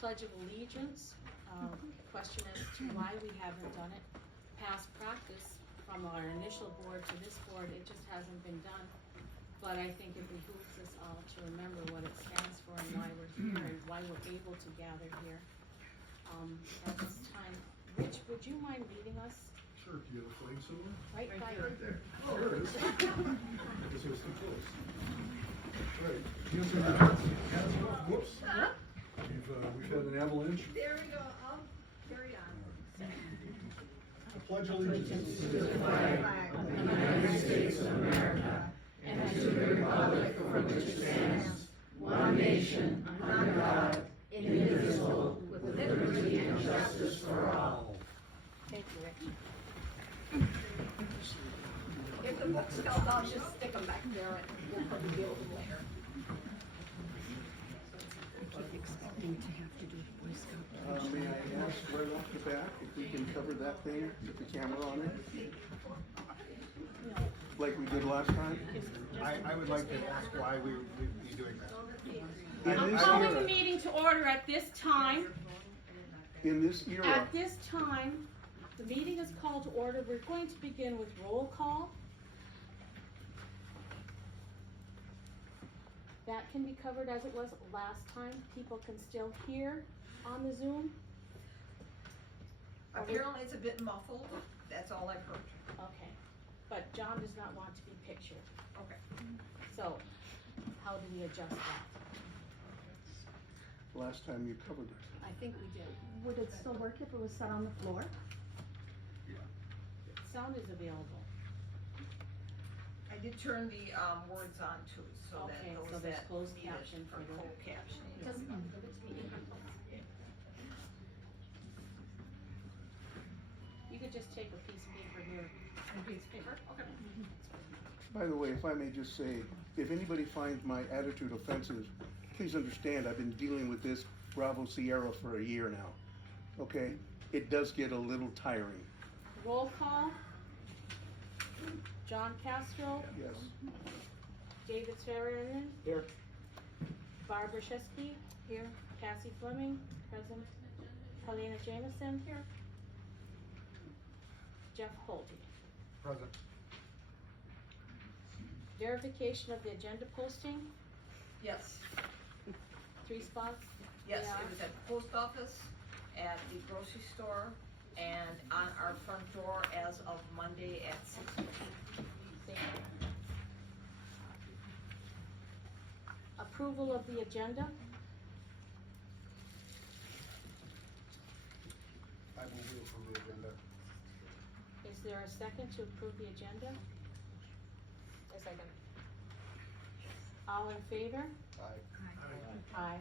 Pledge of Allegiance, question as to why we haven't done it. Past practice from our initial board to this board, it just hasn't been done. But I think it behooves us all to remember what it stands for and why we're here and why we're able to gather here. At this time, Rich, would you mind leading us? Sure, do you have a flag somewhere? Right by Right there. Oh, there it is. I guess it was too close. All right, hands on your heads. Hands off, whoops. We've had an avalanche. There we go, I'll carry on. I pledge allegiance to the flag of the United States of America and to the republic for which it stands, one nation, under God, indivisible, with liberty and justice for all. Thank you, Rich. If the books fell down, just stick them back there and we'll probably deal with them later. May I ask right off the bat if we can cover that thing with the camera on it? Like we did last time? I would like to ask why we would be doing that. I'm calling the meeting to order at this time. In this era, At this time, the meeting is called to order. We're going to begin with roll call. That can be covered as it was last time. People can still hear on the Zoom. Apparently it's a bit muffled, that's all I've heard. Okay, but John does not want to be pictured. Okay. So, how do we adjust that? last time you covered it. I think we did. Would it still work if it was set on the floor? Sound is available. I did turn the words on too, so that Okay, those so there's that closed need it caption are for the- closed captioning. You could just take a piece of paper here. A piece of paper? Okay. By the way, if I may just say, if anybody finds my attitude offensive, please understand I've been dealing with this Bravo Sierra for a year now. Okay? It does get a little tiring. Roll call. John Castro, Yes. David Swearingen, Here. Barbara Shesky, here, Cassie Fleming, present, Helena Jameson, here, Jeff Holte. Present. Verification of the agenda posting, Yes, 3 spots. yes, Yeah. it was at the post office, at the grocery store, and on our front door as of Monday at 6 p.m. Approval of the agenda, I will move from the agenda. is there a second to approve the agenda? A second. All in favor? Aye. Aye.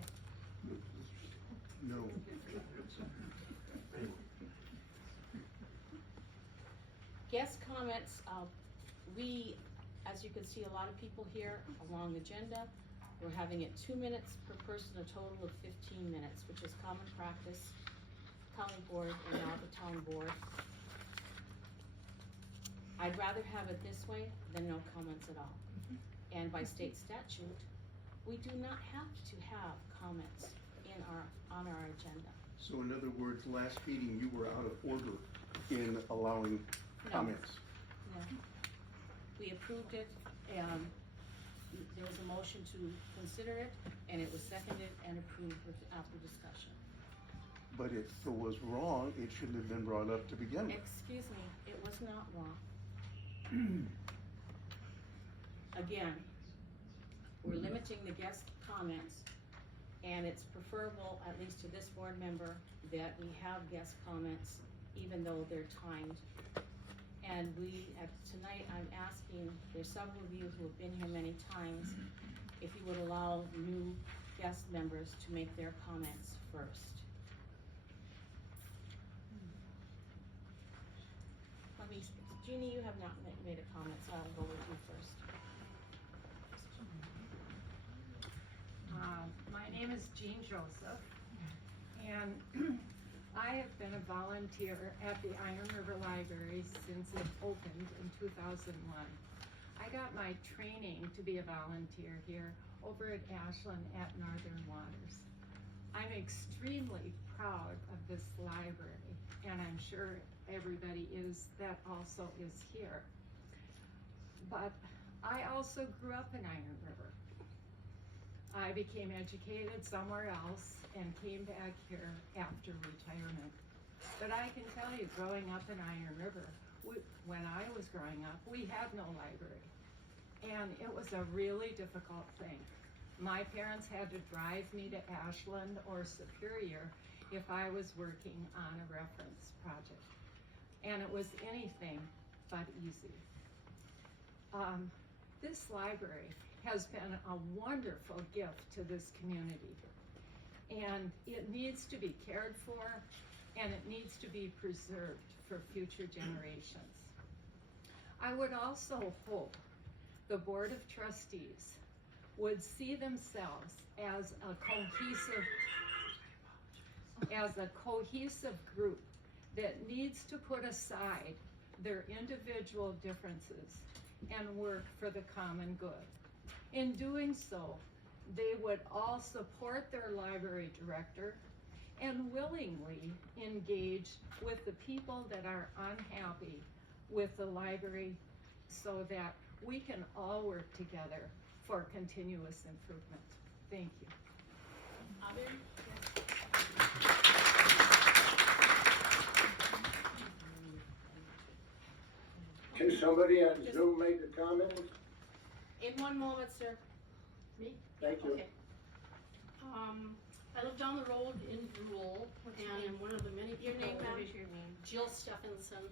No. Guest comments, we, as you can see, a lot of people here, a long agenda. We're having it 2 minutes per person, a total of 15 minutes, which is common practice, county board and now the town board. I'd rather have it this way than no comments at all. And by state statute, we do not have to have comments on our agenda. So in other words, last meeting you were out of order in allowing No. comments. No. We approved it, and there was a motion to consider it, and it was seconded and approved after discussion. But if it was wrong, it shouldn't have been brought up to begin with. Excuse me, it was not wrong. Again, we're limiting the guest comments, and it's preferable, at least to this board member, that we have guest comments, even though they're timed. And tonight, I'm asking, there's several of you who have been here many times, if you would allow new guest members to make their comments first. Jeannie, you have not made a comment, so I'll go with you first. My name is Jean Joseph, and I have been a volunteer at the Iron River Library since it opened in 2001. I got my training to be a volunteer here over at Ashland at Northern Waters. I'm extremely proud of this library, and I'm sure everybody is that also is here. But I also grew up in Iron River. I became educated somewhere else and came back here after retirement. But I can tell you, growing up in Iron River, when I was growing up, we had no library. And it was a really difficult thing. My parents had to drive me to Ashland or Superior if I was working on a reference project. And it was anything but easy. This library has been a wonderful gift to this community. And it needs to be cared for, and it needs to be preserved for future generations. I would also hope the Board of Trustees would see themselves as a cohesive group that needs to put aside their individual differences and work for the common good. In doing so, they would all support their library director and willingly engage with the people that are unhappy with the library so that we can all work together for continuous improvement. Thank you. Can somebody on Zoom make a comment? In one moment, sir. Me? Thank you. Okay. I live down the road in Brule, and I'm one of the many people. Your name, ma'am? What is your name? Jill Stephenson.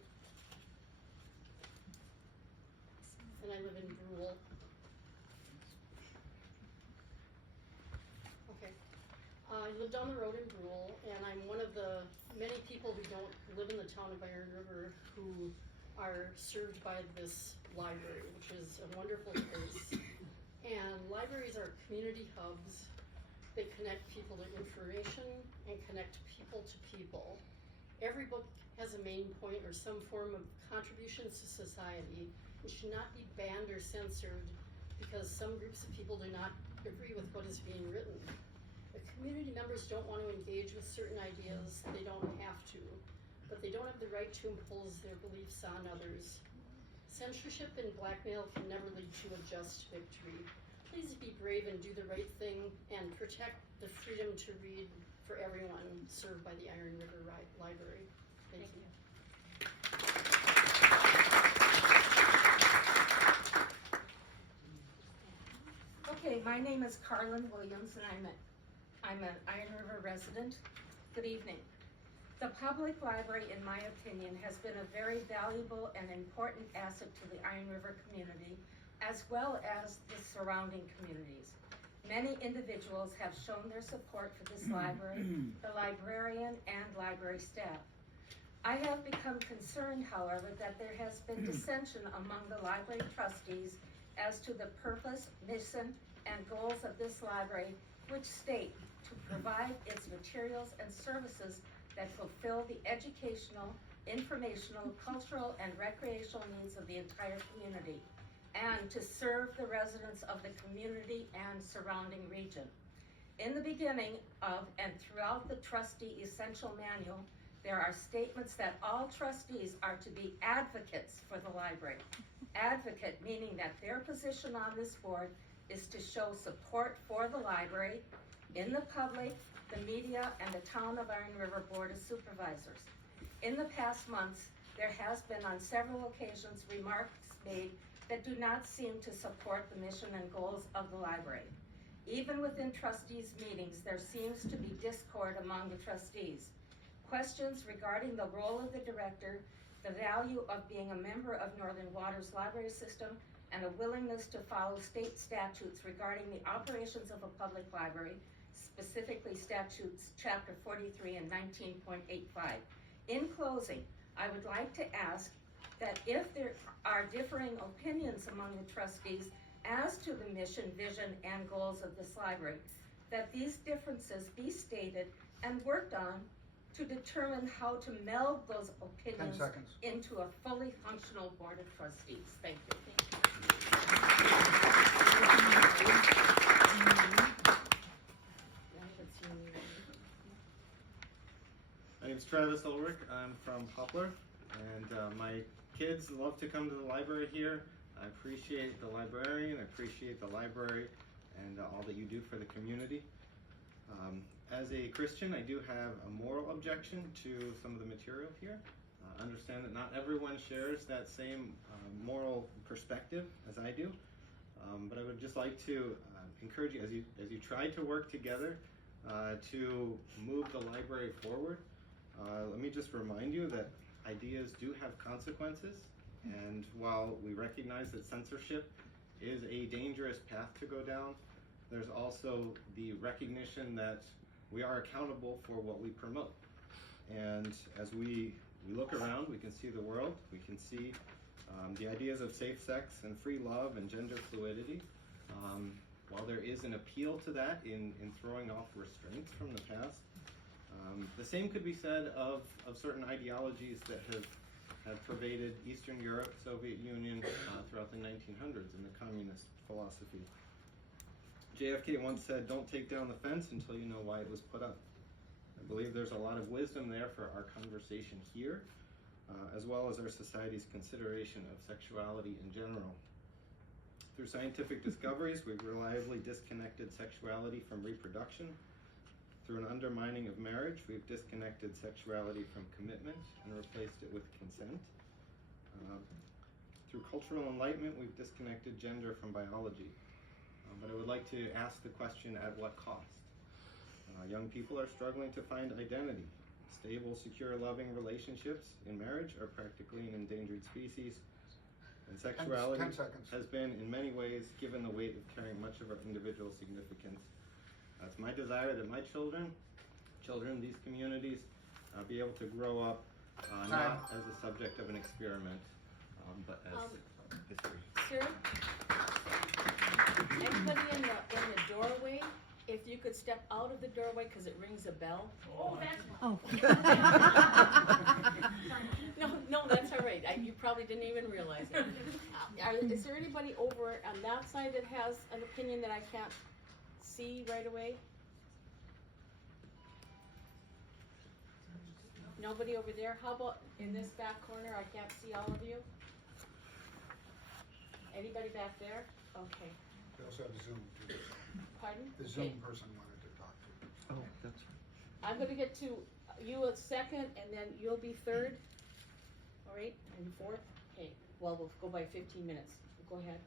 And I live in Brule. Okay. I live down the road in Brule, and I'm one of the many people who don't live in the town of Iron River who are served by this library, which is a wonderful place. And libraries are community hubs. They connect people to information and connect people to people. Every book has a main point or some form of contributions to society. It should not be banned or censored because some groups of people do not agree with what is being written. If community members don't want to engage with certain ideas, they don't have to, but they don't have the right to impose their beliefs on others. Censorship and blackmail can never lead to a just victory. Please be brave and do the right thing and protect the freedom to read for everyone served by the Iron River Library. Thank you. Okay, my name is Carlin Williams, and I'm an Iron River resident. Good evening. The public library, in my opinion, has been a very valuable and important asset to the Iron River community, as well as the surrounding communities. Many individuals have shown their support for this library, the librarian, and library staff. I have become concerned, however, that there has been dissension among the library trustees as to the purpose, mission, and goals of this library, which state to provide its materials and services that fulfill the educational, informational, cultural, and recreational needs of the entire community, and to serve the residents of the community and surrounding region. In the beginning of and throughout the trustee essential manual, there are statements that all trustees are to be advocates for the library. Advocate meaning that their position on this board is to show support for the library in the public, the media, and the Town of Iron River Board of Supervisors. In the past months, there has been on several occasions remarks made that do not seem to support the mission and goals of the library. Even within trustees' meetings, there seems to be discord among the trustees. Questions regarding the role of the director, the value of being a member of Northern Waters Library System, and a willingness to follow state statutes regarding the operations of a public library, specifically statutes chapter 43 and 19.85. In closing, I would like to ask that if there are differing opinions among the trustees as to the mission, vision, and goals of this library, that these differences be stated and worked on to determine how to meld those 10 opinions seconds. into a fully functional board of trustees. Thank you. My name's Travis Ulrich. I'm from Poplar, and my kids love to come to the library here. I appreciate the librarian, I appreciate the library, and all that you do for the community. As a Christian, I do have a moral objection to some of the material here. Understand that not everyone shares that same moral perspective as I do, but I would just like to encourage you as you try to work together to move the library forward. Let me just remind you that ideas do have consequences, and while we recognize that censorship is a dangerous path to go down, there's also the recognition that we are accountable for what we promote. And as we look around, we can see the world, we can see the ideas of safe sex and free love and gender fluidity. While there is an appeal to that in throwing off restraints from the past, the same could be said of certain ideologies that have pervaded Eastern Europe, Soviet Union, throughout the 1900s in the communist philosophy. JFK once said, "Don't take down the fence until you know why it was put up." I believe there's a lot of wisdom there for our conversation here, as well as our society's consideration of sexuality in general. Through scientific discoveries, we've reliably disconnected sexuality from reproduction. Through an undermining of marriage, we've disconnected sexuality from commitment and replaced it with consent. Through cultural enlightenment, we've disconnected gender from biology. But I would like to ask the question, at what cost? Young people are struggling to find identity. Stable, secure, loving relationships in marriage are practically an endangered species. And sexuality 10 seconds. has been, in many ways, given the weight of carrying much of our individual significance. It's my desire that my children in these communities, be able to grow up not as a subject of an experiment, but as history. Sir, anybody in the doorway, if you could step out of the doorway, because it rings a bell. Oh. No, that's all right. You probably didn't even realize it. Is there anybody over on that side that has an opinion that I can't see right away? Nobody over there? How about in this back corner? I can't see all of you. Anybody back there? Okay. We also have Zoom too. Pardon? The Zoom person wanted to talk to. Oh, that's right. I'm gonna get to you a second, and then you'll be third, all right, and fourth. Okay, well, we'll go by 15 minutes. Go ahead.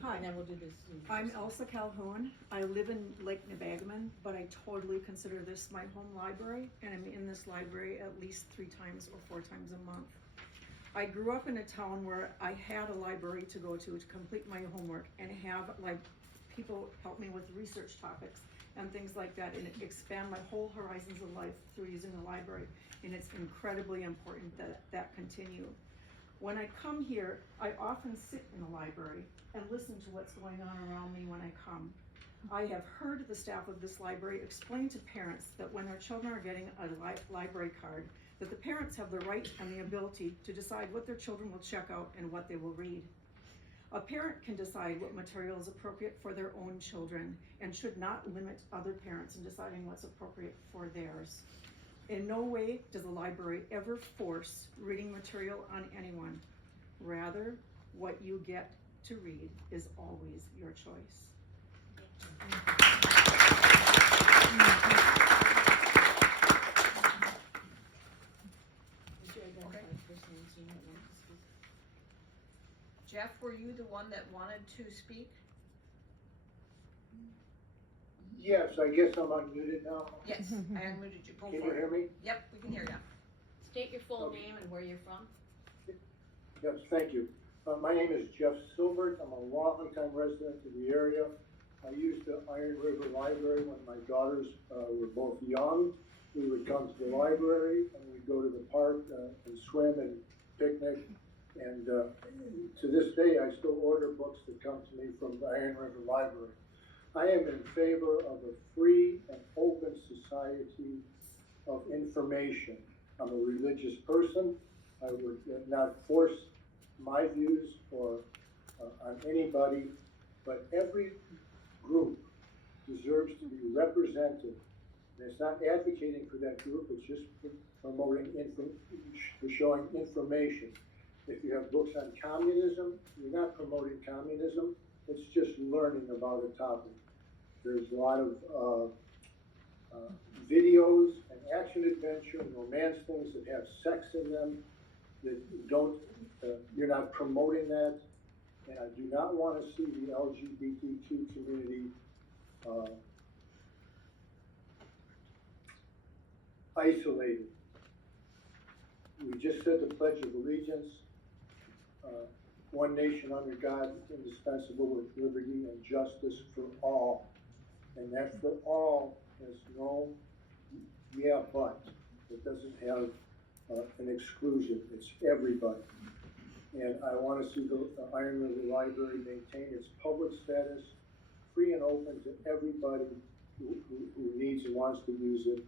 Hi, And then we'll do this. I'm Elsa Calhoun. I live in Lake Nebagaman, but I totally consider this my home library, and I'm in this library at least 3 times or 4 times a month. I grew up in a town where I had a library to go to complete my homework and have people help me with research topics and things like that, and expand my whole horizons of life through using the library, and it's incredibly important that that continue. When I come here, I often sit in the library and listen to what's going on around me when I come. I have heard the staff of this library explain to parents that when their children are getting a library card, that the parents have the right and the ability to decide what their children will check out and what they will read. A parent can decide what material is appropriate for their own children and should not limit other parents in deciding what's appropriate for theirs. In no way does the library ever force reading material on anyone. Rather, what you get to read is always your choice. Would you identify the person in Zoom that wants to speak? Jeff, were you the one that wanted to speak? Yes, I guess I'm unmuted now. Yes, I unmuted you. Go Can you for it. hear me? Yep, we can hear you. State your full Okay. name and where you're from. Yes, thank you. My name is Jeff Silbert. I'm a long-time resident of the area. I used the Iron River Library when my daughters were both young. We would come to the library and we'd go to the park and swim and picnic. And to this day, I still order books that come to me from the Iron River Library. I am in favor of a free and open society of information. I'm a religious person. I would not force my views or on anybody, but every group deserves to be represented And it's not advocating for that group, it's just promoting showing information. If you have books on communism, you're not promoting communism, it's just learning about a topic. There's a lot of videos and action adventure and romance things that have sex in them that don't, you're not promoting that. And I do not want to see the LGBTQ community isolated. We just said the Pledge of Allegiance, one nation under God, indispensable with liberty and justice for all. And that for all has no, yeah, but. It doesn't have an exclusion, it's everybody. And I want to see the Iron River Library maintain its public status, free and open to everybody who needs and wants to use it.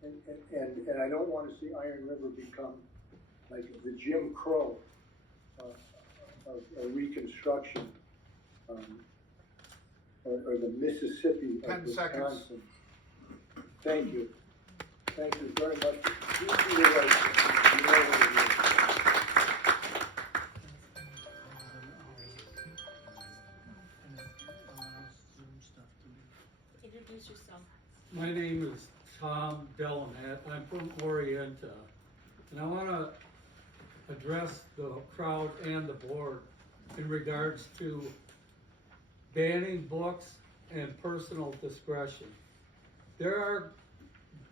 And I don't want to see Iron River become like the Jim Crow of Reconstruction, or the Mississippi of 10 Wisconsin. seconds. Thank you. Thank you very much. You're right. You know what it is. Introduce yourself. My name is Tom Delamet. I'm from Orienta. And I want to address the crowd and the board in regards to banning books and personal discretion. There are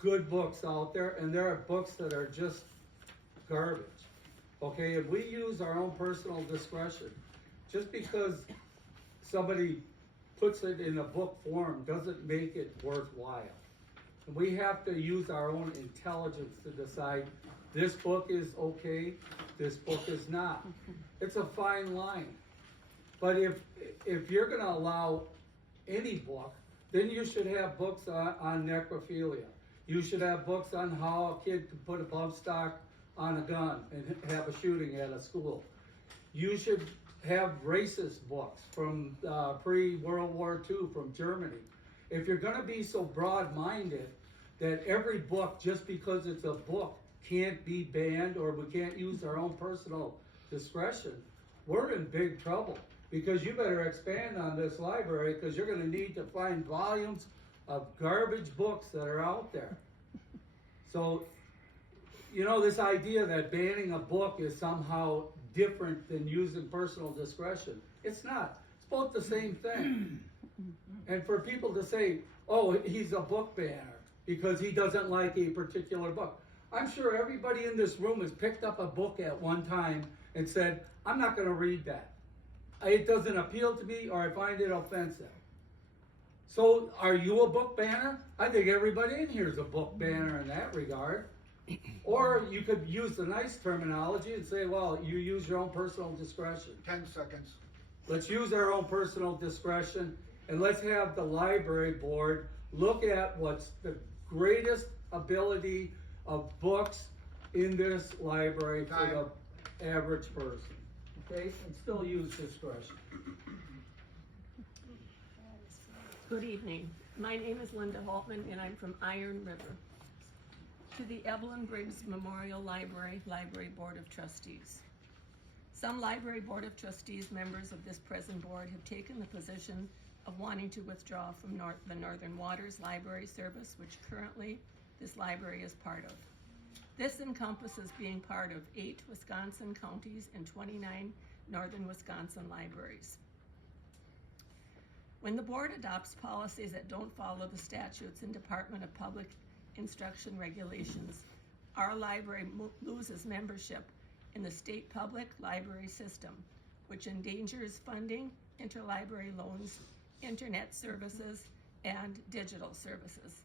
good books out there, and there are books that are just garbage. Okay, if we use our own personal discretion, just because somebody puts it in a book form doesn't make it worthwhile. And we have to use our own intelligence to decide this book is okay, this book is not. It's a fine line. But if you're gonna allow any book, then you should have books on necrophilia. You should have books on how a kid could put a bump stock on a gun and have a shooting at a school. You should have racist books from pre-World War II from Germany. If you're gonna be so broad-minded that every book, just because it's a book, can't be banned or we can't use our own personal discretion, we're in big trouble. Because you better expand on this library, because you're gonna need to find volumes of garbage books that are out there. So, you know, this idea that banning a book is somehow different than using personal discretion, it's not. It's both the same thing. And for people to say, oh, he's a book banner because he doesn't like a particular book. I'm sure everybody in this room has picked up a book at one time and said, I'm not gonna read that. It doesn't appeal to me, or I find it offensive. So are you a book banner? I think everybody in here is a book banner in that regard. Or you could use the nice terminology and say, well, you use your own personal discretion. 10 seconds. Let's use our own personal discretion, and let's have the library board look at what's the greatest ability of books in this library for the average person. Okay, and still use discretion. Good evening. My name is Linda Holtman, and I'm from Iron River. To the Evelyn Briggs Memorial Library Board of Trustees. Some Library Board of Trustees members of this present board have taken the position of wanting to withdraw from the Northern Waters Library Service, which currently this library is part of. This encompasses being part of 8 Wisconsin counties and 29 northern Wisconsin libraries. When the board adopts policies that don't follow the statutes and Department of Public Instruction regulations, our library loses membership in the state public library system, which endangers funding, interlibrary loans, internet services, and digital services.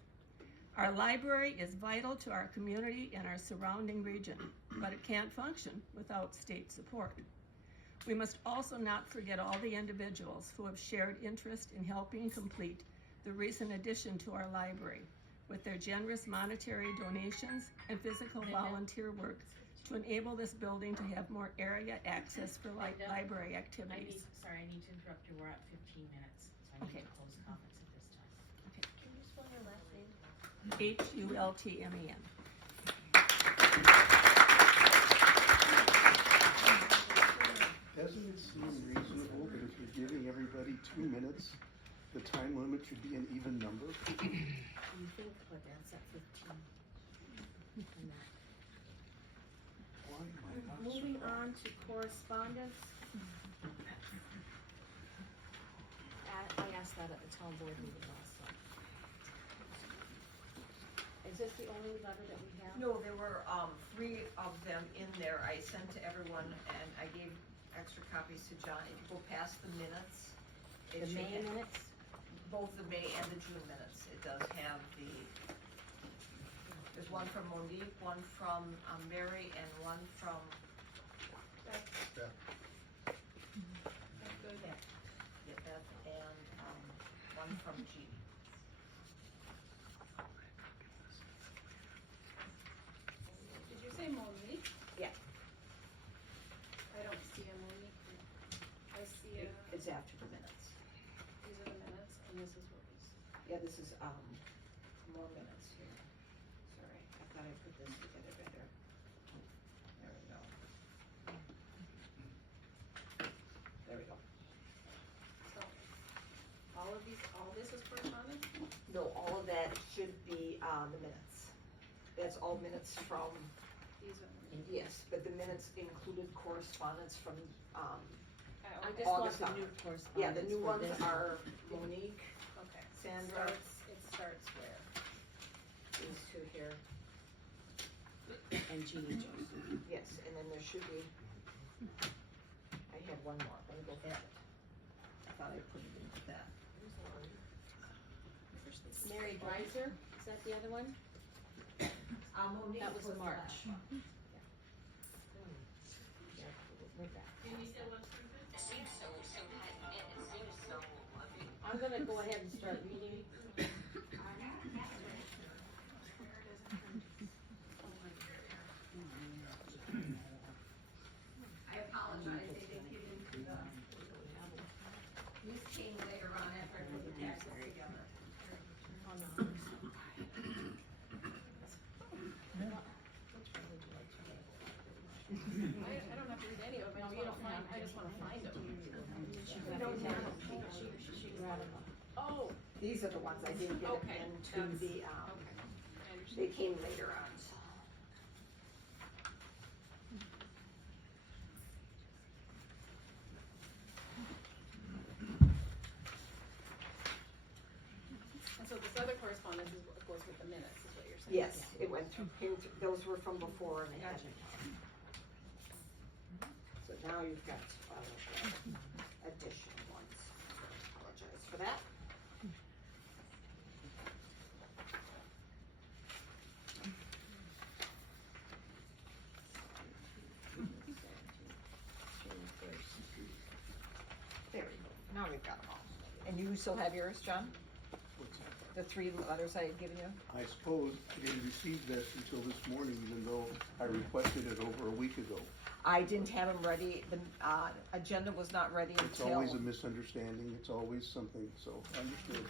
Our library is vital to our community and our surrounding region, but it can't function without state support. We must also not forget all the individuals who have shared interest in helping complete the recent addition to our library with their generous monetary donations and physical volunteer work to enable this building to have more area access for library activities. I need to interrupt you. We're at 15 minutes, so I need to close comments at this time. Okay. Can you spell your Hultman. Doesn't it seem reasonable that if you're giving everybody 2 minutes, the time limit should be an even number? You think, but that's at 15. And that. Why am I not Moving surprised? on to correspondence. I asked that at the town board meeting also. Is this the only letter that we have? No, there were, 3 of them in there. I sent to everyone and I gave extra copies to John. If you go past the minutes. The it should May have- minutes? Both the May and the June minutes. It does have there's one from Monique, one from Mary, and one from Yeah. yeah, Beth, and one from Jean. Did you say Monique? Yeah. I don't see a Monique here. I see It's after the minutes. these are the minutes, and this is what we see. Yeah, this is more minutes here. Sorry, I thought I put this together better. There we go. There we go. So, all this is correspondence? No, all of that should be the minutes. That's all minutes from, These are the minutes. yes, but the minutes included correspondence from, I Okay, just want August the on. new correspondence. yeah, the new for ones this. are Monique, okay. Sandra, It starts where? these two here, And Jeannie Joseph. yes, and then there should be, I had one more, let me go get it. I thought I put it into that. Mary Dreiser, is that the other one? Monique That was the March. last one. Yeah, we're back. I'm gonna go ahead and start reading. I apologize, they didn't get into the, these came later on after I put the taxes together. Oh, no. I don't have to read any of them, I just wanna find them. We don't have them. She grabbed them. Oh, These are the ones I didn't get Okay, into that's- the, okay, I understand. they came later on. And so this other correspondence is what goes with the minutes, is what you're saying? Yes, it went through, those were from before and Gotcha. So now you've got all of the additional ones. Apologize for that. There we go, now we've got them all. And you still have yours, John? What's that? The 3 letters I had given you? I suppose I didn't receive this until this morning, even though I requested it over a week ago. I didn't have them ready, the, agenda was not ready It's until. always a misunderstanding, it's always something, so understood.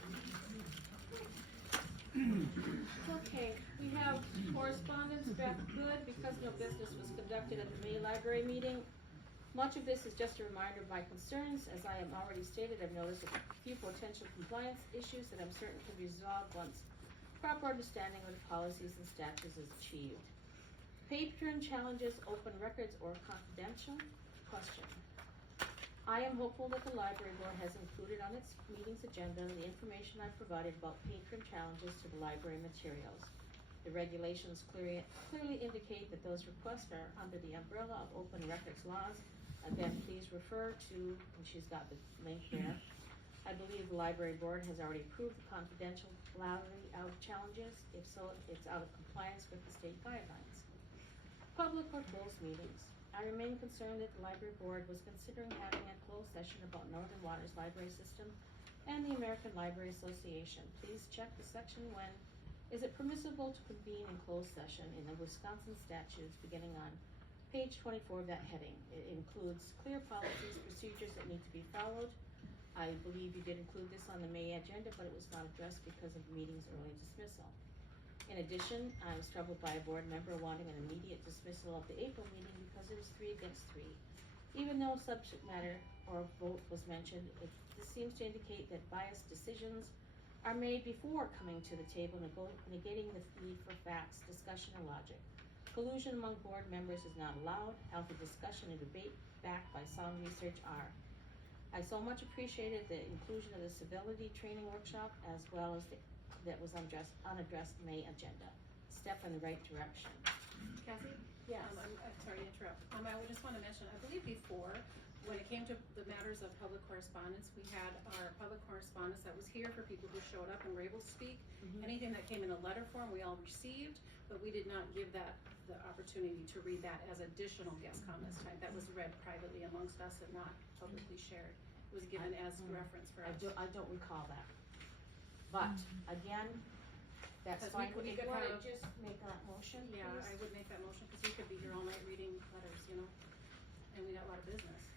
Okay, we have correspondence, Beth Good, because no business was conducted at the May library meeting. Much of this is just a reminder of my concerns. As I am already stated, I've noticed a few potential compliance issues that I'm certain can be resolved once proper understanding of the policies and statutes is achieved. Patron challenges open records or confidential? Question. I am hopeful that the library board has included on its meeting's agenda the information I provided about patron challenges to the library materials. The regulations clearly indicate that those requests are under the umbrella of open records laws. Again, please refer to, and she's got the link there. I believe the library board has already approved the confidentiality of challenges. If so, it's out of compliance with the state guidelines. Public or closed meetings. I remain concerned that the library board was considering having a closed session about Northern Waters Library System and the American Library Association. Please check the section when is it permissible to convene in closed session in the Wisconsin statutes beginning on page 24 of that heading. It includes clear policies, procedures that need to be followed. I believe you did include this on the May agenda, but it was not addressed because of the meeting's early dismissal. In addition, I was troubled by a board member wanting an immediate dismissal of the April meeting because it was 3 against 3. Even though subject matter or vote was mentioned, this seems to indicate that biased decisions are made before coming to the table, negating the need for facts, discussion, and logic. Collusion among board members is not allowed. Healthy discussion and debate backed by sound research are. I so much appreciated the inclusion of the civility training workshop as well as that was unaddressed May agenda. Step in the right direction. Cassie? Yes. I'm sorry to interrupt. I would just want to mention, I believe before, when it came to the matters of public correspondence, we had our public correspondence that was here for people who showed up and were able to speak. Anything that came in a letter form, we all received, but we did not give that the opportunity to read that as additional guest comments type. That was read privately amongst us and not publicly shared. It was given as reference for us. I don't recall that. But, again, that's 'Cause fine. we If could you wanna have- just make that motion, please? Yeah, I would make that motion, because we could be here all night reading letters, you know, and we got a lot of business.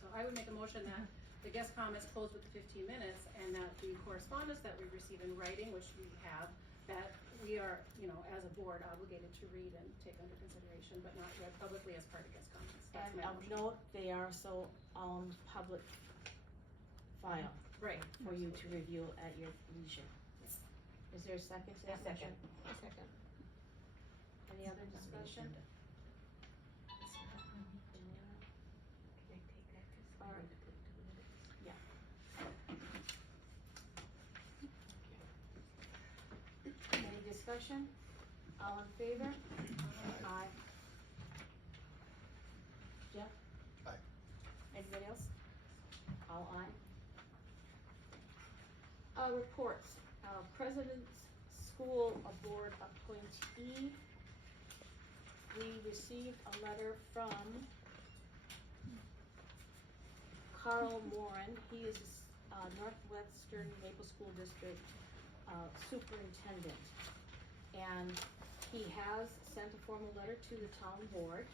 So I would make a motion that the guest comments close with the 15 minutes, and that the correspondence that we receive in writing, which we have, that we are, you know, as a board obligated to read and take under consideration, but not read publicly as part of guest comments. That's And my of motion. note, they are so on public file. Right. For you to review at your leisure. Is there a second to that motion? A second. Any other discussion? Alright. Yeah. Any discussion? All in favor? Aye. Jeff? Aye. Anybody else? All aye. Reports, President's School Board appointee. We received a letter from Carl Moran. He is Northwestern Maple School District superintendent. And he has sent a formal letter to the town board,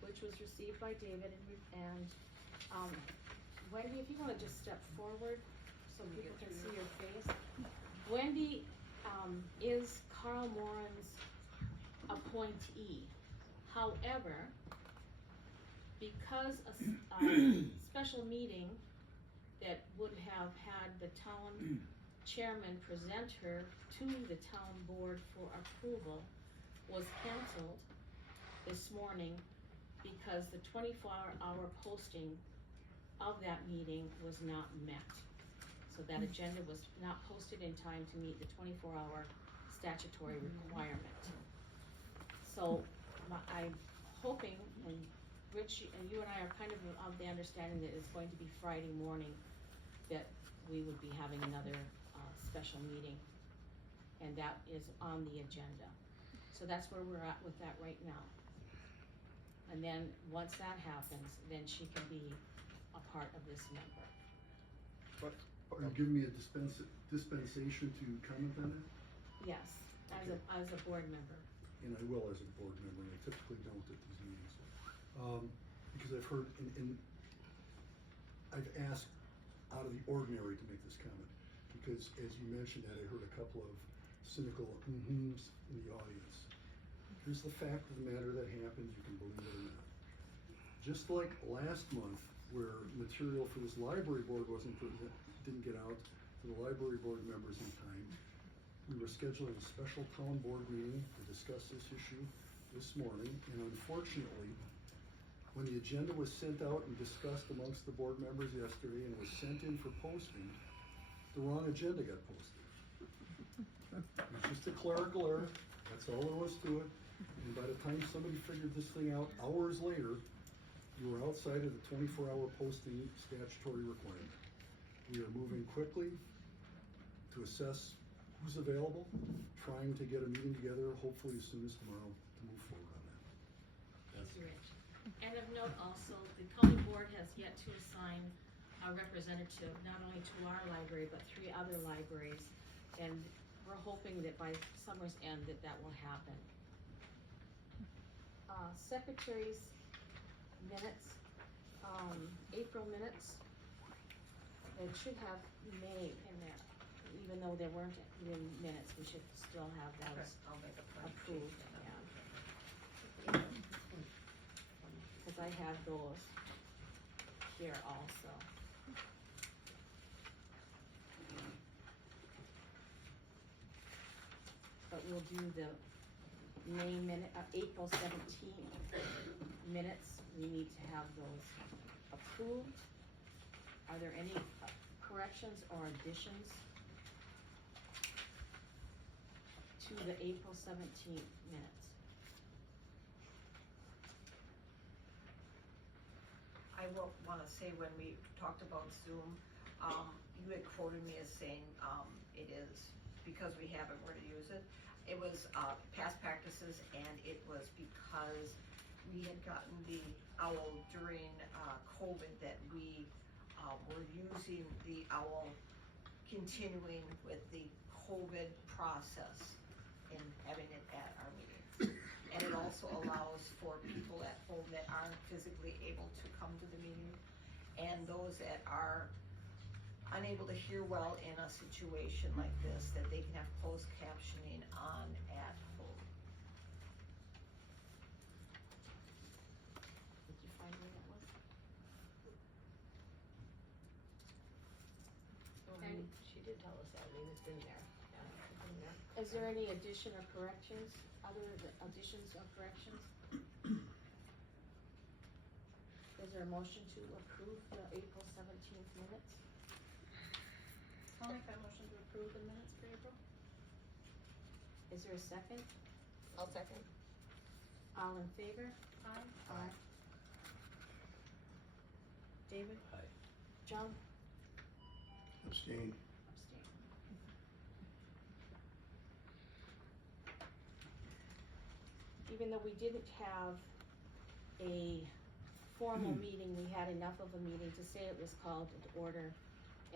which was received by David and Wendy, if you wanna just step forward so people can see your face. Wendy, is Carl Moran's appointee. However, because a special meeting that would have had the town chairman present her to the town board for approval was canceled this morning because the 24-hour posting of that meeting was not met. So that agenda was not posted in time to meet the 24-hour statutory requirement. So I'm hoping, and Rich, and you and I are kind of the understanding that it's going to be Friday morning that we would be having another special meeting, and that is on the agenda. So that's where we're at with that right now. And then, once that happens, then she can be a part of this member. Are you giving me a dispensation to comment on it? Yes, as a board member. And I will as a board member, and I typically don't at these meetings. Because I've heard, and I've asked out of the ordinary to make this comment, because as you mentioned that, I heard a couple of cynical mm-hms in the audience. Here's the fact of the matter that happened, you can believe it or not. Just like last month, where material for this library board didn't get out to the library board members in time, we were scheduling a special town board meeting to discuss this issue this morning, and unfortunately, when the agenda was sent out and discussed amongst the board members yesterday and was sent in for posting, the wrong agenda got posted. It was just a clerical error, that's all there was to it, and by the time somebody figured this thing out hours later, you were outside of the 24-hour posting statutory requirement. We are moving quickly to assess who's available, trying to get a meeting together, hopefully as soon as tomorrow, to move forward on that. Thank you, Rich. And of note also, the county board has yet to assign a representative, not only to our library, but 3 other libraries. And we're hoping that by summer's end that will happen. Secretary's minutes, April minutes. It should have May in there, even though there weren't in minutes, we should still have Okay, those I'll make a point. approved, yeah. Cause I have those here also. But we'll do the May April 17th minutes, we need to have those approved. Are there any corrections or additions to the April 17th minutes? I will wanna say when we talked about Zoom, you had quoted me as saying, it is because we have it, we're gonna use it. It was, past practices, and it was because we had gotten the OWL during, COVID, that we, were using the OWL continuing with the COVID process and having it at our meetings. And it also allows for people at home that aren't physically able to come to the meeting, and those that are unable to hear well in a situation like this, that they can have closed captioning on at home. Did you find where that was? And she did tell us that, I mean, it's been there, yeah, it's been there. Is there any addition or corrections, additions or corrections? Is there a motion to approve the April 17th minutes? I'll make that motion to approve the minutes for April. Is there a second? I'll second. All in favor? Aye. Aye. David? Aye. John? Abstain. Abstain. Even though we didn't have a formal meeting, we had enough of a meeting to say it was called to order.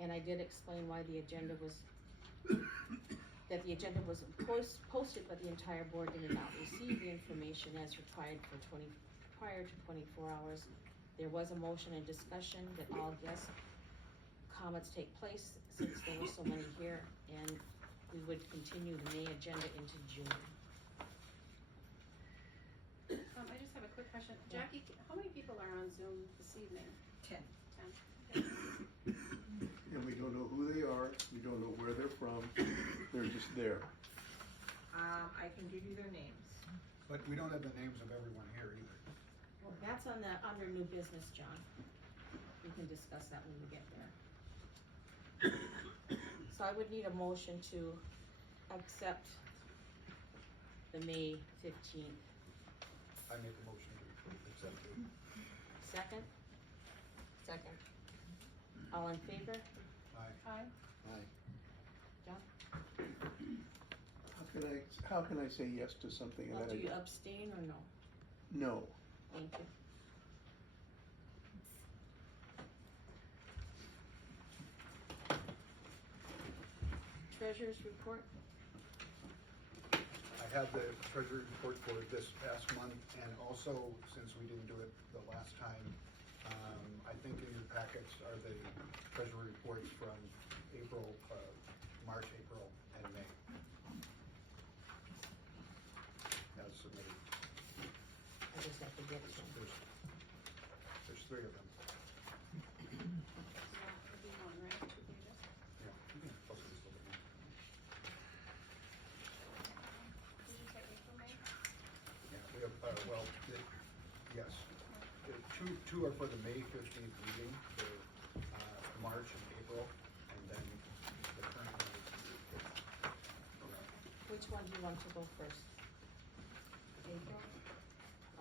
And I did explain why the agenda was, that the agenda was posted, but the entire board did not receive the information as required for prior to 24 hours. There was a motion and discussion that all guest comments take place, since there were so many here, and we would continue the May agenda into June. I just have a quick question. Jackie, how many people are on Zoom this evening? 10. 10. And we don't know who they are, we don't know where they're from, they're just there. I can give you their names. But we don't have the names of everyone here either. Well, that's under new business, John. We can discuss that when we get there. So I would need a motion to accept the May 15th. I make a motion to accept it. Second? Second. All in favor? Aye. Aye. Aye. John? How can I say yes to something Well, that do you I, abstain or no? no. Thank you. Treasurer's report? I have the treasury report for this past month, and also, since we didn't do it the last time, I think in your packets are the treasury reports from April, March, April, and May. As submitted. I just have to get to them. There's three of them. So that would be one, right? 2 pages? Yeah, you can plus this a little bit more. Did you say April, May? Yeah, we have, yes. Two are for the May 15th meeting, for, March and April, and then the current one is. Which one do you want to go first? April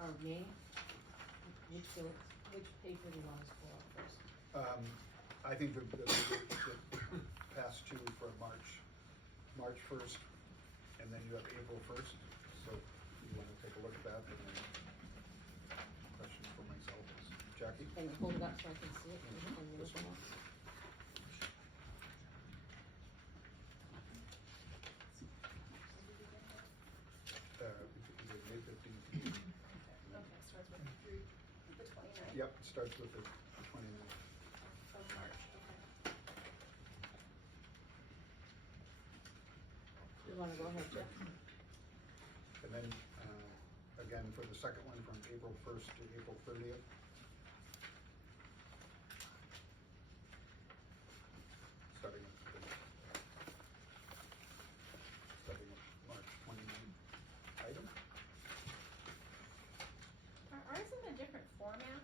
or May? Which paper do you want us to go out first? I think the past two for March 1st, and then you have April 1st, so you wanna take a look at that, and then question for myself is, Jackie? And hold it up so I can see it and This everything one. else. The May 15th meeting. Okay, starts with the 29th Yep, it starts with the 29th. of March, okay. wanna go ahead, Jeff? And then, again, for the second one, from April 1st to April 30th. Starting at March 29th item. Are ours in a different format?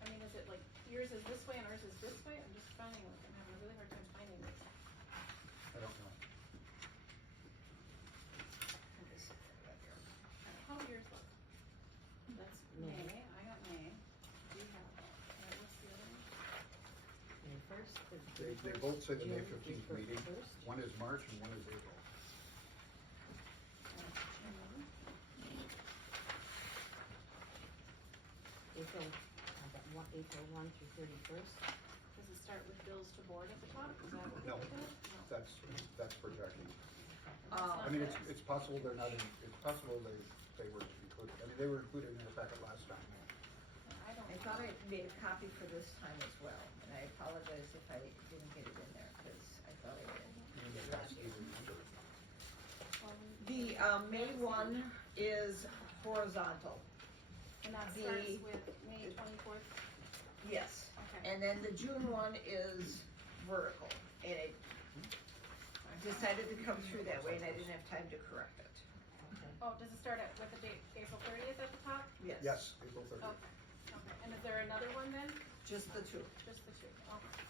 I mean, is it like yours is this way and ours is this way? I'm just finding, like, I'm having a really hard time finding it. I don't know. How do yours look? That's May, I got May. You have, alright, what's the other one? May first, They both say the May June 15th is meeting. first. One is March and one is April. April, I got one, April 1 through 31st. Does it start with bills to board at the top? Is that what No, we're looking at? that's projecting. Um, I mean, it's possible they're not in, it's possible they were included. I mean, they were included in the packet last time. I don't. I thought I made a copy for this time as well, and I apologize if I didn't get it in there, because I thought I did. And that's the remainder. The, May one is horizontal, And that the- starts with May 24th? yes. Okay. And then the June one is vertical, and it decided to come through that way, and I didn't have time to correct it. Oh, does it start at, with the date, April 30th at the top? Yes. Yes, April 30th. Okay, okay. And is there another one then? Just the two. Just the two, okay.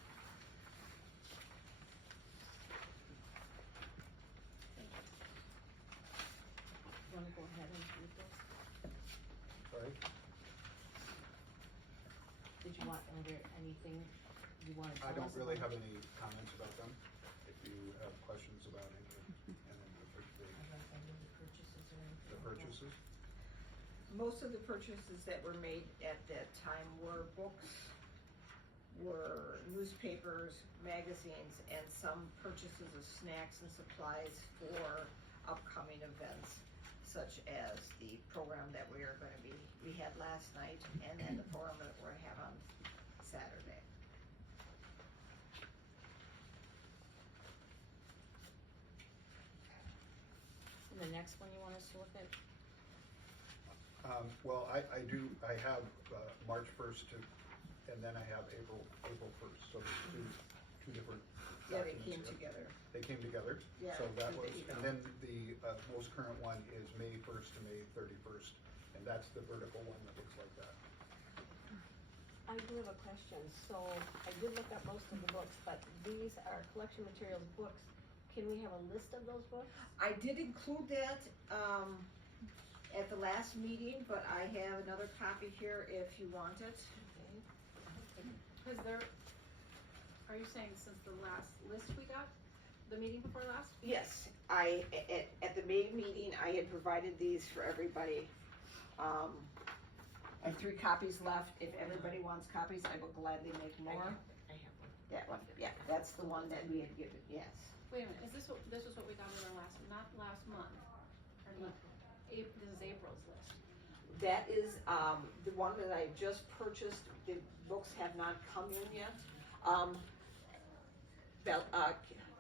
Thank you. You wanna go ahead and read those? Sorry. Did you want, are there anything you wanna tell us? I don't really about? have any comments about them. If you have questions about any, and then About any of the purchases or anything? the purchases. Most of the purchases that were made at that time were books, were newspapers, magazines, and some purchases of snacks and supplies for upcoming events, such as the program that we had last night, and then the program that we're gonna have on Saturday. And the next one you want us to look at? Well, I have, March 1st to, and then I have April 1st, so there's two different Yeah, they documents came here. together. They came together, Yeah, so that there was, you go. and then the, most current one is May 1st to May 31st, and that's the vertical one that looks like that. I do have a question. So I did look up most of the books, but these are collection materials books. Can we have a list of those books? I did include that, at the last meeting, but I have another copy here if you want it. Cause there, are you saying since the last list we got, the meeting before last? Yes, at the May meeting, I had provided these for everybody. I have 3 copies left. If everybody wants copies, I will gladly make more. I have one. That one, yeah, that's the one that we had given, yes. Wait a minute, is this what, this was what we got in our last, not last month? Or not, this is April's list. That is, the one that I just purchased. The books have not come in yet.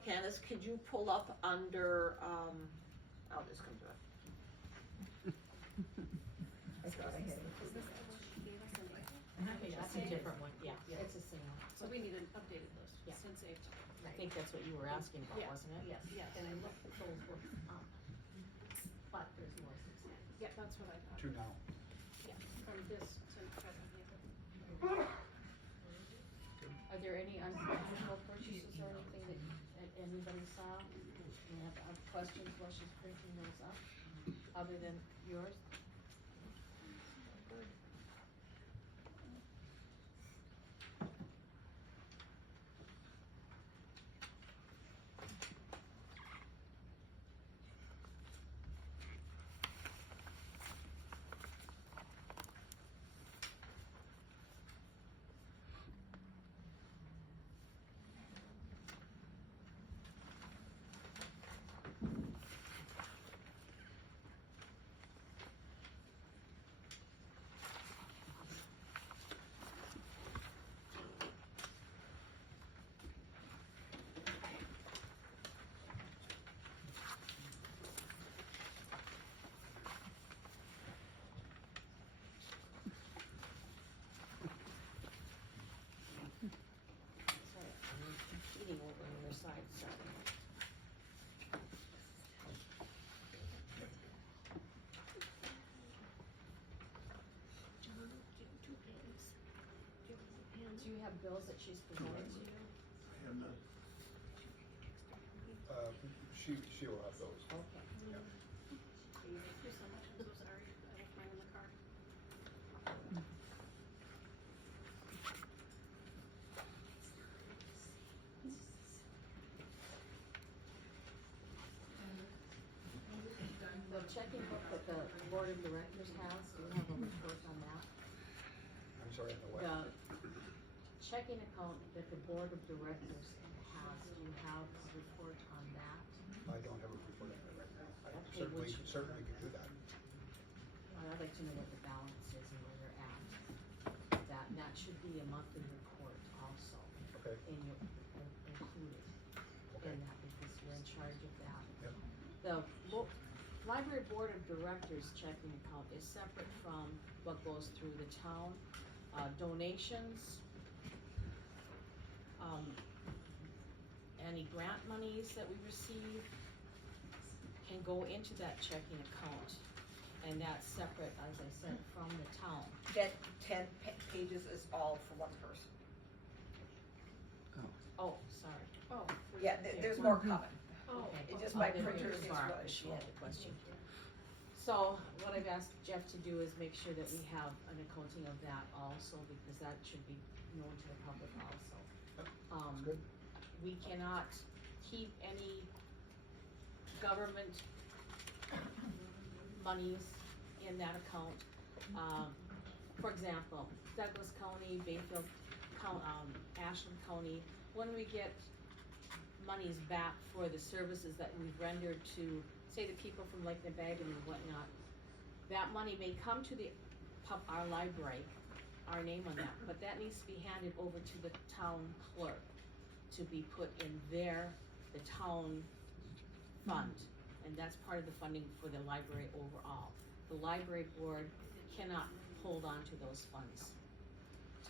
Candace, could you pull up under, I'll just come to it. I thought I had it. Is this the one she gave us in April? Okay, that's a different one, yeah, it's the same one. So we need an updated list Yeah. since April. I think that's what you were asking about, Yeah. wasn't it? Yes, yes. And I looked at those books up, but there's more since then. Yeah, that's what I thought. 2 now. Yeah, from this to present April. Are there any unusual purchases or anything that anybody saw? You have questions while she's printing those up, other than yours? have bills that she's presented to you? I have none. She will have those. Okay. Yeah. Thank you so much, I'm so sorry, I left mine in the car. The checking book that the board of directors has, do you have a report on that? I'm sorry, on the what? The checking account that the board of directors has, do you have a report on that? I don't have a report on that right now. I Okay, would you- certainly could do that. I'd like to know what the balance is and where they're at. That should be a monthly report also. Okay. And you included Okay. in that because you're in charge of that. Yep. The library board of directors checking account is separate from what goes through the town. Donations, any grant monies that we receive can go into that checking account. And that's separate, as I said, from the town. That 10 pages is all for one person. Oh, sorry. Oh. Yeah, there's more coming. Oh. It just Oh, my there printer is is Barb, what she had a question. So what I've asked Jeff to do is make sure that we have an accounting of that also, because that should be known to the public also. That's good. We cannot keep any government monies in that account. For example, Douglas County, Bayfield County, Ashland County, when we get monies back for the services that we've rendered to, say, the people from Lake Nebagon and whatnot, that money may come to our library, our name on that, but that needs to be handed over to the town clerk to be put in the town fund, and that's part of the funding for the library overall. The library board cannot hold on to those funds,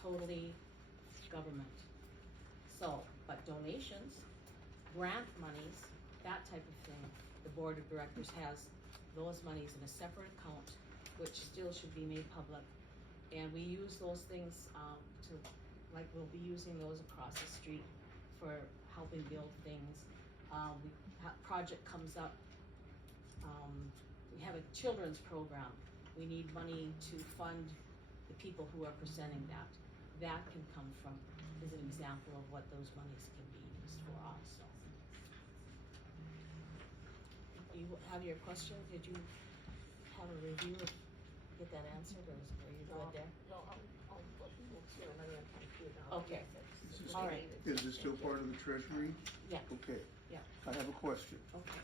totally government. So, but donations, grant monies, that type of thing, the board of directors has those monies in a separate account, which still should be made public. And we use those things, we'll be using those across the street for helping build things. Project comes up, we have a children's program. We need money to fund the people who are presenting that. That can come from, is an example of what those monies can be used for also. You have your question? Did you have a review of, get that answered, or are you good there? No, I'll look through another computer. Okay. Is this- All right. Is this still part of the treasury? Yeah. Okay. Yeah. I have a question. Okay.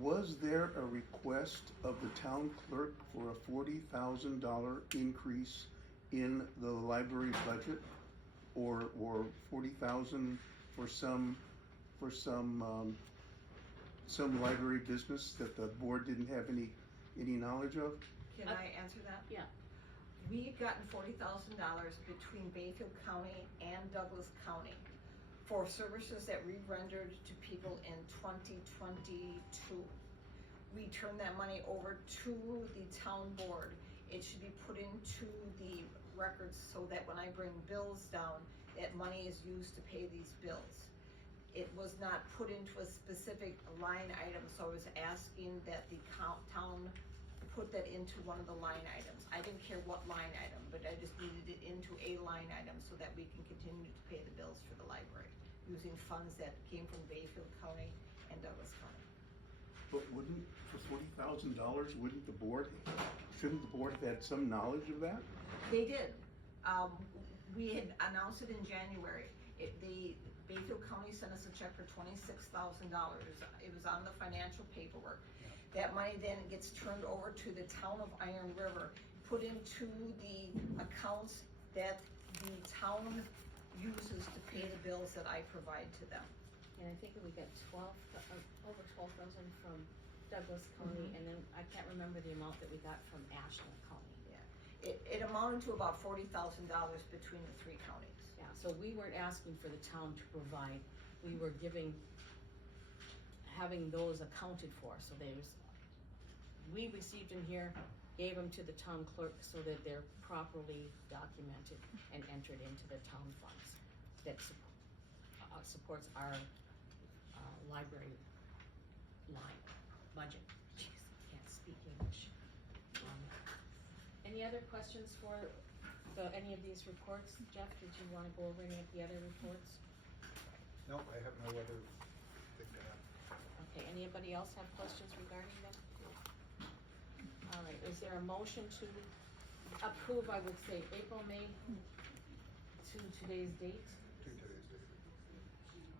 Was there a request of the town clerk for a $40,000 increase in the library budget? Or 40,000 for some library business that the board didn't have any knowledge of? Can I answer that? Yeah. We've gotten $40,000 between Bayfield County and Douglas County for services that we rendered to people in 2022. We turned that money over to the town board. It should be put into the records so that when I bring bills down, that money is used to pay these bills. It was not put into a specific line item, so I was asking that the town put that into one of the line items. I didn't care what line item, but I just needed it into a line item so that we can continue to pay the bills for the library using funds that came from Bayfield County and Douglas County. But for $40,000, shouldn't the board have had some knowledge of that? They did. We had announced it in January. The Bayfield County sent us a check for $26,000. It was on the financial paperwork. That money then gets turned over to the town of Iron River, put into the accounts that the town uses to pay the bills that I provide to them. And I think we got over 12,000 from Douglas County, and then I can't remember the amount that we got from Ashland County. Yeah, it amounted to about $40,000 between the three counties. Yeah, so we weren't asking for the town to provide, we were having those accounted for, so we received them here, gave them to the town clerk so that they're properly documented and entered into the town funds that supports our, library line, budget. Jeez, I can't speak English. Any other questions for any of these reports? Jeff, did you wanna go over any of the other reports? No, I have no other thing to add. Okay, anybody else have questions regarding them? All right, is there a motion to approve, I would say, April, May to today's date? To today's date.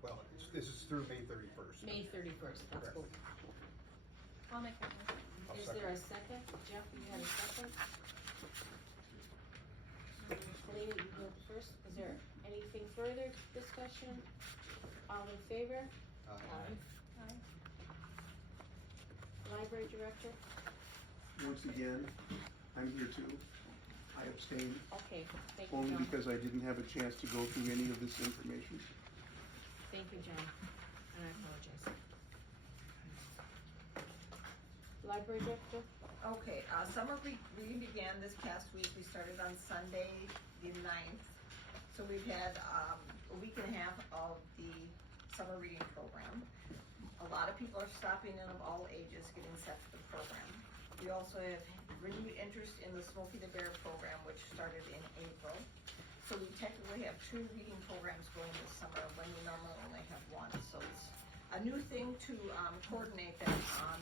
Well, this is through May 31st. May 31st, that's cool. I'll make that motion. I'll Is second. there a second? Jeff, you had a second? Helena, you go first. Is there anything further discussion? All in favor? Aye. Aye. Library director? Once again, I'm here too. I abstain, Okay, thank you, only John. because I didn't have a chance to go through any of this information. Thank you, John, and I apologize. Library director? Okay, summer reading began this past week. We started on Sunday, the 9th. So we've had, a week and a half of the summer reading program. A lot of people are stopping in of all ages, getting set for the program. We also have renewed interest in the Smokey the Bear program, which started in April. So we technically have 2 reading programs going this summer when we normally only have 1. So it's a new thing to coordinate that on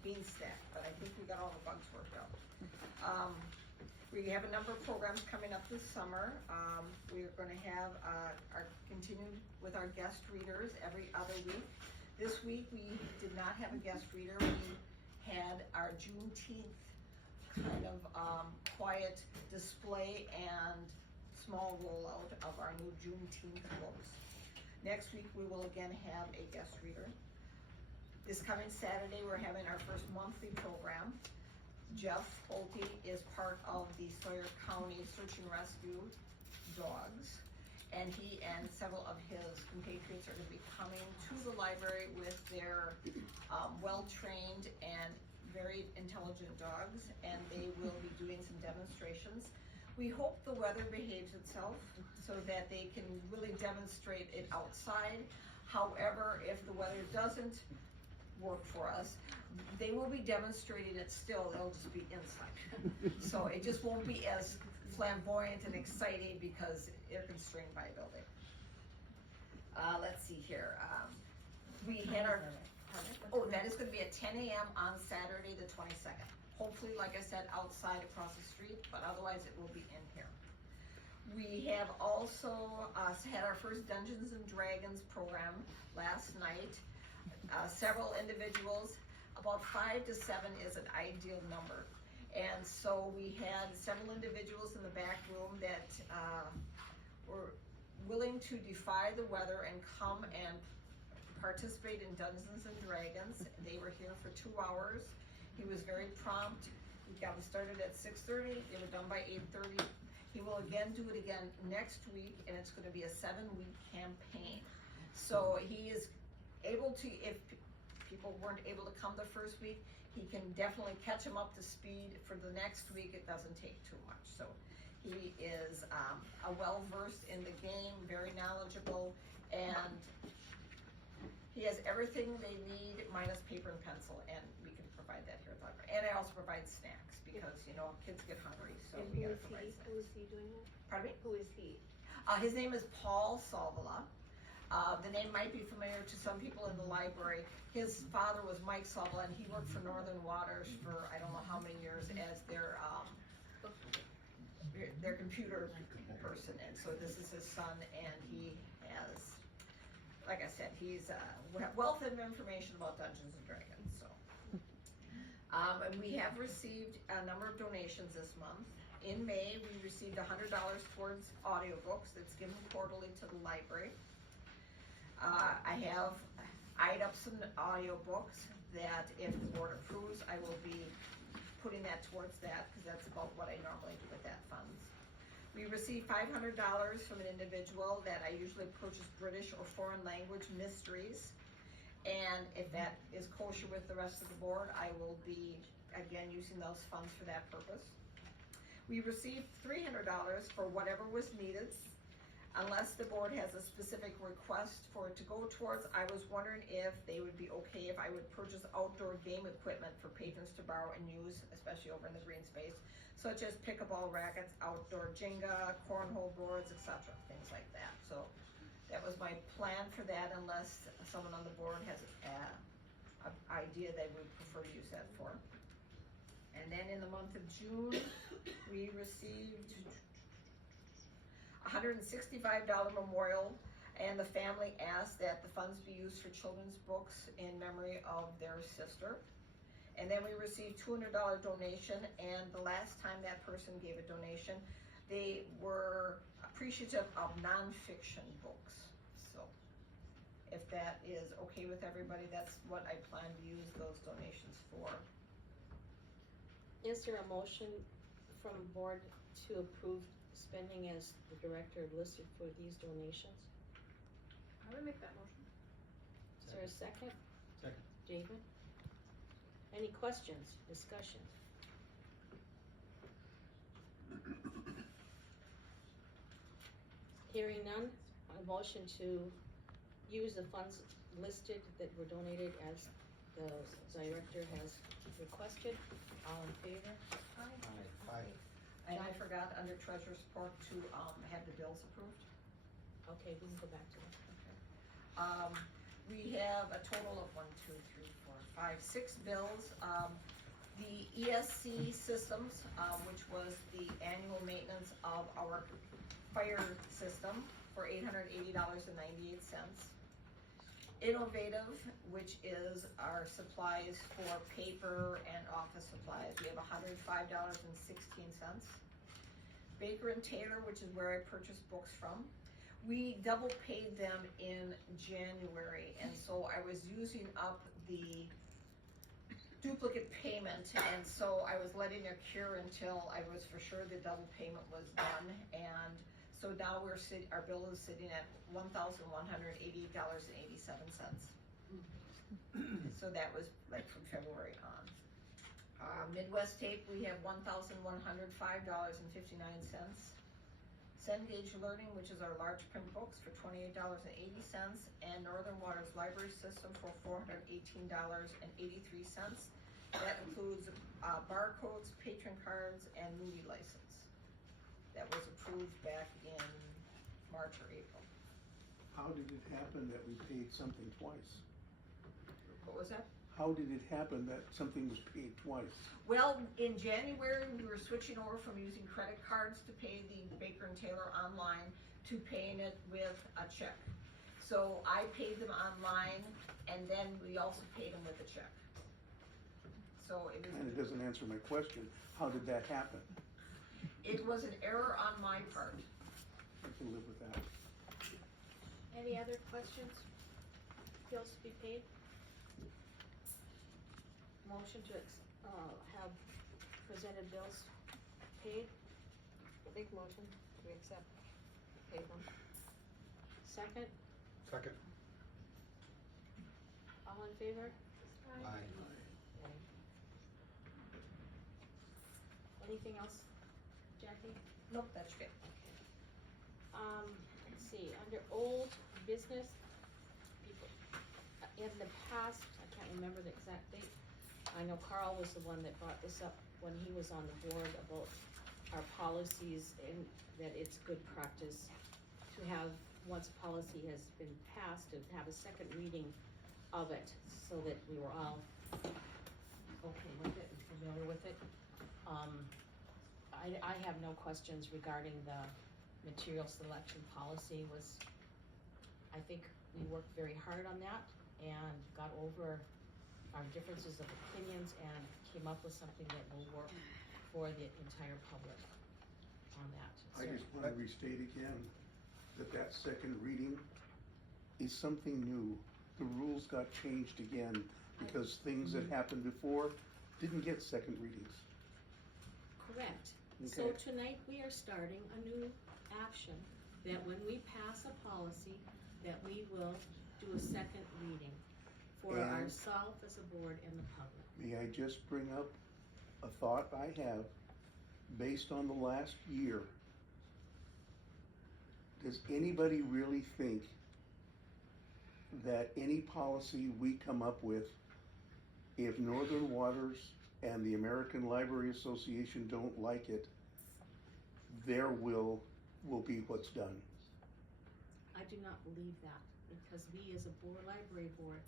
Beanstack, but I think we got all the bugs worked out. We have a number of programs coming up this summer. We are gonna have our continued with our guest readers every other week. This week, we did not have a guest reader. We had our Juneteenth kind of quiet display and small rollout of our new Juneteenth books. Next week, we will again have a guest reader. This coming Saturday, we're having our first monthly program. Jeff Holte is part of the Sawyer County Search and Rescue Dogs. And he and several of his compatriots are gonna be coming to the library with their well-trained and very intelligent dogs, and they will be doing some demonstrations. We hope the weather behaves itself so that they can really demonstrate it outside. However, if the weather doesn't work for us, they will be demonstrating it still, they'll just be inside. So it just won't be as flamboyant and exciting because they're constrained by a building. Let's see here, we had our, that is gonna be at 10 a.m. on Saturday, the 22nd. Hopefully, like I said, outside across the street, but otherwise it will be in here. We have also, had our first Dungeons and Dragons program last night. Several individuals, about 5 to 7 is an ideal number. And so we had several individuals in the back room that were willing to defy the weather and come and participate in Dungeons and Dragons. They were here for 2 hours. He was very prompt. We got them started at 6:30. They were done by 8:30. He will again do it again next week, and it's gonna be a 7-week campaign. So he is able to, if people weren't able to come the first week, he can definitely catch them up to speed for the next week. It doesn't take too much. So he is a well-versed in the game, very knowledgeable, and he has everything they need minus paper and pencil, and we can provide that here at the library. And I also provide snacks because, you know, kids get hungry, so we gotta provide snacks. Who is he doing that? Pardon me? Who is he? His name is Paul Salvala. The name might be familiar to some people in the library. His father was Mike Salvala, and he worked for Northern Waters for I don't know how many years as their computer person. And so this is his son, and he has, like I said, he's a wealth of information about Dungeons and Dragons. So, and we have received a number of donations this month. In May, we received $100 towards audiobooks that's given quarterly to the library. I have eyed up some audiobooks that if the board approves, I will be putting that towards that because that's about what I normally do with that funds. We received $500 from an individual that I usually purchase British or foreign language mysteries. And if that is kosher with the rest of the board, I will be, again, using those funds for that purpose. We received $300 for whatever was needed. Unless the board has a specific request for it to go towards, I was wondering if they would be okay if I would purchase outdoor game equipment for patrons to borrow and use, especially over in the green space, such as pickleball rackets, outdoor Jenga, cornhole boards, etc., things like that. So that was my plan for that, unless someone on the board has an idea they would prefer to use that for. And then in the month of June, we received $165 memorial, and the family asked that the funds be used for children's books in memory of their sister. And then we received $200 donation, and the last time that person gave a donation, they were appreciative of nonfiction books. So if that is okay with everybody, that's what I plan to use those donations for. Is there a motion from the board to approve spending as the director listed for these donations? I would make that motion. Is there a second? Second. David? Any questions, discussions? Hearing none, a motion to use the funds listed that were donated as the director has requested. All in favor? Aye. And I forgot under treasurer's report to have the bills approved. Okay, we can go back to that. We have a total of 6 bills. The ESC systems, which was the annual maintenance of our fire system for $880.98. Innovative, which is our supplies for paper and office supplies, we have $105.16. Baker and Taylor, which is where I purchase books from, we double paid them in January, and so I was using up the duplicate payment, and so I was letting it cure until I was for sure the double payment was done, and so now our bill is sitting at $1,188.87. So that was like from February on. Midwest Tape, we have $1,105.59. Cengage Learning, which is our large print books, for $28.80, and Northern Waters Library System for $418.83. That includes barcodes, patron cards, and movie license. That was approved back in March or April. How did it happen that we paid something twice? What was that? How did it happen that something was paid twice? Well, in January, we were switching over from using credit cards to pay the Baker and Taylor online to paying it with a check. So I paid them online, and then we also paid them with a check. So it was. And it doesn't answer my question. How did that happen? It was an error on my part. I can live with that. Any other questions? Bills to be paid? Motion to have presented bills paid? Big motion, we accept, pay them. Second? Second. All in favor? Aye. Okay. Anything else, Jackie? Nope, that's good. Let's see, under old business, people, in the past, I can't remember the exact date, I know Carl was the one that brought this up when he was on the board about our policies, and that it's good practice to have, once a policy has been passed, to have a second reading of it, so that we were all okay with it and familiar with it. I have no questions regarding the material selection policy. I think we worked very hard on that and got over our differences of opinions and came up with something that will work for the entire public on that. I just want to restate again that second reading is something new. The rules got changed again because things that happened before didn't get second readings. Correct. So tonight we are starting a new action that when we pass a policy, that we will do a second reading For And- ourselves as a board and the public. May I just bring up a thought I have based on the last year? Does anybody really think that any policy we come up with, if Northern Waters and the American Library Association don't like it, their will be what's done? I do not believe that, because we as a board, library board,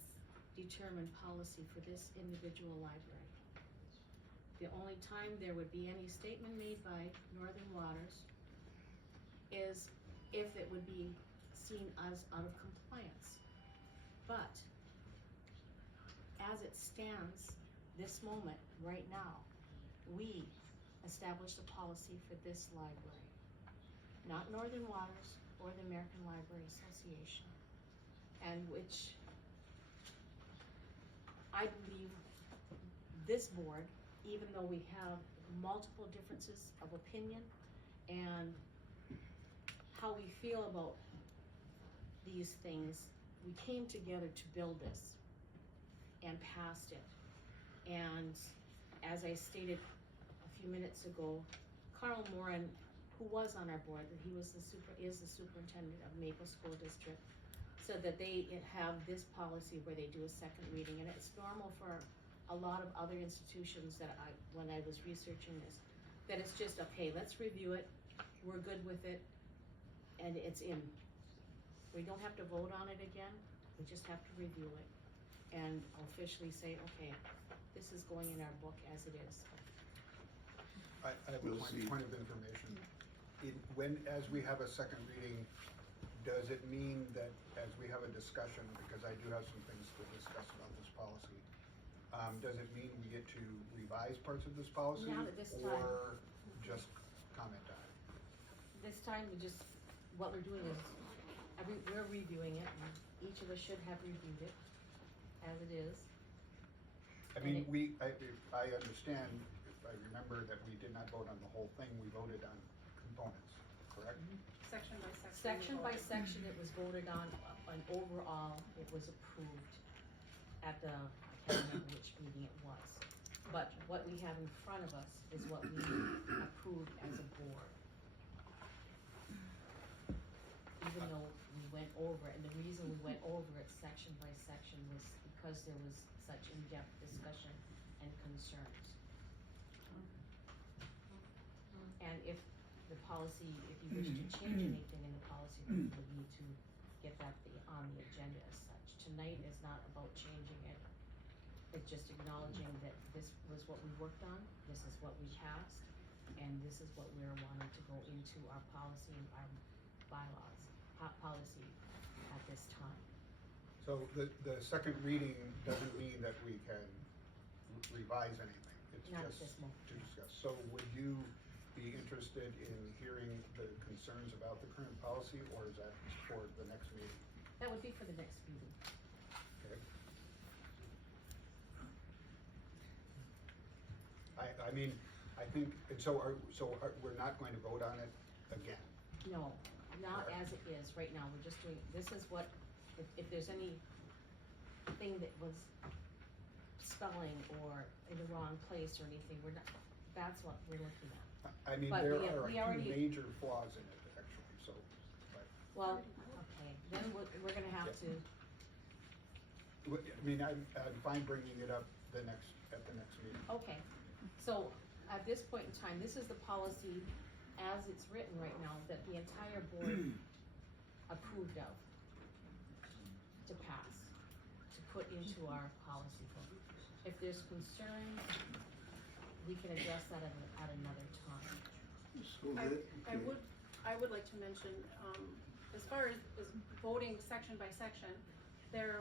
determine policy for this individual library. The only time there would be any statement made by Northern Waters is if it would be seen as out of compliance. But as it stands, this moment, right now, we established a policy for this library. Not Northern Waters or the American Library Association. And which I believe this board, even though we have multiple differences of opinion and how we feel about these things, we came together to build this and passed it. And as I stated a few minutes ago, Carl Moran, who was on our board, he was is the superintendent of Maple School District, said that they have this policy where they do a second reading, and it's normal for a lot of other institutions that when I was researching this, that it's just, okay, let's review it, we're good with it, and it's in. We don't have to vote on it again, we just have to review it and officially say, okay, this is going in our book as it is. I have We'll a see. point of information. As we have a second reading, does it mean that as we have a discussion, because I do have some things to discuss about this policy, does it mean we get to revise parts of this policy? Not at this time. Or just comment on it? This time, what we're doing is, we're reviewing it, and each of us should have reviewed it as it is. I mean, I understand, if I remember, that we did not vote on the whole thing, we voted on components, correct? Section by section. Section by section, it was voted on, and overall, it was approved at the, I can't remember which meeting it was. But what we have in front of us is what we approved as a board. Even though we went over, and the reason we went over it section by section was because there was such in-depth discussion and concerns. And if the policy, if you wish to change anything in the policy, then you would need to get that on the agenda as such. Tonight is not about changing it. It's just acknowledging that this was what we worked on, this is what we passed, and this is what we're wanting to go into our policy and our bylaws, policy at this time. So the second reading doesn't mean that we can revise anything, it's Not at just this moment. to discuss. So would you be interested in hearing the concerns about the current policy, or is that for the next meeting? That would be for the next meeting. Okay. I mean, I think, and we're not going to vote on it again? No, not as it is right now, we're just doing, this is what, if there's anything that was spelling or in the wrong place or anything, we're not, that's what we're looking at. I mean, But there we are a already- few major flaws in it, actually, so, but, Well, okay, then we're gonna have to, I mean, I'm fine bringing it up at the next meeting. okay. So, at this point in time, this is the policy as it's written right now, that the entire board approved of to pass, to put into our policy book. If there's concern, we can address that at another time. So that, I would like to mention, as far as voting section by section, there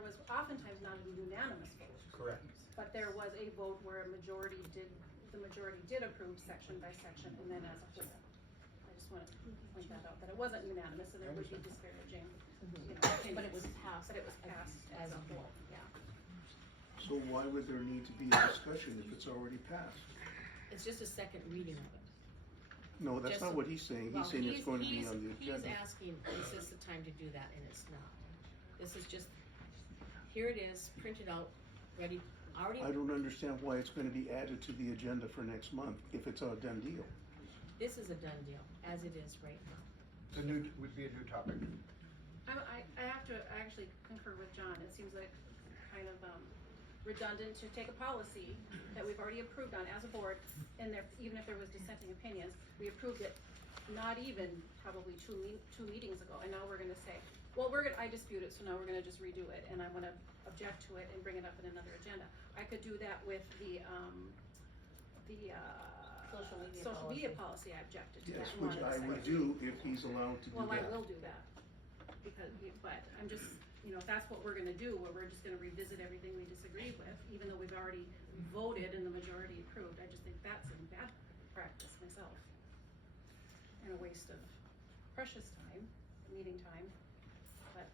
was oftentimes not a unanimous vote. Correct. But there was a vote where the majority did approve section by section, and then as a whole. I just wanted to point that out, that it wasn't unanimous, and it would be disparaging, you know, opinions. But it was passed. But it was passed as a whole. yeah. so why would there need to be a discussion if it's already passed? It's just a second reading of it. No, that's Just not a- what he's saying. Well, He's saying it's going to be on the He's agenda. asking, is this the time to do that, and it's not. This is just, here it is, printed out, ready, already, I don't understand why it's gonna be added to the agenda for next month if it's a done deal. this is a done deal, as it is right now. Would be a new topic. I have to actually concur with John. It seems like kind of redundant to take a policy that we've already approved on as a board, and there, even if there was dissenting opinions, we approved it not even probably two meetings ago, and now we're gonna say, well, I dispute it, so now we're gonna just redo it, and I wanna object to it and bring it up in another agenda. I could do that with the social media policy. I objected to Yes, that. and which wanted a I would second. do if he's allowed to do that. Well, I will do that, because, but I'm just, if that's what we're gonna do, where we're just gonna revisit everything we disagree with, even though we've already voted and the majority approved, I just think that's a bad practice myself. And a waste of precious time, meeting time, but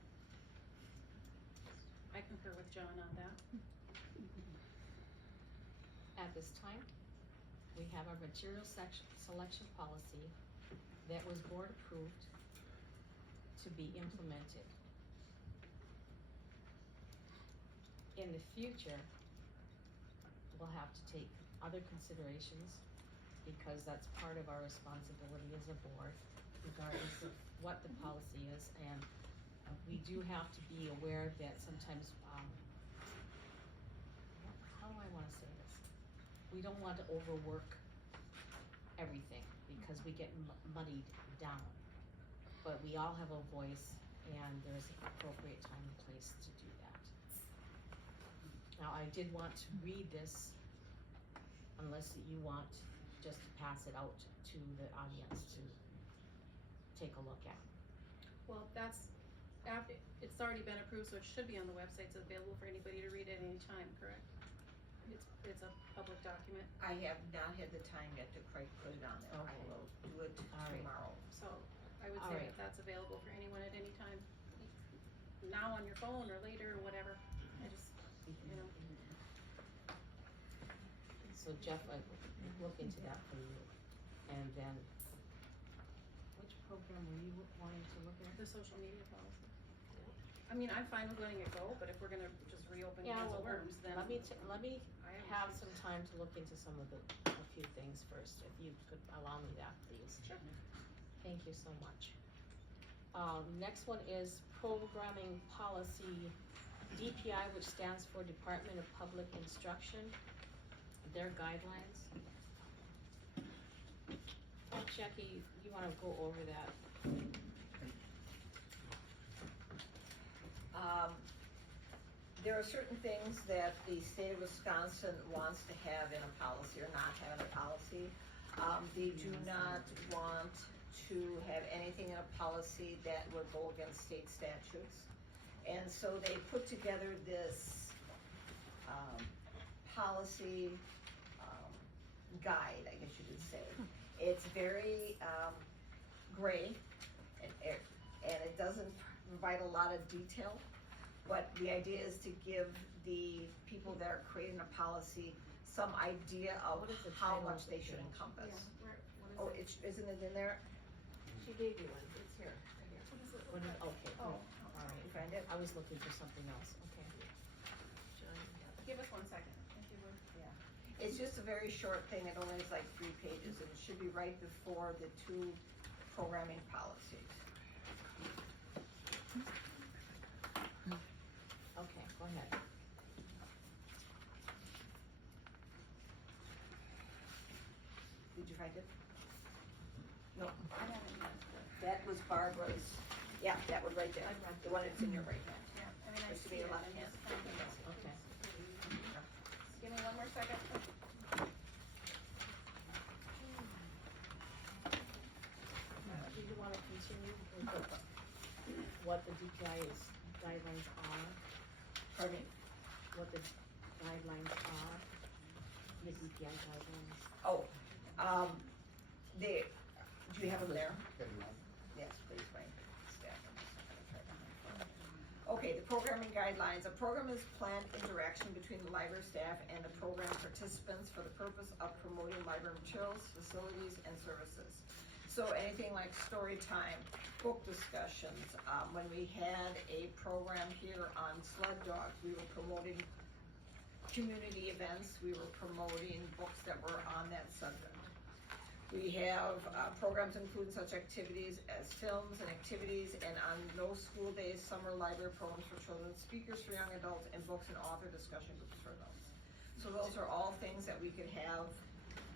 I concur with John on that. At this time, we have our material selection policy that was board approved to be implemented. In the future, we'll have to take other considerations because that's part of our responsibility as a board, regardless of what the policy is, and we do have to be aware that sometimes, how do I wanna say this? We don't want to overwork everything because we get muddied down. But we all have a voice and there's an appropriate time and place to do that. Now, I did want to read this, unless you want just to pass it out to the audience to take a look at. Well, it's already been approved, so it should be on the website. It's available for anybody to read at any time, correct? It's a public document. I have not had the time yet to quite put it on there. I will do it All right. tomorrow. So I would All say right. that that's available for anyone at any time, now on your phone or later or whatever. I just, So Jeff, I look into that for you. And then, which program were you wanting to look at? the social media policy. I mean, I'm fine with letting it go, but if we're gonna just reopen Yeah, cans well, of worms, then. let me I have some time to look into some of a few things first, if you could allow me that, please. Sure. Thank you so much. Next one is programming policy, DPI, which stands for Department of Public Instruction, their guidelines. Jackie, you wanna go over that? There are certain things that the state of Wisconsin wants to have in a policy or not have in a policy. They do not want to have anything in a policy that would go against state statutes. And so they put together this policy guide, I guess you could say. It's very gray, and it doesn't provide a lot of detail. But the idea is to give the people that are creating a policy some idea of What is the how title much of the they should page? encompass. What is Oh, isn't it in there? She gave you one, it's here, right here. What is it? What is, okay, Oh, all right. you find it? I was looking for something else, okay. Give us 1 second, if you would. It's just a very short thing, it only is like 3 pages, and it should be right before the 2 programming policies. Okay, go ahead. Did you find it? No, I haven't yet, but, that was Barbara's, yeah, that one right there, I've got the one that's in your right hand. yeah, I mean, I Used to see be a it, left I'm hand. just finding it. Okay. Give me 1 more second. Do you wanna continue with what the DPI's guidelines are, Pardon me? what the guidelines are? The DPI guidelines? Oh, do you have them there? Okay, you want? Yes, please, Frank. Staff, I'm just gonna try to find it. Okay, the programming guidelines. A program is planned interaction between the library staff and the program participants for the purpose of promoting library materials, facilities, and services. So anything like story time, book discussions, when we had a program here on sled dogs, we were promoting community events, we were promoting books that were on that subject. We have programs including such activities as films and activities, and on no school days, summer library programs for children, speakers for young adults, and books and author discussion groups for adults. So those are all things that we could have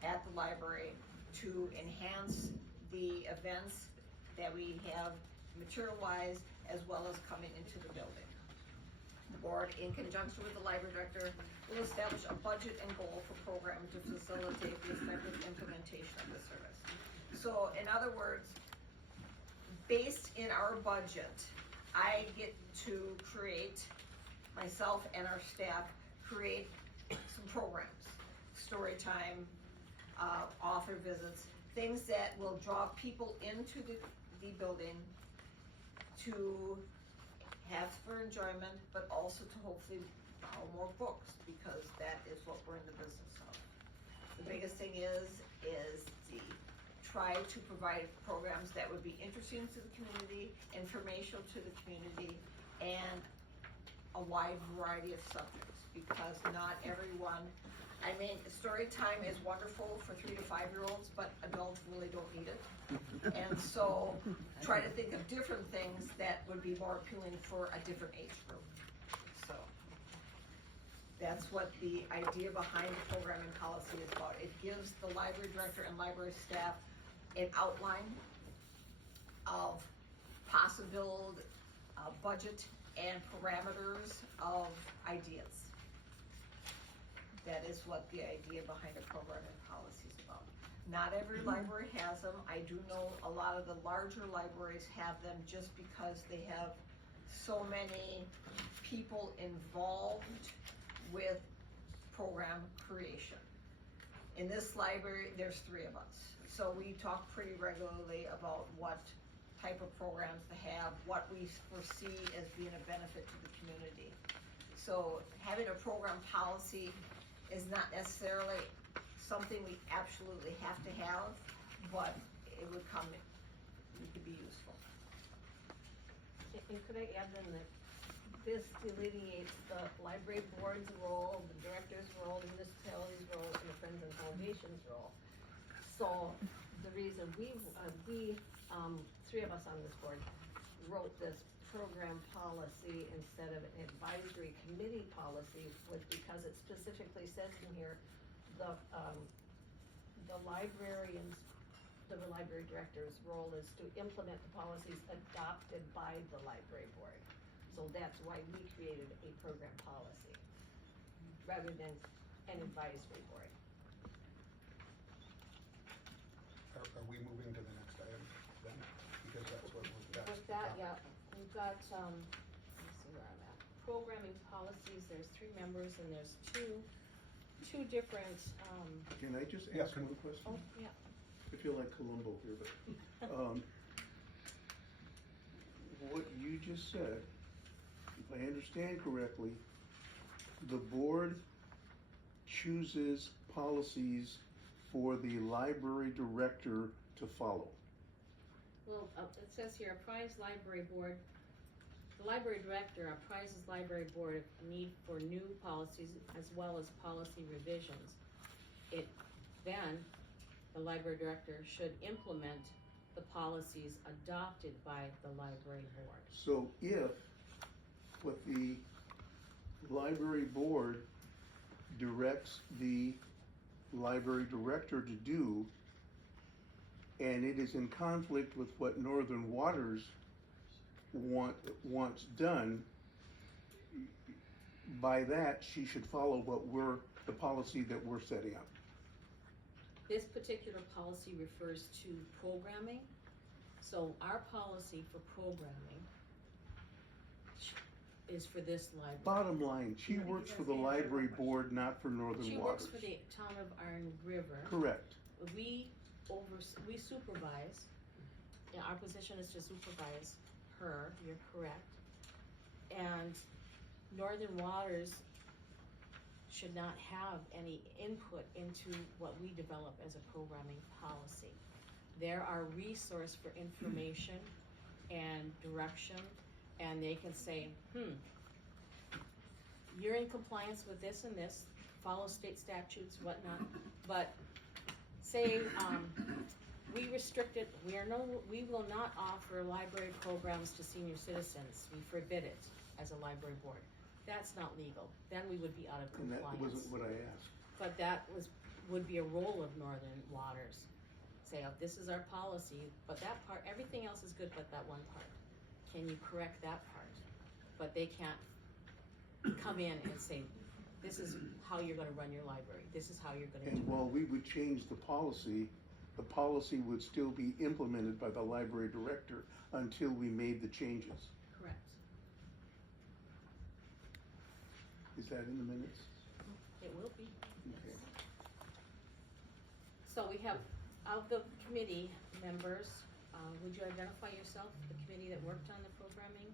at the library to enhance the events that we have material-wise, as well as coming into the building. The board, in conjunction with the library director, will establish a budget and goal for programming to facilitate the effective implementation of the service. So, in other words, based in our budget, I get to create, myself and our staff, create some programs, story time, author visits, things that will draw people into the building to have for enjoyment, but also to hopefully borrow more books, because that is what we're in the business of. The biggest thing is the try to provide programs that would be interesting to the community, informational to the community, and a wide variety of subjects, because not everyone, I mean, story time is wonderful for 3 to 5 year olds, but adults really don't need it. And so try to think of different things that would be more appealing for a different age group. So that's what the idea behind the programming policy is about. It gives the library director and library staff an outline of possible budget and parameters of ideas. That is what the idea behind a programming policy is about. Not every library has them. I do know a lot of the larger libraries have them just because they have so many people involved with program creation. In this library, there's 3 of us. So we talk pretty regularly about what type of programs to have, what we foresee as being a benefit to the community. So having a program policy is not necessarily something we absolutely have to have, but it could be useful. And could I add then that this delineates the library board's role, the director's role, the municipality's role, and the Friends and Foundation's role. So the reason we 3 of us on this board wrote this program policy instead of an advisory committee policy was because it specifically says in here the librarians, the library director's role is to implement the policies adopted by the library board. So that's why we created a program policy rather than an advisory board. Are we moving to the next item then? Because that's what was passed. With that, yeah, we've got, let me see where I'm at. Programming policies, there's 3 members and there's two different, Can I just Yeah, ask one question? oh, yeah. I feel like Columbo here, but, what you just said, if I understand correctly, the board chooses policies for the library director to follow. Well, it says here, apprise library board, the library director apprises library board of need for new policies as well as policy revisions. Then, the library director should implement the policies adopted by the library board. So if what the library board directs the library director to do, and it is in conflict with what Northern Waters wants done, by that she should follow the policy that we're setting up. This particular policy refers to programming, so our policy for programming is for this library. Bottom line, she works for the library board, not for Northern She Waters. works for the town of Iron River. Correct. We supervise, our position is to supervise her, you're correct. And Northern Waters should not have any input into what we develop as a programming policy. They're our resource for information and direction, and they can say, you're in compliance with this and this, follow state statutes, whatnot, but say, we restricted, we will not offer library programs to senior citizens, we forbid it as a library board. That's not legal, then we would be out of And that compliance. wasn't what I asked. But that would be a role of Northern Waters. Say, this is our policy, but that part, everything else is good but that one part. Can you correct that part? But they can't come in and say, this is how you're gonna run your library, this is how you're gonna do And it. while we would change the policy would still be implemented by the library director until we made the changes. Correct. Is that in the minutes? It will be. Okay. So we have, of the committee members, would you identify yourself, the committee that worked on the programming?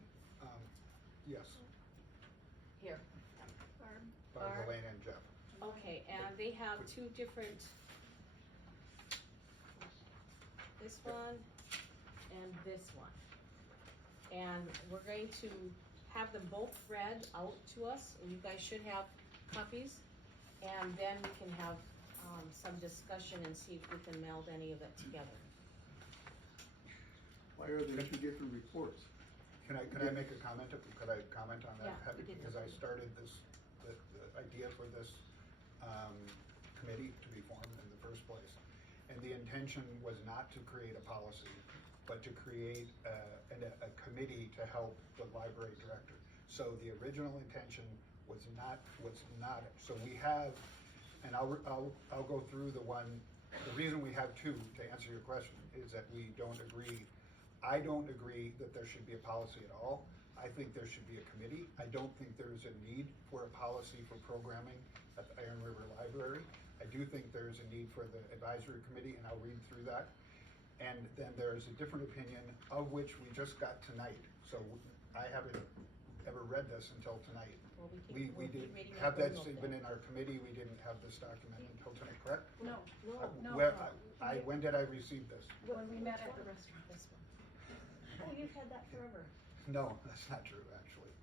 Yes, Here. Barb, Barb. Elaine, and Jeff. Okay, and they have two different, this one and this one. And we're going to have them both read out to us, and you guys should have copies. And then we can have, some discussion and see if we can meld any of it together. Why are there two different reports? Can I make a comment, could I comment on that? Yeah, you did. Because I started this, the idea for this, committee to be formed in the first place. And the intention was not to create a policy, but to create a committee to help the library director. So the original intention was not, so we have, and I'll go through the one, the reason we have two, to answer your question, is that we don't agree. I don't agree that there should be a policy at all. I think there should be a committee. I don't think there's a need for a policy for programming at the Iron River Library. I do think there's a need for the advisory committee, and I'll read through that. And then there's a different opinion, of which we just got tonight. So I haven't ever read this until tonight. Well, We we'll keep didn't reading have that that one even then. in our committee, we didn't have this document until tonight, correct? No, no. When did I receive this? When we met at the restaurant. This one. Oh, you've had that forever. No, that's not true, actually.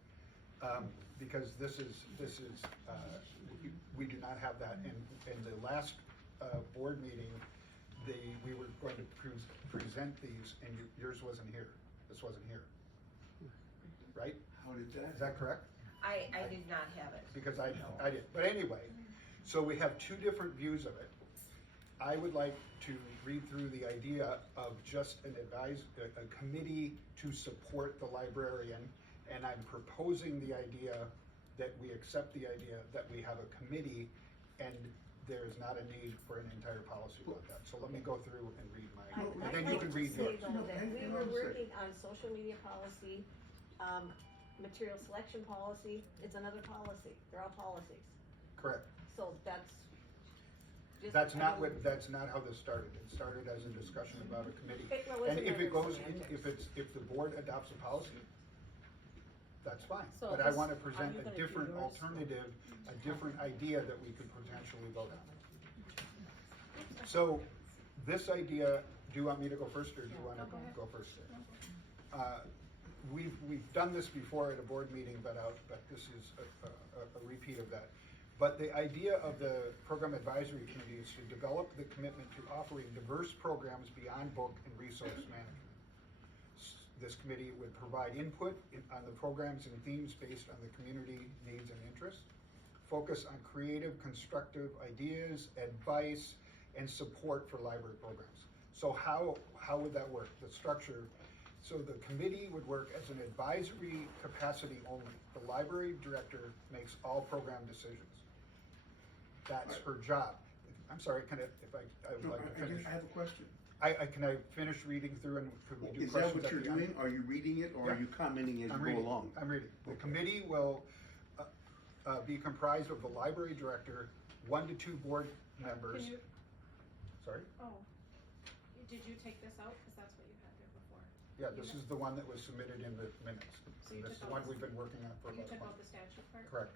Because this is, we do not have that. In the last, board meeting, we were going to present these, and yours wasn't here. This wasn't here. Right? How did that? Is that correct? I did not have it. Because I did. But anyway, so we have two different views of it. I would like to read through the idea of just a committee to support the librarian, and I'm proposing the idea that we accept the idea that we have a committee, and there's not a need for an entire policy about that. So let me go through and read mine, and then you can read yours. I'd like to say though that we were working on social media policy, material selection policy, it's another policy, they're all policies. Correct. So that's just. That's not how this started. It started as a discussion about a committee. Well, it was And if it another goes, semantics. if the board adopts a policy, that's fine. So But I this- wanna are present you a gonna do different yours? alternative, a different idea that we could potentially vote on. So, this idea, do you want me to go first, or do you wanna go first? We've done this before at a board meeting, but this is a repeat of that. But the idea of the Program Advisory Committee is to develop the commitment to offering diverse programs beyond book and resource management. This committee would provide input on the programs and themes based on the community needs and interests, focus on creative, constructive ideas, advice, and support for library programs. So how would that work? The structure, so the committee would work as an advisory capacity only. The library director makes all program decisions. That's her job. I'm sorry, I would like to finish. I have a question. Can I finish reading through, and could we do Is that questions what at you're the end? doing? Are you reading it, or are Yeah. you commenting as I'm you reading. go along? I'm reading. The Okay. committee will be comprised of the library director, 1 to 2 board members. Can you, Sorry? did you take this out? Cause that's what you had there before. Yeah, this is the one that was submitted in the minutes. So you This is took the out one we've been working on for You about a took out month. the statute part? Correct.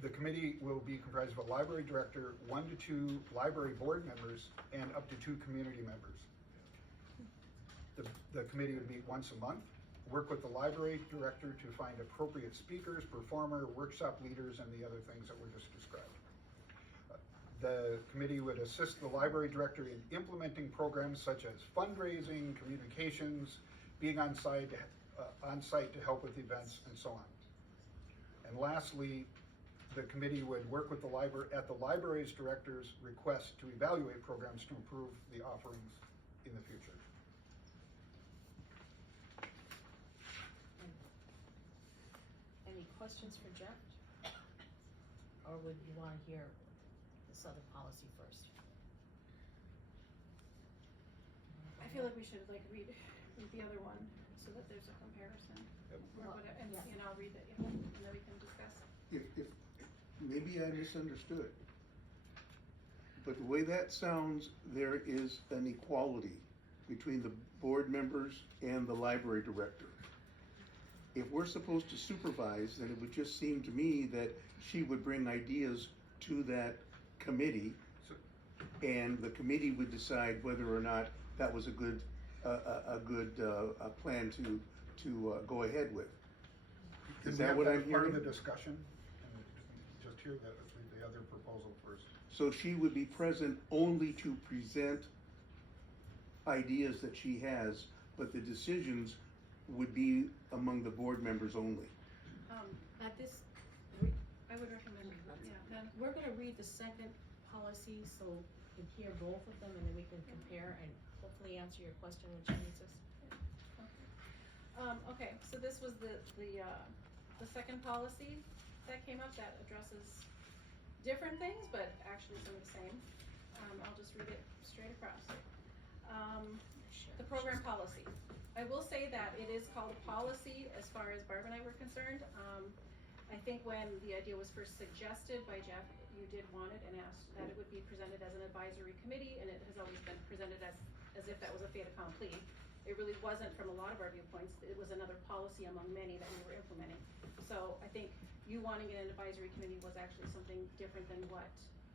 The committee will be comprised of a library director, 1 to 2 library board members, and up to 2 community members. The committee would meet once a month, work with the library director to find appropriate speakers, performer, workshop leaders, and the other things that were just described. The committee would assist the library director in implementing programs such as fundraising, communications, being on site to help with events, and so on. And lastly, the committee would work with the library at the library's director's request to evaluate programs to improve the offerings in the future. Any questions for Jeff? Or would you wanna hear this other policy first? I feel like we should like read the other one so that there's a comparison. Yep. Or whatever, and Yeah. I'll read it, and then we can discuss. If, maybe I misunderstood. But the way that sounds, there is an equality between the board members and the library director. If we're supposed to supervise, then it would just seem to me that she would bring ideas to that committee, and the committee would decide whether or not that was a good plan to go ahead with. Can Is we that have what that I'm as part of hearing? the discussion? And just hear the other proposal first. So she would be present only to present ideas that she has, but the decisions would be among the board members only. At this, I would recommend, yeah, then, we're gonna read the second policy, so we can hear both of them, and then we can compare and hopefully answer your question when she needs us. okay, so this was the second policy that came up that addresses different things, but actually some of the same. I'll just read it straight across. The program policy. I will say that it is called a policy as far as Barb and I were concerned. I think when the idea was first suggested by Jeff, you did want it and asked that it would be presented as an advisory committee, and it has always been presented as if that was a fait accompli. It really wasn't from a lot of our viewpoints. It was another policy among many that we were implementing. So I think you wanting an advisory committee was actually something different than what,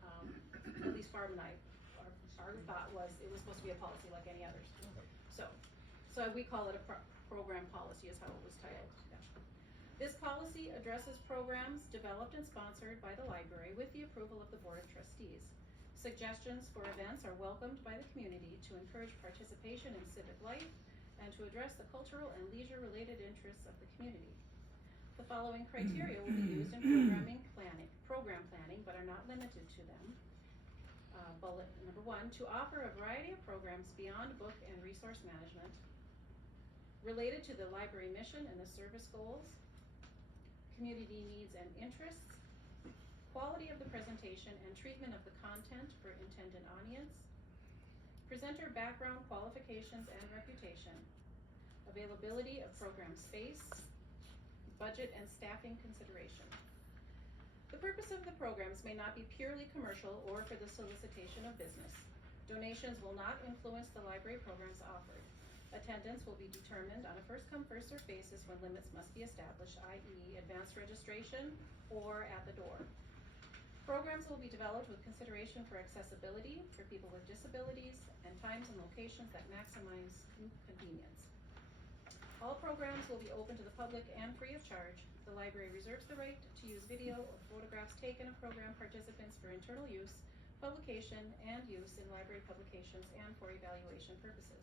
at least Barb and I, our thought was it was supposed to be a policy like any others. So we call it a program policy is how it was titled. This policy addresses programs developed and sponsored by the library with the approval of the Board of Trustees. Suggestions for events are welcomed by the community to encourage participation in civic life and to address the cultural and leisure-related interests of the community. The following criteria will be used in program planning, but are not limited to them. Bullet number 1, to offer a variety of programs beyond book and resource management, related to the library mission and the service goals, community needs and interests, quality of the presentation and treatment of the content for intended audience, presenter background, qualifications, and reputation, availability of program space, budget and staffing consideration. The purpose of the programs may not be purely commercial or for the solicitation of business. Donations will not influence the library programs offered. Attendance will be determined on a first-come, first-served basis when limits must be established, i.e. advanced registration or at the door. Programs will be developed with consideration for accessibility for people with disabilities and times and locations that maximize convenience. All programs will be open to the public and free of charge. The library reserves the right to use video or photographs taken of program participants for internal use, publication, and use in library publications and for evaluation purposes.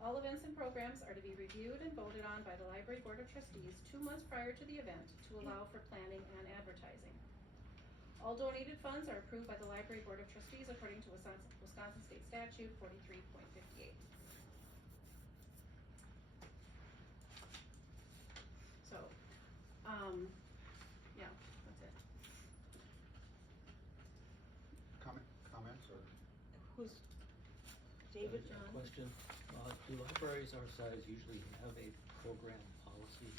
All events and programs are to be reviewed and voted on by the Library Board of Trustees 2 months prior to the event to allow for planning and advertising. All donated funds are approved by the Library Board of Trustees according to Wisconsin State Statute 43.58. So, yeah, that's it. Comments or? Who's, David, John? Question, do libraries our size usually have a program policy?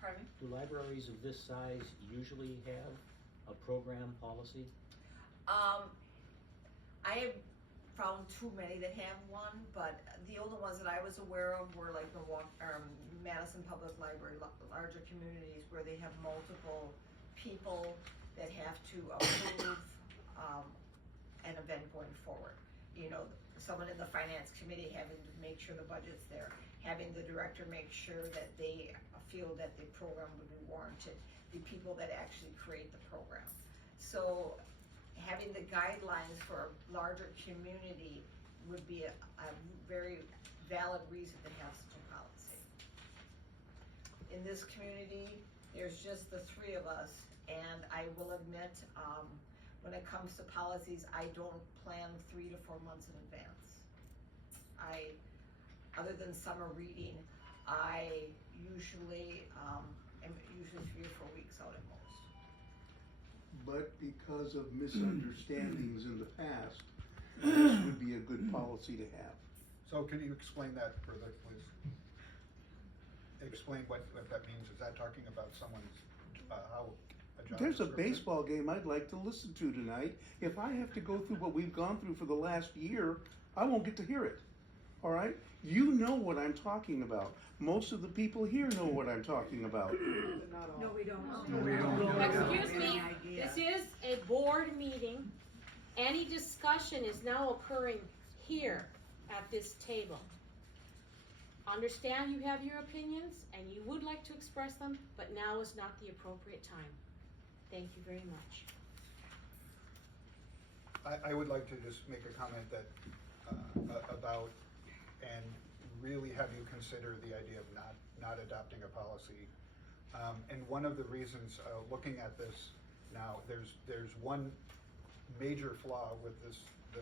Pardon me? Do libraries of this size usually have a program policy? I have found too many that have one, but the only ones that I was aware of were like Madison Public Library, larger communities where they have multiple people that have to approve, an event going forward. You know, someone in the finance committee having to make sure the budget's there, having the director make sure that they feel that the program would be warranted, the people that actually create the program. So having the guidelines for a larger community would be a very valid reason to have such a policy. In this community, there's just the three of us, and I will admit, when it comes to policies, I don't plan 3 to 4 months in advance. Other than summer reading, I usually, am usually 3 or 4 weeks out at most. But because of misunderstandings in the past, this would be a good policy to have. So can you explain that further, please? Explain what that means. Is that talking about someone's, how a job There's a description? baseball game I'd like to listen to tonight. If I have to go through what we've gone through for the last year, I won't get to hear it. All right? You know what I'm talking about. Most of the people here know what I'm talking about. No, we don't. No, we don't. Excuse me, this is a board meeting. Any discussion is now occurring here at this table. Understand you have your opinions and you would like to express them, but now is not the appropriate time. Thank you very much. I would like to just make a comment that, about, and really have you consider the idea of not adopting a policy. And one of the reasons, looking at this now, there's one major flaw with the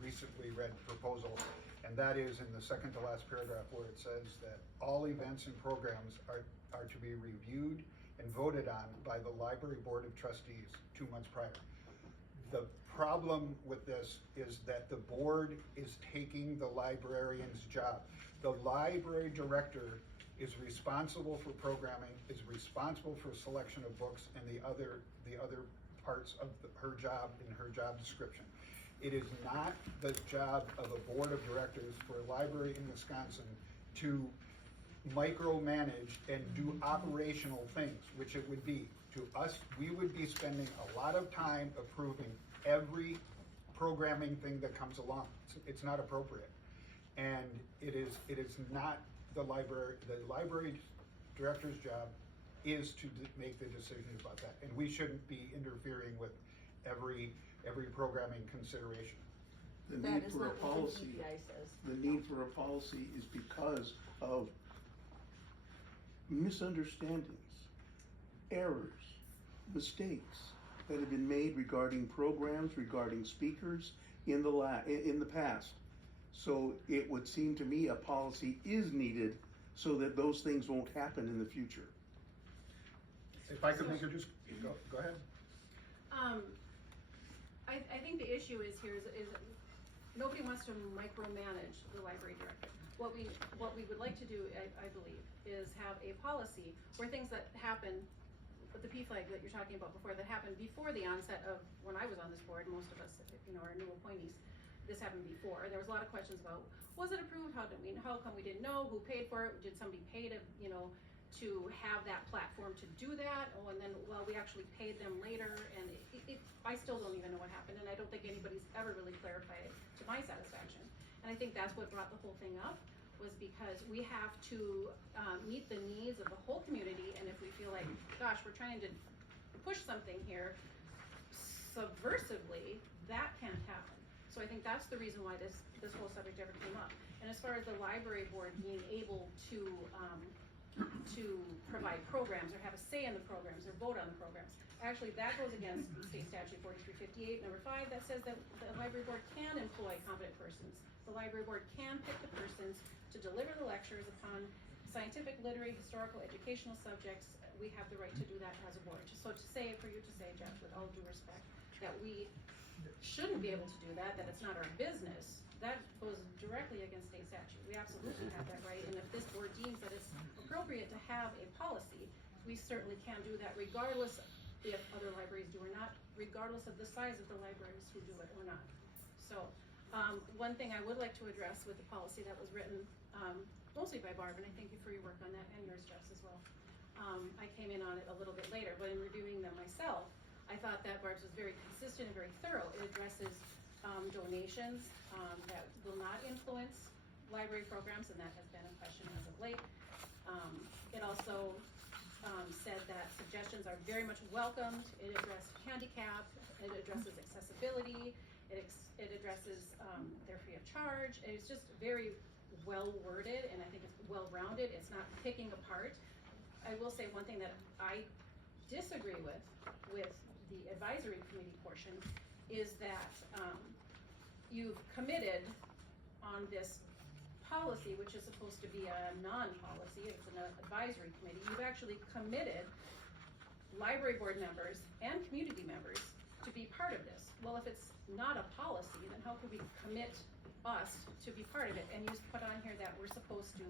recently read proposal, and that is in the second to last paragraph where it says that all events and programs are to be reviewed and voted on by the library board of trustees 2 months prior. The problem with this is that the board is taking the librarian's job. The library director is responsible for programming, is responsible for selection of books and the other parts of her job in her job description. It is not the job of a board of directors for a library in Wisconsin to micromanage and do operational things, which it would be. To us, we would be spending a lot of time approving every programming thing that comes along. It's not appropriate. And it is not the library director's job is to make the decisions about that. And we shouldn't be interfering with every programming consideration. The That need is for a not what the policy, DPI says. the need for a policy is because of misunderstandings, errors, mistakes that have been made regarding programs, regarding speakers in the past. So it would seem to me a policy is needed so that those things won't happen in the future. If I could make it just, go ahead. I think the issue is here is nobody wants to micromanage the library director. What we would like to do, I believe, is have a policy where things that happen, with the PFLAG that you're talking about before, that happened before the onset of when I was on this board, most of us, are new appointees, this happened before. There was a lot of questions about, was it approved? How come we didn't know? Who paid for it? Did somebody pay to, to have that platform to do that? Oh, and then, well, we actually paid them later, and I still don't even know what happened, and I don't think anybody's ever really clarified it to my satisfaction. And I think that's what brought the whole thing up, was because we have to meet the needs of the whole community, and if we feel like, gosh, we're trying to push something here subversively, that can't happen. So I think that's the reason why this whole subject ever came up. And as far as the library board being able to provide programs or have a say in the programs or vote on the programs, actually that goes against state statute 4358 number 5 that says that the library board can employ competent persons. The library board can pick the persons to deliver the lectures upon scientific, literary, historical, educational subjects. We have the right to do that as a board. So for you to say, Jeff, with all due respect, that we shouldn't be able to do that, that it's not our business, that goes directly against state statute. We absolutely have that right, and if this board deems that it's appropriate to have a policy, we certainly can do that regardless if other libraries do or not, regardless of the size of the libraries who do it or not. So, one thing I would like to address with the policy that was written, mostly by Barb, and I thank you for your work on that, and yours, Jess, as well. I came in on it a little bit later, but in reviewing them myself, I thought that Barb's was very consistent and very thorough. It addresses donations that will not influence library programs, and that has been a question as of late. It also said that suggestions are very much welcomed. It addressed handicap, it addresses accessibility, it addresses they're free of charge. It's just very well worded, and I think it's well rounded. It's not picking apart. I will say one thing that I disagree with the advisory committee portion is that you've committed on this policy, which is supposed to be a non-policy, it's an advisory committee. You've actually committed library board members and community members to be part of this. Well, if it's not a policy, then how could we commit us to be part of it? And you put on here that we're supposed to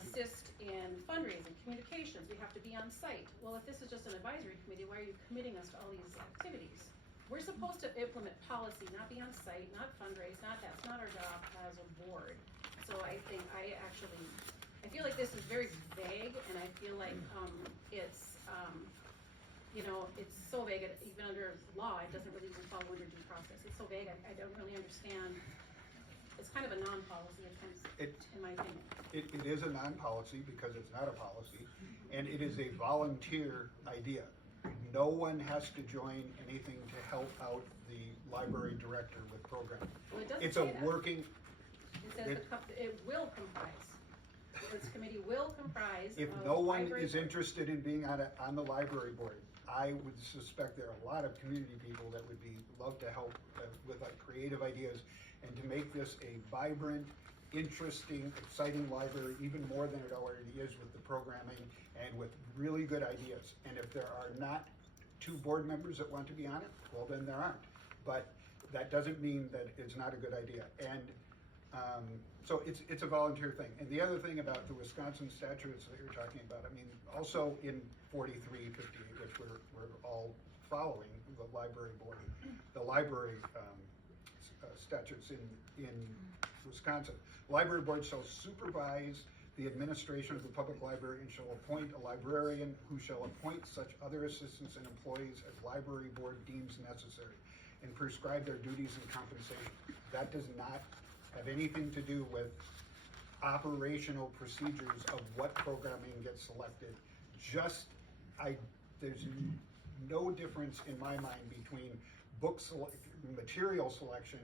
assist in fundraising, communications, we have to be on site. Well, if this is just an advisory committee, why are you committing us to all these activities? We're supposed to implement policy, not be on site, not fundraise, that's not our job as a board. So I think I feel like this is very vague, and I feel like it's so vague, even under law, it doesn't really even fall under due process. It's so vague, I don't really understand. It's kind of a non-policy in my opinion. It is a non-policy because it's not a policy, and it is a volunteer idea. No one has to join anything to help out the library director with programming. Well, it doesn't It's say a that. working. It says it will comprise. This committee will comprise If of no one library is board. interested in being on the library board, I would suspect there are a lot of community people that would love to help with creative ideas and to make this a vibrant, interesting, exciting library, even more than it already is with the programming and with really good ideas. And if there are not 2 board members that want to be on it, well, then there aren't. But that doesn't mean that it's not a good idea. And so it's a volunteer thing. And the other thing about the Wisconsin statutes that you're talking about, I mean, also in 4358, which we're all following, the library board, the library statutes in Wisconsin. Library board shall supervise the administration of the public library and shall appoint a librarian who shall appoint such other assistants and employees as library board deems necessary and prescribe their duties and compensation. That does not have anything to do with operational procedures of what programming gets selected. There's no difference in my mind between material selection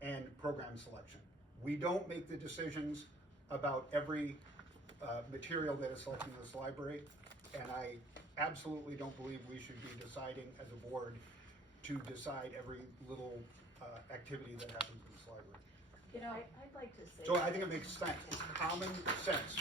and program selection. We don't make the decisions about every material that is selected in this library, and I absolutely don't believe we should be deciding as a board to decide every little activity that happens in this library. You know, I'd like to say. So I think it makes sense, common sense.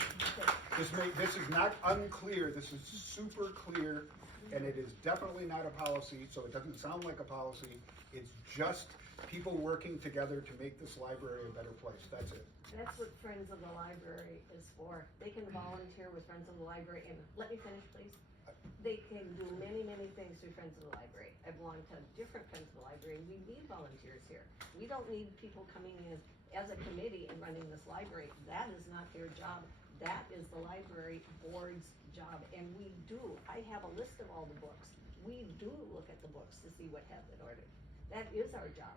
This is not unclear, this is super clear, and it is definitely not a policy, so it doesn't sound like a policy. It's just people working together to make this library a better place, that's it. That's what Friends of the Library is for. They can volunteer with Friends of the Library, and let me finish, please. They can do many, many things through Friends of the Library. I belong to different Friends of the Library. We need volunteers here. We don't need people coming in as a committee and running this library. That is not their job. That is the library board's job, and we do. I have a list of all the books. We do look at the books to see what has been ordered. That is our job.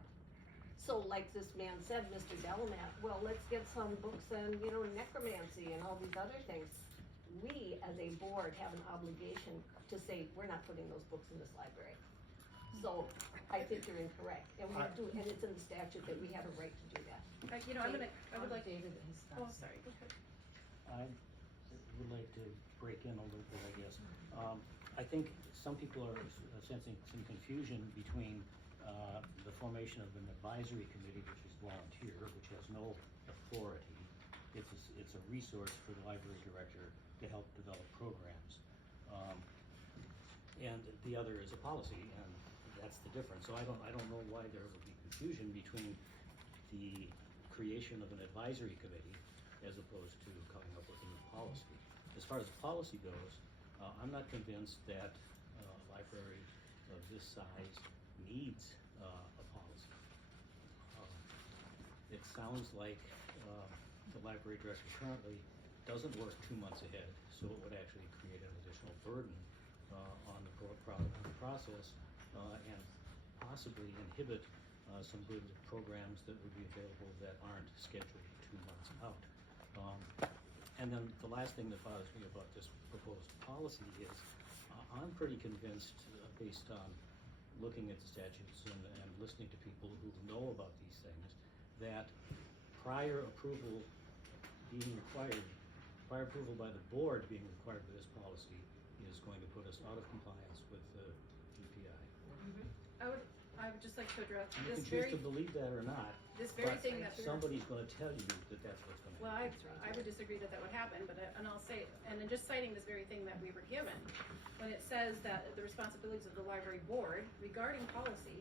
So like this man said, Mr. Delamat, well, let's get some books on, necromancy and all these other things. We, as a board, have an obligation to say, we're not putting those books in this library. So I think you're incorrect, and we do, and it's in the statute that we have a right to do that. I would like. David Oh, sorry, go ahead. I would like to break in a little bit, I guess. I think some people are sensing some confusion between the formation of an advisory committee, which is volunteer, which has no authority. It's a resource for the library director to help develop programs. And the other is a policy, and that's the difference. So I don't know why there would be confusion between the creation of an advisory committee as opposed to coming up with a new policy. As far as the policy goes, I'm not convinced that a library of this size needs a policy. It sounds like the library director currently doesn't work 2 months ahead, so it would actually create an additional burden on the process, and possibly inhibit some good programs that would be available that aren't scheduled 2 months out. And then the last thing that bothers me about this proposed policy is I'm pretty convinced, based on looking at the statutes and listening to people who know about these things, that prior approval by the board being required for this policy is going to put us out of compliance with the GPI. I would just like to address You this can choose very, to believe that or not, this very but thing that. somebody's gonna tell you that that's what's gonna Well, happen. I would disagree that would happen, but, and I'll say, and then just citing this very thing that we were given, when it says that the responsibilities of the library board regarding policy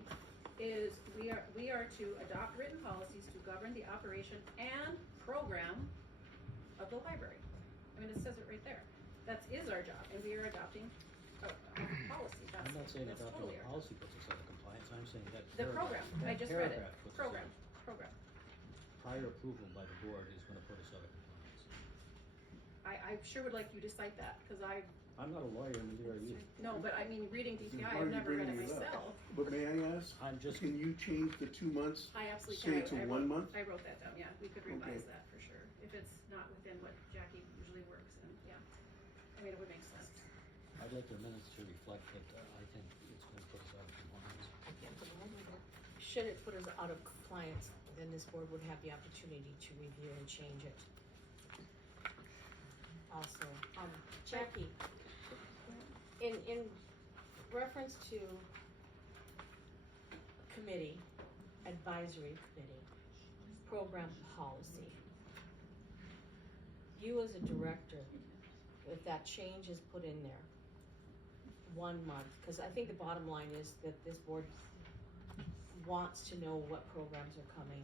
is we are to adopt written policies to govern the operation and program of the library. I mean, it says it right there. That is our job, and we are adopting a policy. I'm not saying that's adopting totally a our policy puts us out of compliance, I'm saying that The program, I just read it. paragraph puts us Program, out. program. Prior approval by the board is gonna put us out of compliance. I sure would like you to cite that, cause I'm not a lawyer, neither are you. no, but I mean, reading DPI, Why are I've you never read it bringing it up? myself. But may I ask, I'm just, can you change the 2 months, I absolutely say can. to I 1 wrote- month? I wrote that down, yeah, we could revise Okay. that for sure, if it's not within what Jackie usually works in, yeah. I mean, it would make sense. I'd like the minutes to reflect that I think it's gonna put us out of compliance. Should it put us out of compliance, then this board would have the opportunity to review and change it. Also, Jackie, in reference to committee, advisory committee, program policy, you as a director, if that change is put in there, 1 month, cause I think the bottom line is that this board wants to know what programs are coming,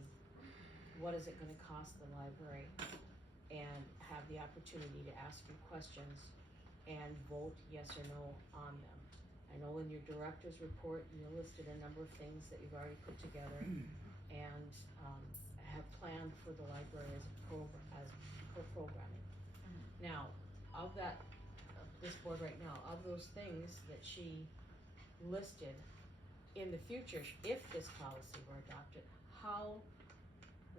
what is it gonna cost the library, and have the opportunity to ask you questions and vote yes or no on them. I know in your director's report, you listed a number of things that you've already put together and, have planned for the library as for programming. Now, of that, this board right now, of those things that she listed, in the future, if this policy were adopted, how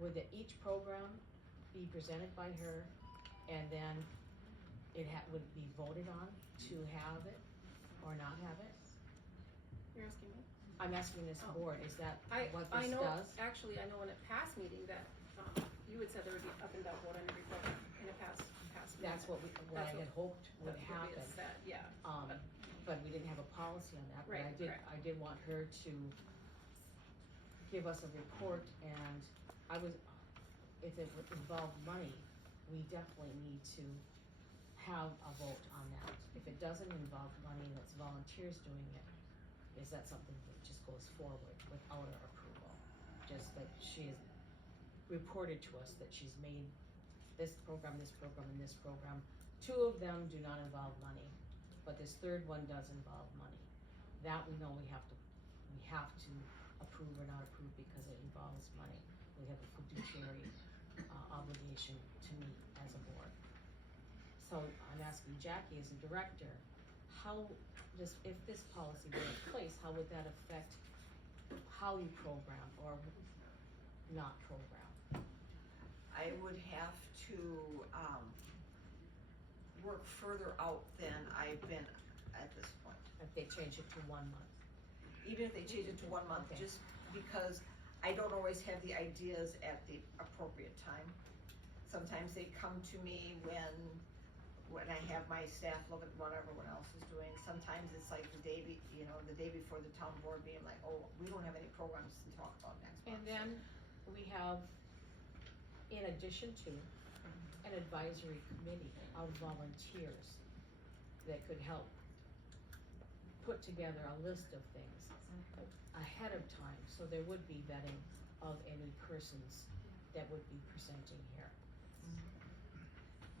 would each program be presented by her, and then it would be voted on to have it or not have it? You're asking me? I'm asking this Oh. board, is that I what this know, does? actually, I know in a past meeting that, you had said there would be up and down vote on every program in a past meeting. That's what I That's had hoped would That's what we happen. had said, yeah. But we didn't have a policy on that, but Right, correct. I did want her to give us a report, and if it would involve money, we definitely need to have a vote on that. If it doesn't involve money and it's volunteers doing it, is that something that just goes forward without our approval? Just that she has reported to us that she's made this program, and this program. 2 of them do not involve money, but this 3rd one does involve money. That we know we have to approve or not approve because it involves money. We have a fiduciary obligation to meet as a board. So I'm asking Jackie as a director, if this policy were in place, how would that affect how you program or not program? I would have to, work further out than I've been at this point. If they change it to 1 month? Even if they change it to 1 month, Okay. just because I don't always have the ideas at the appropriate time. Sometimes they come to me when I have my staff look at what everyone else is doing. Sometimes it's like the day before the town board meeting, like, oh, we don't have any programs to talk about next month. And then we have, in addition to, an advisory committee of volunteers that could help put together a list of things ahead of time, so there would be vetting of any persons that would be presenting here.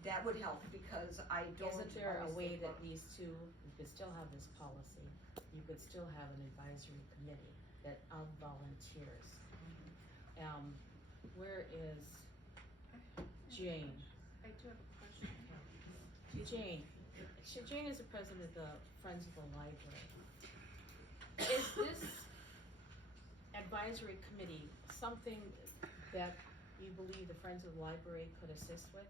That would help, because I don't. Isn't there a always way think that about- these two, you could still have this policy, you could still have an advisory committee of volunteers? Where is Jane? I do have a question. Jane, So Jane is the president of the Friends of the Library. Is this advisory committee something that you believe the Friends of the Library could assist with?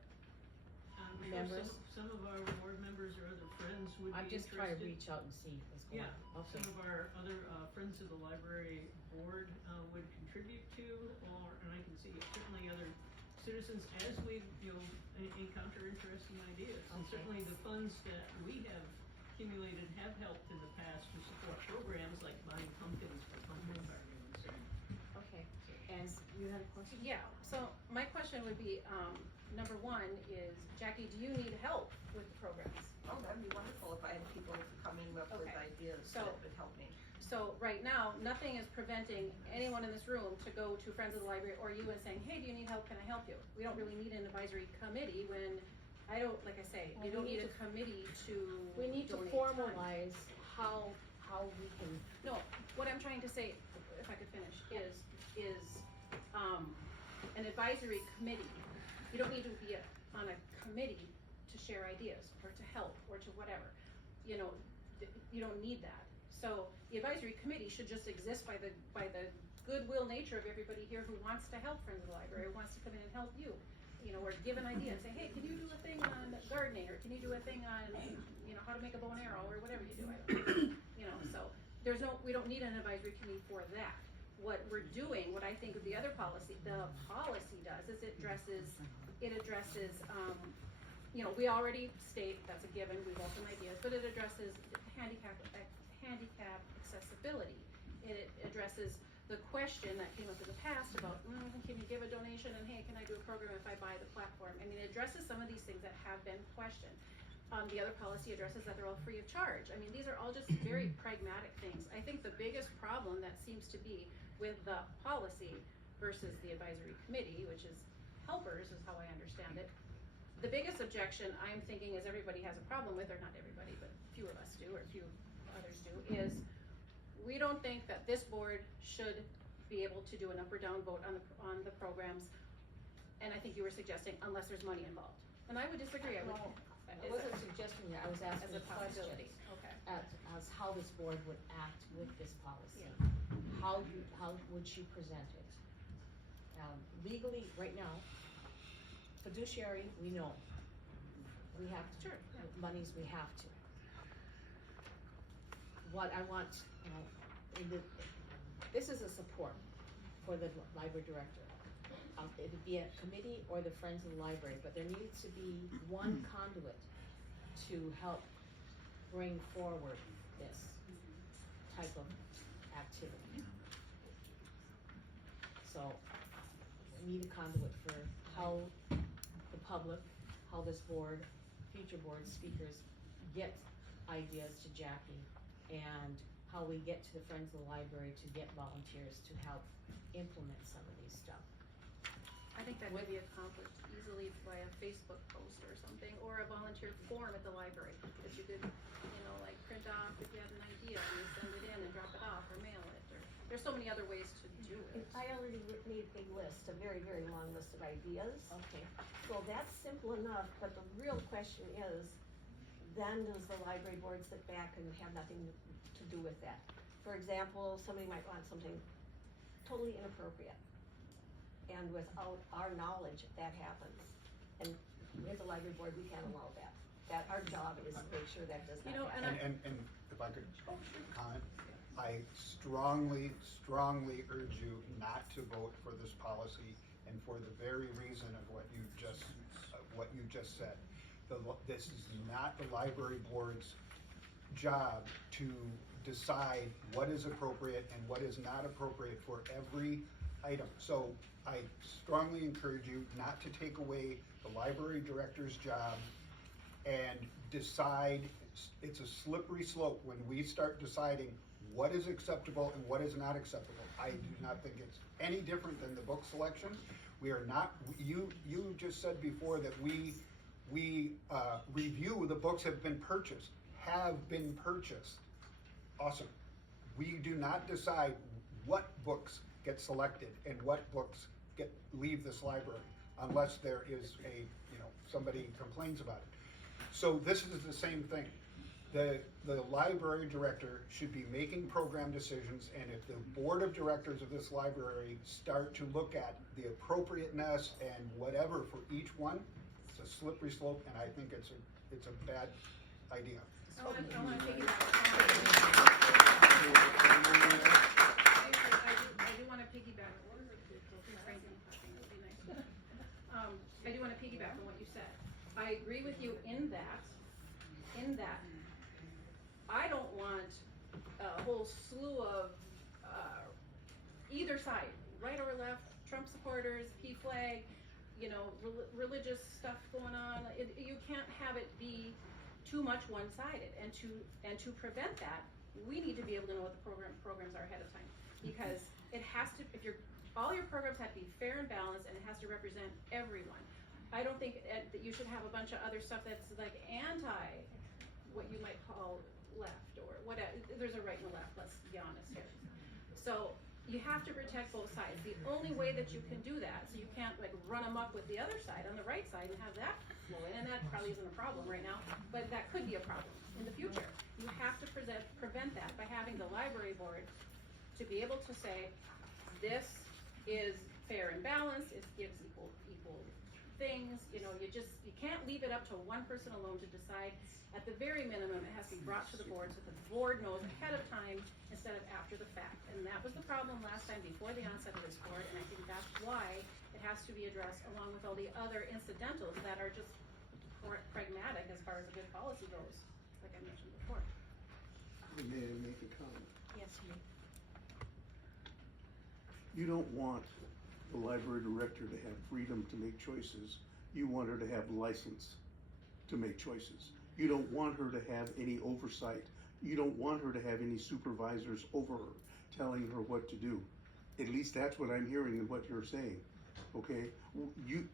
Sure, Members? some of our board members or other friends would be I'm just trying to interested. reach out and see what's going Yeah, on. Okay. some of our other, Friends of the Library board, would contribute to, and I can see certainly other citizens as we, encounter interesting ideas. And Okay. certainly the funds that we have accumulated have helped in the past to support programs like buying pumpkins for pumpkin carving and so on. Okay, and you had a question? Yeah, so my question would be, number one is, Jackie, do you need help with the programs? Oh, that'd be wonderful if I had people coming up with Okay. ideas So- that would help me. So right now, nothing is preventing anyone in this room to go to Friends of the Library or you and saying, hey, do you need help, can I help you? We don't really need an advisory committee when, I don't, like I say, Well, you don't we need need a committee to We need to donate time. formalize how we can, No, what I'm trying to say, if I could finish, is an advisory committee. You don't need to be on a committee to share ideas or to help or to whatever. You don't need that. So the advisory committee should just exist by the goodwill nature of everybody here who wants to help Friends of the Library, who wants to come in and help you. Or give an idea and say, hey, can you do a thing on gardening, or can you do a thing on, how to make a bow and arrow, or whatever you do, I don't know. So we don't need an advisory committee for that. What we're doing, what I think the policy does is it addresses, we already state, that's a given, we welcome ideas, but it addresses handicap accessibility. It addresses the question that came up in the past about, can you give a donation, and hey, can I do a program if I buy the platform? I mean, it addresses some of these things that have been questioned. The other policy addresses that they're all free of charge. I mean, these are all just very pragmatic things. I think the biggest problem that seems to be with the policy versus the advisory committee, which is helpers, is how I understand it. The biggest objection I'm thinking is everybody has a problem with, or not everybody, but few of us do, or few others do, is we don't think that this board should be able to do an up or down vote on the programs, and I think you were suggesting unless there's money involved. And I would disagree. I wasn't suggesting that, I was asking as a a question. possibility. Okay. As how this board would act with this policy. Yeah. How would she present it? Legally, right now, fiduciary, we know. We have to, Sure, yeah. monies, we have to. What I want, this is a support for the library director. It'd be a committee or the Friends of the Library, but there needs to be one conduit to help bring forward this type of activity. So, we need a conduit for how the public, how this board, future board speakers get ideas to Jackie, and how we get to the Friends of the Library to get volunteers to help implement some of these stuff. I think that would be accomplished easily by a Facebook post or something, or a volunteer form at the library that you could, print off if you had an idea, and you send it in and drop it off or mail it, or, there's so many other ways to do it. I already made a big list, a very, very long list of ideas. Okay. So that's simple enough, but the real question is, then does the library board sit back and have nothing to do with that? For example, somebody might want something totally inappropriate, and without our knowledge, that happens. And as a library board, we can't allow that. That our job is to make sure that does not happen. And if I could comment, I strongly urge you not to vote for this policy, and for the very reason of what you just said. This is not the library board's job to decide what is appropriate and what is not appropriate for every item. So I strongly encourage you not to take away the library director's job and decide. It's a slippery slope when we start deciding what is acceptable and what is not acceptable. I do not think it's any different than the book selection. We are not, you just said before that we review the books have been purchased. Awesome. We do not decide what books get selected and what books leave this library unless there is somebody complains about it. So this is the same thing. The library director should be making program decisions, and if the board of directors of this library start to look at the appropriateness and whatever for each one, it's a slippery slope, and I think it's a bad idea. I wanna piggyback. I do wanna piggyback. I do wanna piggyback on what you said. I agree with you in that I don't want a whole slew of, either side, right or left, Trump supporters, P-flag, you know, religious stuff going on. You can't have it be too much one-sided, and to prevent that, we need to be able to know what the programs are ahead of time, because it has to, all your programs have to be fair and balanced, and it has to represent everyone. I don't think that you should have a bunch of other stuff that's like anti, what you might call left, or whatever. There's a right and a left, let's be honest here. So you have to protect both sides. The only way that you can do that, so you can't like run amok with the other side on the right side and have that flow in, and that probably isn't a problem right now, but that could be a problem in the future. You have to prevent that by having the library board to be able to say, this is fair and balanced, it gives equal things, you know, you can't leave it up to one person alone to decide. At the very minimum, it has to be brought to the board so the board knows ahead of time instead of after the fact. And that was the problem last time before the onset of this board, and I think that's why it has to be addressed along with all the other incidentals that are just pragmatic as far as a good policy goes, like I mentioned before. May I make a comment? Yes, you. You don't want the library director to have freedom to make choices. You want her to have license to make choices. You don't want her to have any oversight. You don't want her to have any supervisors over her telling her what to do. At least that's what I'm hearing in what you're saying, okay?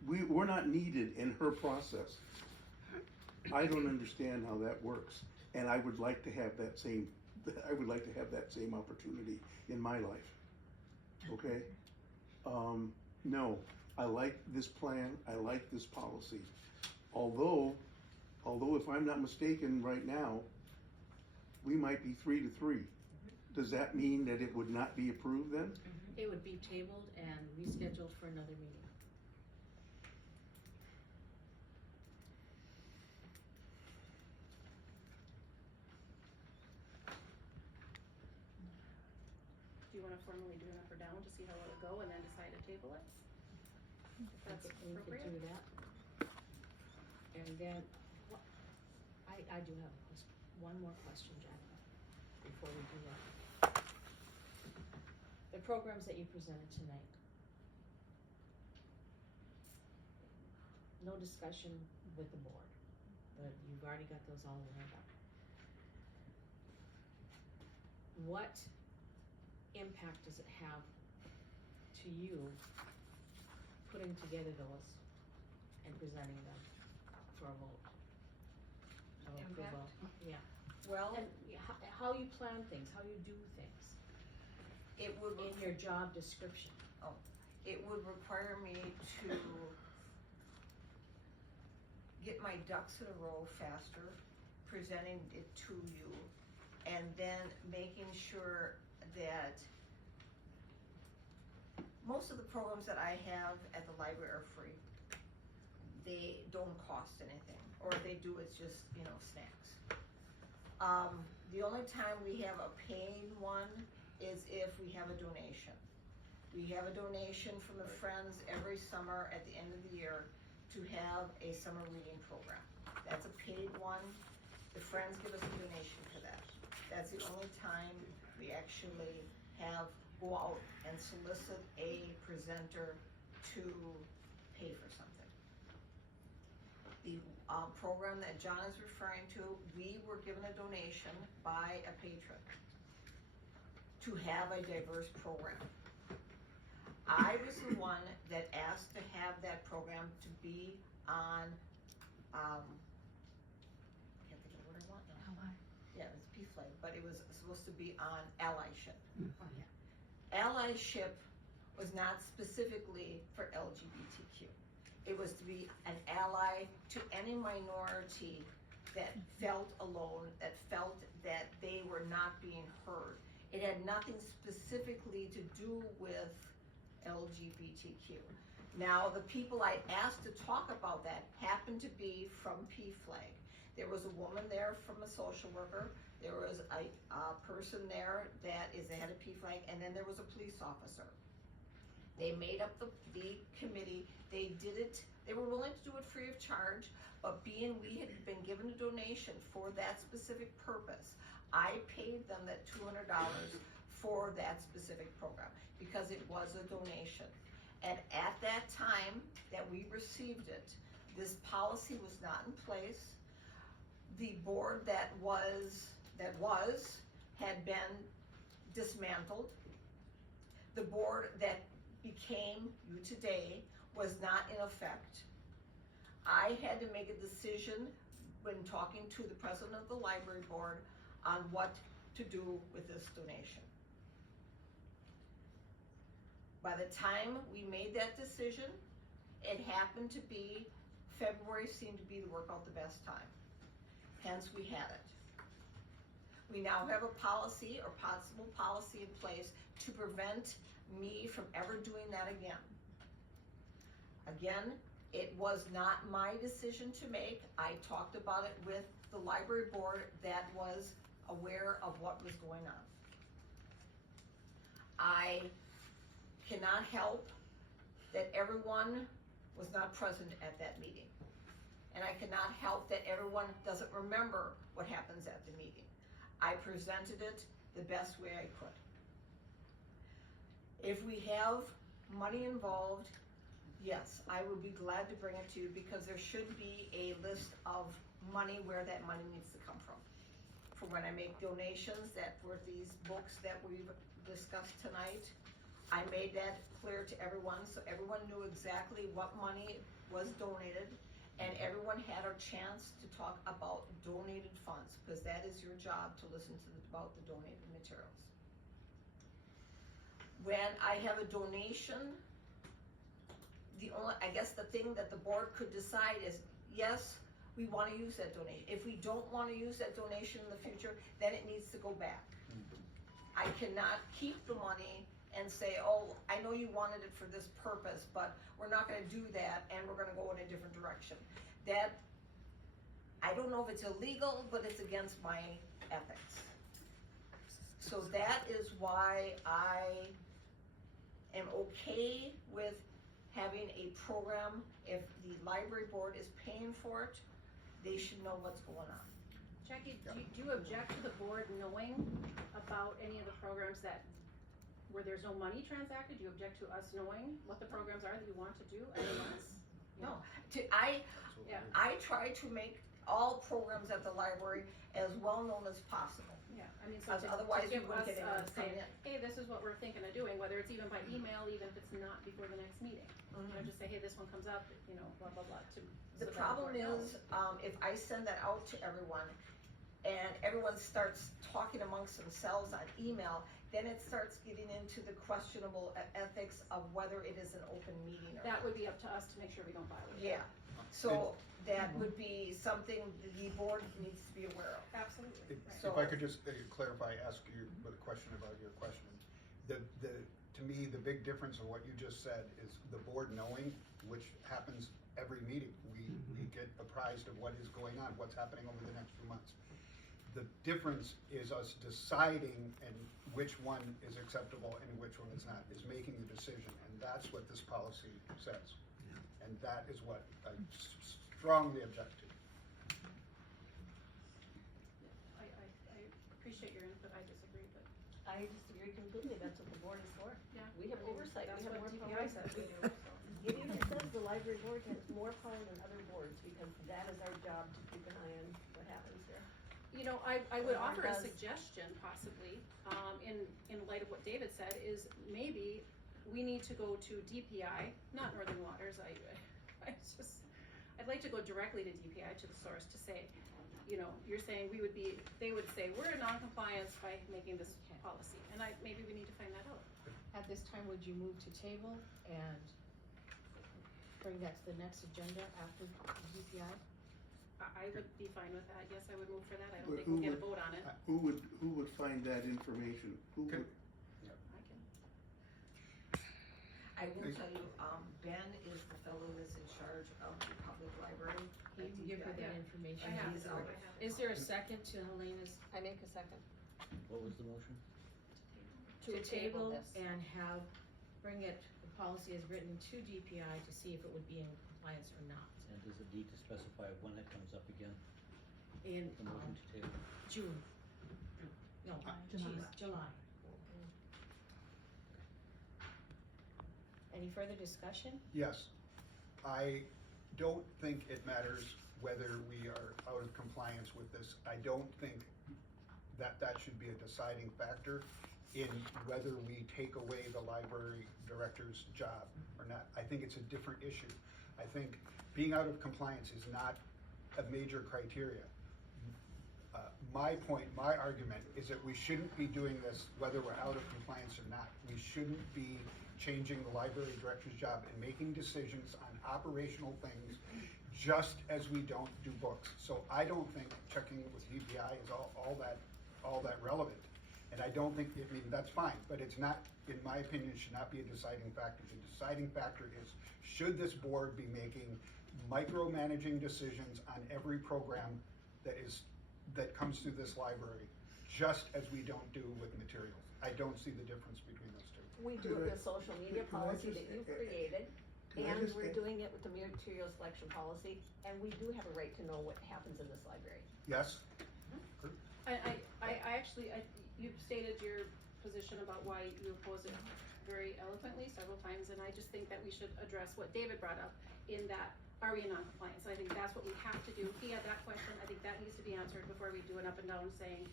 We're not needed in her process. I don't understand how that works, and I would like to have that same opportunity in my life, okay? No, I like this plan, I like this policy. Although if I'm not mistaken right now, we might be 3-3. Does that mean that it would not be approved then? It would be tabled and rescheduled for another meeting. Do you wanna formally do an up or down to see how it'll go and then decide to table it? If that's We could appropriate? do that. And then, I do have one more question, Jack, before we do that. The programs that you presented tonight. No discussion with the board, but you've already got those all lined up. What impact does it have to you putting together those and presenting them for a vote? Of approval? Yeah. Well, And how you plan things, how you do things it would, in your job description. it would require me to get my ducks in a row faster, presenting it to you, and then making sure that most of the programs that I have at the library are free. They don't cost anything, or if they do, it's just, you know, snacks. The only time we have a paid one is if we have a donation. We have a donation from the Friends every summer at the end of the year to have a summer reading program. That's a paid one. The Friends give us a donation for that. That's the only time we actually go out and solicit a presenter to pay for something. The program that John is referring to, we were given a donation by a patron to have a diverse program. I was the one that asked to have that program to be on, I can't think of what I want now. Yeah, it's P-flag, but it was supposed to be on allyship. Oh, yeah. Allyship was not specifically for LGBTQ. It was to be an ally to any minority that felt alone, that felt that they were not being heard. It had nothing specifically to do with LGBTQ. Now, the people I asked to talk about that happened to be from PFLAG. There was a woman there from a social worker, there was a person there that is the head of PFLAG, and then there was a police officer. They made up the committee, they did it, they were willing to do it free of charge, but being we had been given a donation for that specific purpose, I paid them that $200 for that specific program, because it was a donation. And at that time that we received it, this policy was not in place. The board that was had been dismantled. The board that became you today was not in effect. I had to make a decision when talking to the president of the library board on what to do with this donation. By the time we made that decision, it happened to be February seemed to be the work out the best time. Hence, we had it. We now have a policy or possible policy in place to prevent me from ever doing that again. Again, it was not my decision to make. I talked about it with the library board that was aware of what was going on. I cannot help that everyone was not present at that meeting. And I cannot help that everyone doesn't remember what happens at the meeting. I presented it the best way I could. If we have money involved, yes, I would be glad to bring it to you, because there should be a list of money where that money needs to come from. For when I make donations that for these books that we've discussed tonight, I made that clear to everyone, so everyone knew exactly what money was donated, and everyone had a chance to talk about donated funds, because that is your job, to listen to about the donated materials. When I have a donation, I guess the thing that the board could decide is, yes, we want to use that donation. If we don't want to use that donation in the future, then it needs to go back. I cannot keep the money and say, oh, I know you wanted it for this purpose, but we're not gonna do that, and we're gonna go in a different direction. That, I don't know if it's illegal, but it's against my ethics. So that is why I am okay with having a program. If the library board is paying for it, they should know what's going on. Jackie, do you object to the board knowing about any of the programs where there's no money transacted? Do you object to us knowing what the programs are that you want to do? No, I try to make all programs at the library as well known as possible. Yeah, I mean, so otherwise to you give wouldn't us get anyone to come saying, in. hey, this is what we're thinking of doing, whether it's even by email, even if it's not before the next meeting. You know, just say, hey, this one comes up, you know, blah, blah, blah. The problem is, if I send that out to everyone, and everyone starts talking amongst themselves on email, then it starts getting into the questionable ethics of whether it is an open meeting or that not. would be up to us to make sure we don't violate it. Yeah, so that would be something the board needs to be aware of. Absolutely. If I could just clarify, ask you a question about your question. To me, the big difference of what you just said is the board knowing, which happens every meeting. We get apprised of what is going on, what's happening over the next few months. The difference is us deciding and which one is acceptable and which one is not, is making the decision, and that's what this policy says. And that is what I strongly object to. I appreciate your input, I disagree, but. I disagree completely, that's what the board is for. Yeah. We have oversight, That's we have what more DPI power. says we do, so. It even says the library board has more power than other boards, because that is our job, to keep an eye on what happens here. You know, I would Well, offer a does- suggestion possibly, in light of what David said, is maybe we need to go to DPI, not Northern Waters, I'd like to go directly to DPI, to the source, to say, you know, you're saying they would say, we're in non-compliance by making this policy, and maybe we need to find that out. At this time, would you move to table and bring that to the next agenda after DPI? I would be fine with that, yes, I would move for that, I don't But think we'll who get a would- vote on it. Who would find that information? Who Can- would? I will tell you, Ben is the fellow that's in charge of the public library. You can give her that Yeah. information. I have He's it, out. I have it. Is there a second to Helena's? I make a second. What was the motion? To table this. and bring it, the policy as written to DPI to see if it would be in compliance or not. And does it need to specify when it comes up again? In, The motion to table? June. No, geez, July. Any further discussion? Yes. I don't think it matters whether we are out of compliance with this. I don't think that should be a deciding factor in whether we take away the library director's job or not. I think it's a different issue. I think being out of compliance is not a major criteria. My point, my argument is that we shouldn't be doing this whether we're out of compliance or not. We shouldn't be changing the library director's job and making decisions on operational things just as we don't do books. So I don't think checking with DPI is all that relevant. And I don't think, I mean, that's fine, but it's not, in my opinion, should not be a deciding factor. The deciding factor is, should this board be making micromanaging decisions on every program that comes through this library, just as we don't do with materials? I don't see the difference between those two. We do it with social media Can I policy that just- you've created, can I and just we're add- doing it with the material selection policy, and we do have a right to know what happens in this library. Yes? You've stated your position about why you oppose it very eloquently several times, and I just think that we should address what David brought up in that, are we in non-compliance? I think that's what we have to do. He had that question, I think that needs to be answered before we do an up and down saying,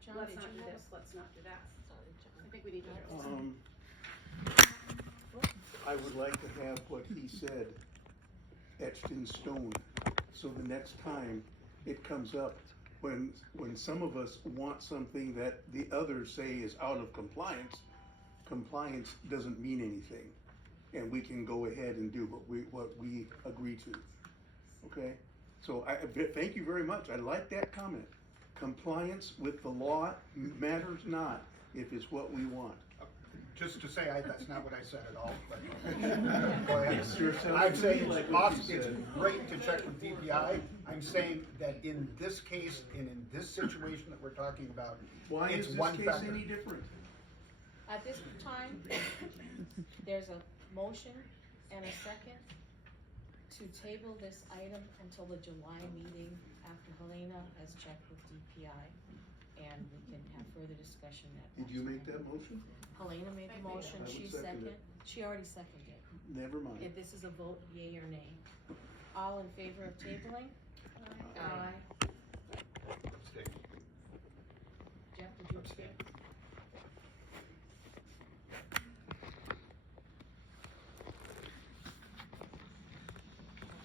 John, let's did not you do have this, let's not do that. Sorry, John. I think we need to address this. I would like to have what he said etched in stone, so the next time it comes up, when some of us want something that the others say is out of compliance, compliance doesn't mean anything, and we can go ahead and do what we agree to. Okay? So thank you very much. I like that comment. Compliance with the law matters not if it's what we want. Just to say, that's not what I said at all, but go ahead. It sure sounds I'm to saying me like it's what you awesome, it's said. great to check with DPI. I'm saying that in this case, and in this situation that we're talking about, Why it's is this one case factor. any different? At this time, there's a motion and a second to table this item until the July meeting after Helena has checked with DPI, and we can have further discussion at that Did you make time. that motion? Helena made the motion, I would she second seconded, it. she already seconded it. Never mind. If this is a vote, yea or nay. All in favor of tabling? Aye. Abstain. Jeff, did you abstain?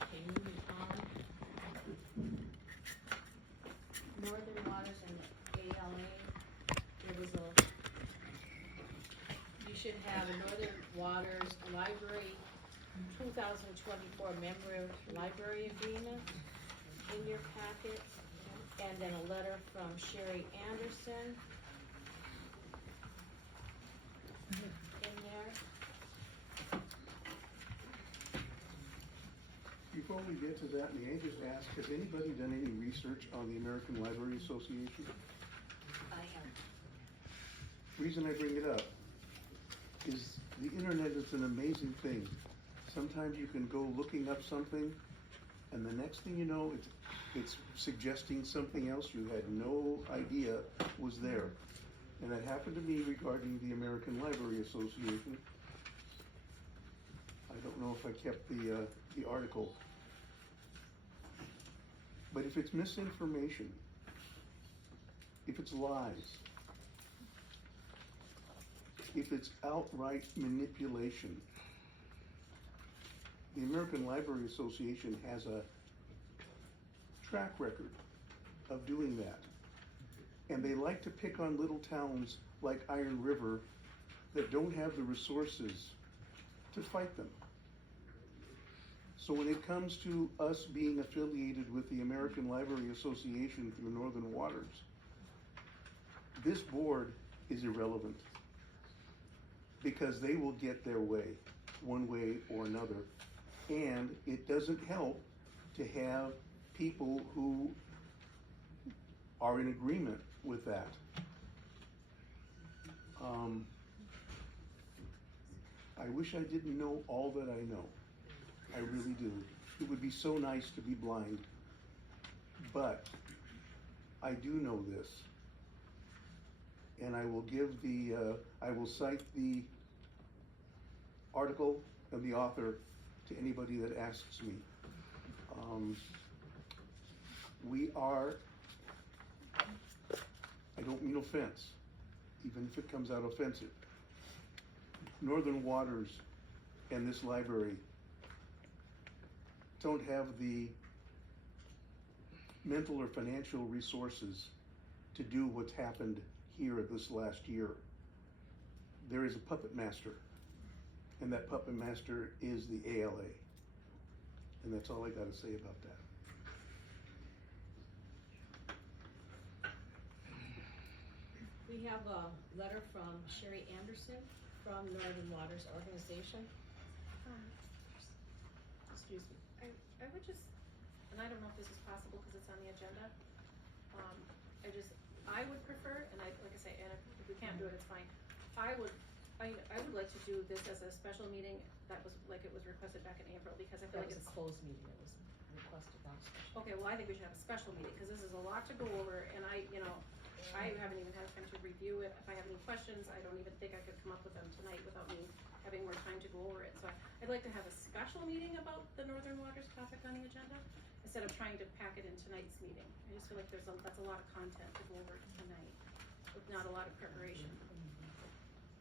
Okay, moving on. Northern Waters and ALA, there was you should have a Northern Waters Library 2024 member library agreement in your packet, and then a letter from Sherry Anderson in there. Before we get to that, may I just ask, has anybody done any research on the American Library Association? I have. Reason I bring it up is the internet is an amazing thing. Sometimes you can go looking up something, and the next thing you know, it's suggesting something else you had no idea was there. And that happened to me regarding the American Library Association. I don't know if I kept the article. But if it's misinformation, if it's lies, if it's outright manipulation, the American Library Association has a track record of doing that. And they like to pick on little towns like Iron River that don't have the resources to fight them. So when it comes to us being affiliated with the American Library Association for the Northern Waters, this board is irrelevant because they will get their way, one way or another. And it doesn't help to have people who are in agreement with that. I wish I didn't know all that I know. I really do. It would be so nice to be blind. But I do know this. And I will give I will cite the article and the author to anybody that asks me. We are, I don't mean offense, even if it comes out offensive. Northern Waters and this library don't have the mental or financial resources to do what's happened here this last year. There is a puppet master, and that puppet master is the ALA. And that's all I gotta say about that. We have a letter from Sherry Anderson from Northern Waters Organization. Excuse me, I would just, and I don't know if this is possible because it's on the agenda. I would prefer, and like I say, and if we can't do it, it's fine. I would like to do this as a special meeting that was, like it was requested back in April, because I feel like That was it's. a closed meeting, it was requested, not a special. Okay, well, I think we should have a special meeting, because this is a lot to go over, and I haven't even had time to review it. If I have any questions, I don't even think I could come up with them tonight without me having more time to go over it. So I'd like to have a special meeting about the Northern Waters topic on the agenda, instead of trying to pack it in tonight's meeting. I just feel like that's a lot of content to go over tonight, with not a lot of preparation.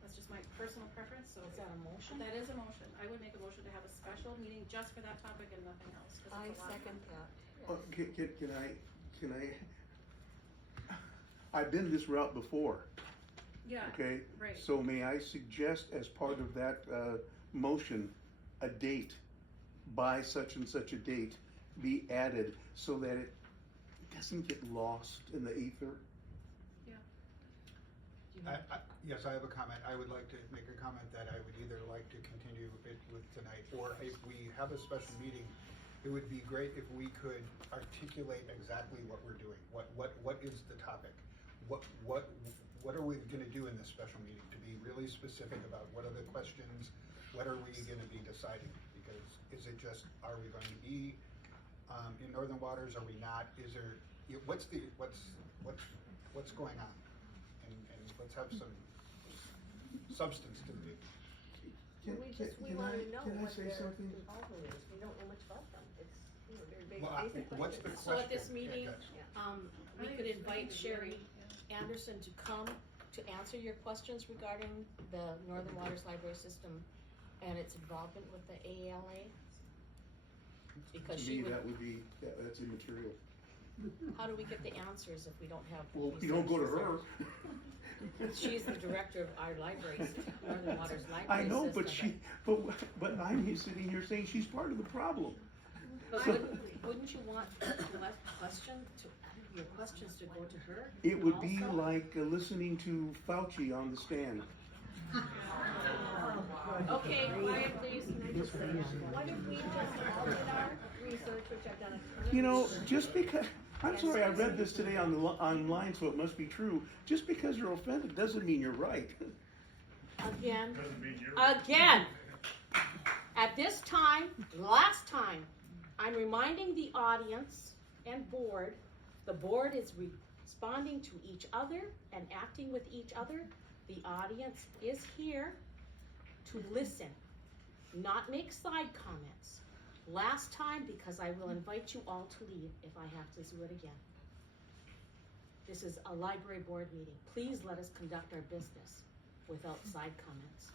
That's just my personal preference, so. Is that a motion? That is a motion. I would make a motion to have a special meeting just for that topic and nothing else. 'Cause I it's a lot. second that. Can I, I've been this route before. Yeah, Okay? right. So may I suggest as part of that motion, a date by such and such a date be added so that it doesn't get lost in the ether? Yes, I have a comment. I would like to make a comment that I would either like to continue it with tonight, or if we have a special meeting, it would be great if we could articulate exactly what we're doing. What is the topic? What are we gonna do in this special meeting? To be really specific about what are the questions, what are we gonna be deciding? Because is it just, are we going to be in Northern Waters, are we not? Is there, what's going on? And let's have some substance to the meeting. We wanna know can I what say their something? involvement is, we don't know much about them, it's, very big, Well, basic what's the questions. question? So at this meeting, Yeah, we could invite Sherry Anderson to come to answer your questions regarding the Northern Waters Library System and its involvement with the AALA. Because To she me, would, that would be, that's immaterial. how do we get the answers if we don't have? Well, any you don't go to sources? her. She's the director of our libraries, Northern Waters I Library know, System. but I'm here sitting here saying she's part of the problem. But So- wouldn't you want your questions to go to her? It would be also? like listening to Fauci on the stand. Okay, quiet please. What if we just all did our research, which I've done a ton of You know, research. just because, I'm sorry, I read this today online, so it must be true. Just because you're offended doesn't mean you're right. Again, at this time, last time, I'm reminding the audience and board, the board is responding to each other and acting with each other. The audience is here to listen, not make side comments. Last time, because I will invite you all to leave if I have to do it again. This is a library board meeting. Please let us conduct our business without side comments.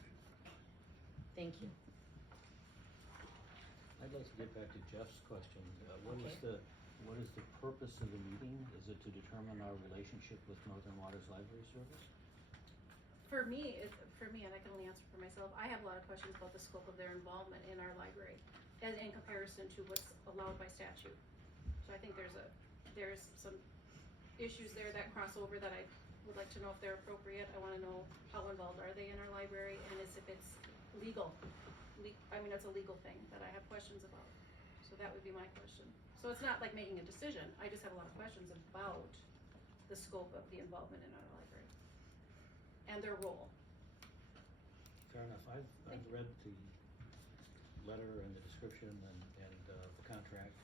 Thank you. I'd like to get back to Jeff's question. What is the purpose of the meeting? Is it to determine our relationship with Northern Waters Library Service? For me, and I can only answer for myself, I have a lot of questions about the scope of their involvement in our library. as in comparison to what's allowed by statute. So I think there's some issues there that cross over that I would like to know if they're appropriate. I wanna know how involved are they in our library, and if it's legal. I mean, it's a legal thing that I have questions about. So that would be my question. So it's not like making a decision, I just have a lot of questions about the scope of the involvement in our library and their role. Fair enough. I've read the letter and the description and the contract,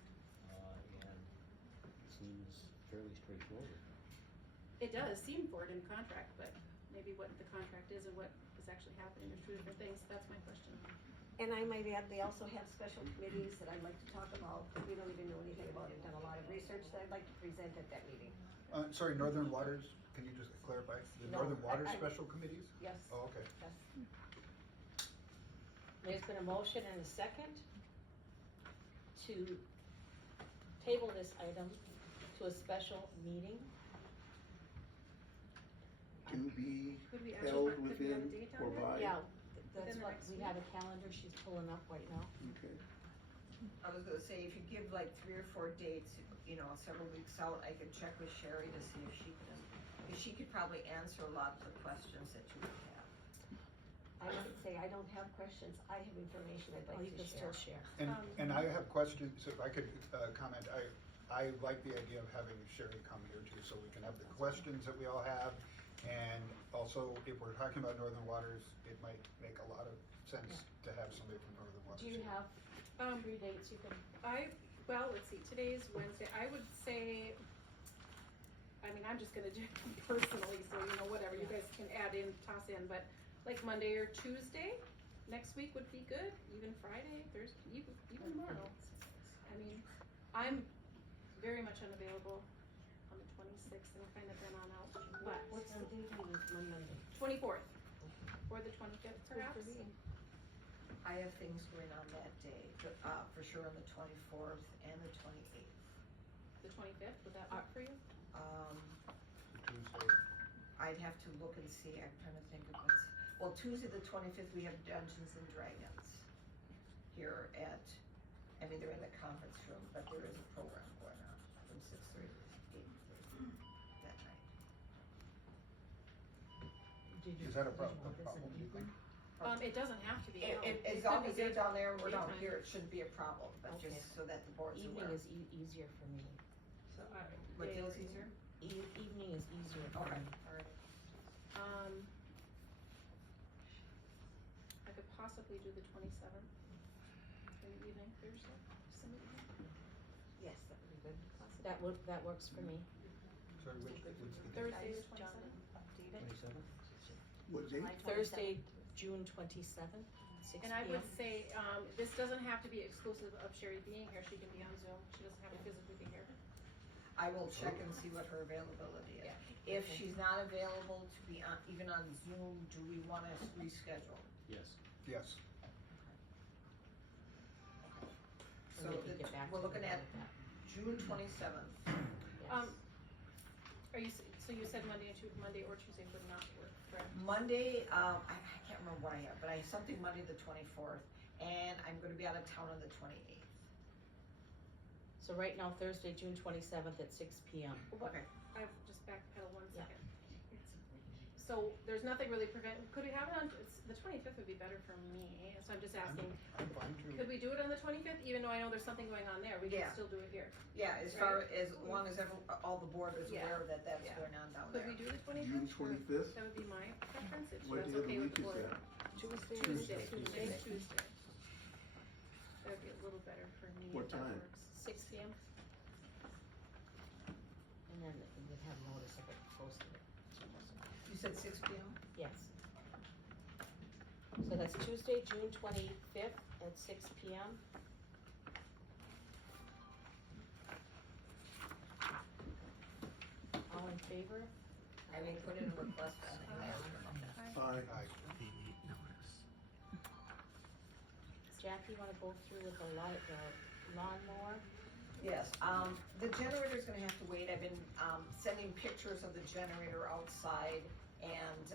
and it seems fairly straightforward. It does seem for it in contract, but maybe what the contract is and what is actually happening are two different things. That's my question. And I might add, they also have special committees that I'd like to talk about, that we don't even know anything about, and done a lot of research that I'd like to present at that meeting. Sorry, Northern Waters, can you just clarify? The No, Northern Waters I- Special Committees? Yes. Oh, okay. Yes. There's been a motion and a second to table this item to a special meeting. To be Could we actually held put- could we have a within date on or that? by. Yeah, that's Within the what, next we week? have a calendar she's pulling up right now. Okay. I was gonna say, if you give like 3 or 4 dates, you know, several weeks out, I could check with Sherry to see if she could probably answer a lot of the questions that you would have. I would say I don't have questions, I have information I'd Oh, like you to can share. still share. And I have questions, so if I could comment, I like the idea of having Sherry come here too, so we can have the questions that we all have. And also, if we're talking about Northern Waters, it might make a lot of sense to have somebody from Northern Waters. Do you here. have 3 dates you can? Well, let's see, today's Wednesday, I would say, I mean, I'm just gonna do it personally, so you know, whatever, you guys can add in, toss in, but like Monday or Tuesday, next week would be good, even Friday, Thursday, even tomorrow. I mean, I'm very much unavailable on the 26th and kind of been on out, but What's the date on Monday? 24th or the 25th perhaps. I have things going on that day, but, for sure on the 24th and the 28th. The 25th, would that work for you? Tuesday. I'd have to look and see, I'm trying to think of well, Tuesday the 25th, we have Dungeons and Dragons here at, I mean, they're in the conference room, but there is a program going on from 6:30 to 8:30 that night. Is that a problem, you think? It doesn't have to be. no. As It long could as be they're down there and we're down daytime. here, it shouldn't be a problem, but Okay. just so that the board's Evening aware. is easier for me. So, What day day is or easier? Evening is easier for Okay. me. I could possibly do the 27th in the evening, Thursday, Sunday evening. Yes, that would be good. That works for me. Sorry, what's the date? Thursday the John, 27th. update it. 27th? What date? July 27th. Thursday, June 27th, 6 And I would p.m. say, this doesn't have to be exclusive of Sherry being here, she can be on Zoom, she doesn't have to physically be here. I will check and see what her availability is. If she's not available to be on, even on Zoom, do we wanna reschedule? Yes. Yes. And So we can get back we're to looking you at with that. June 27th. Yes. Are you, so you said Monday or Tuesday would not work, correct? Monday, I can't remember what I have, but I have something Monday the 24th, and I'm gonna be out of town on the 28th. So right now, Thursday, June 27th at 6 p.m. Okay. I've just backpedaled one Yeah. second. So there's nothing really could we have it on, the 25th would be better for me, so I'm just asking, I'm fine too. could we do it on the 25th, even though I know there's something going on there, we can Yeah. still do it here? Yeah, as long as all the board is Yeah. aware that that's Yeah. going on down Could there. we do the 25th? June 25th? That would be my preference, if What that's day of the okay with week the is board. that? Tuesday. That would be a little better for me. What if that time? works. 6 p.m. And then we would have notice of it posted. You said 6 p.m.? Yes. So that's Tuesday, June 25th at 6 p.m. All in favor? I may put in a request on it and ask her about that. Aye. Jackie, wanna go through with the lawnmower? Yes, the generator's gonna have to wait, I've been, sending pictures of the generator outside, and,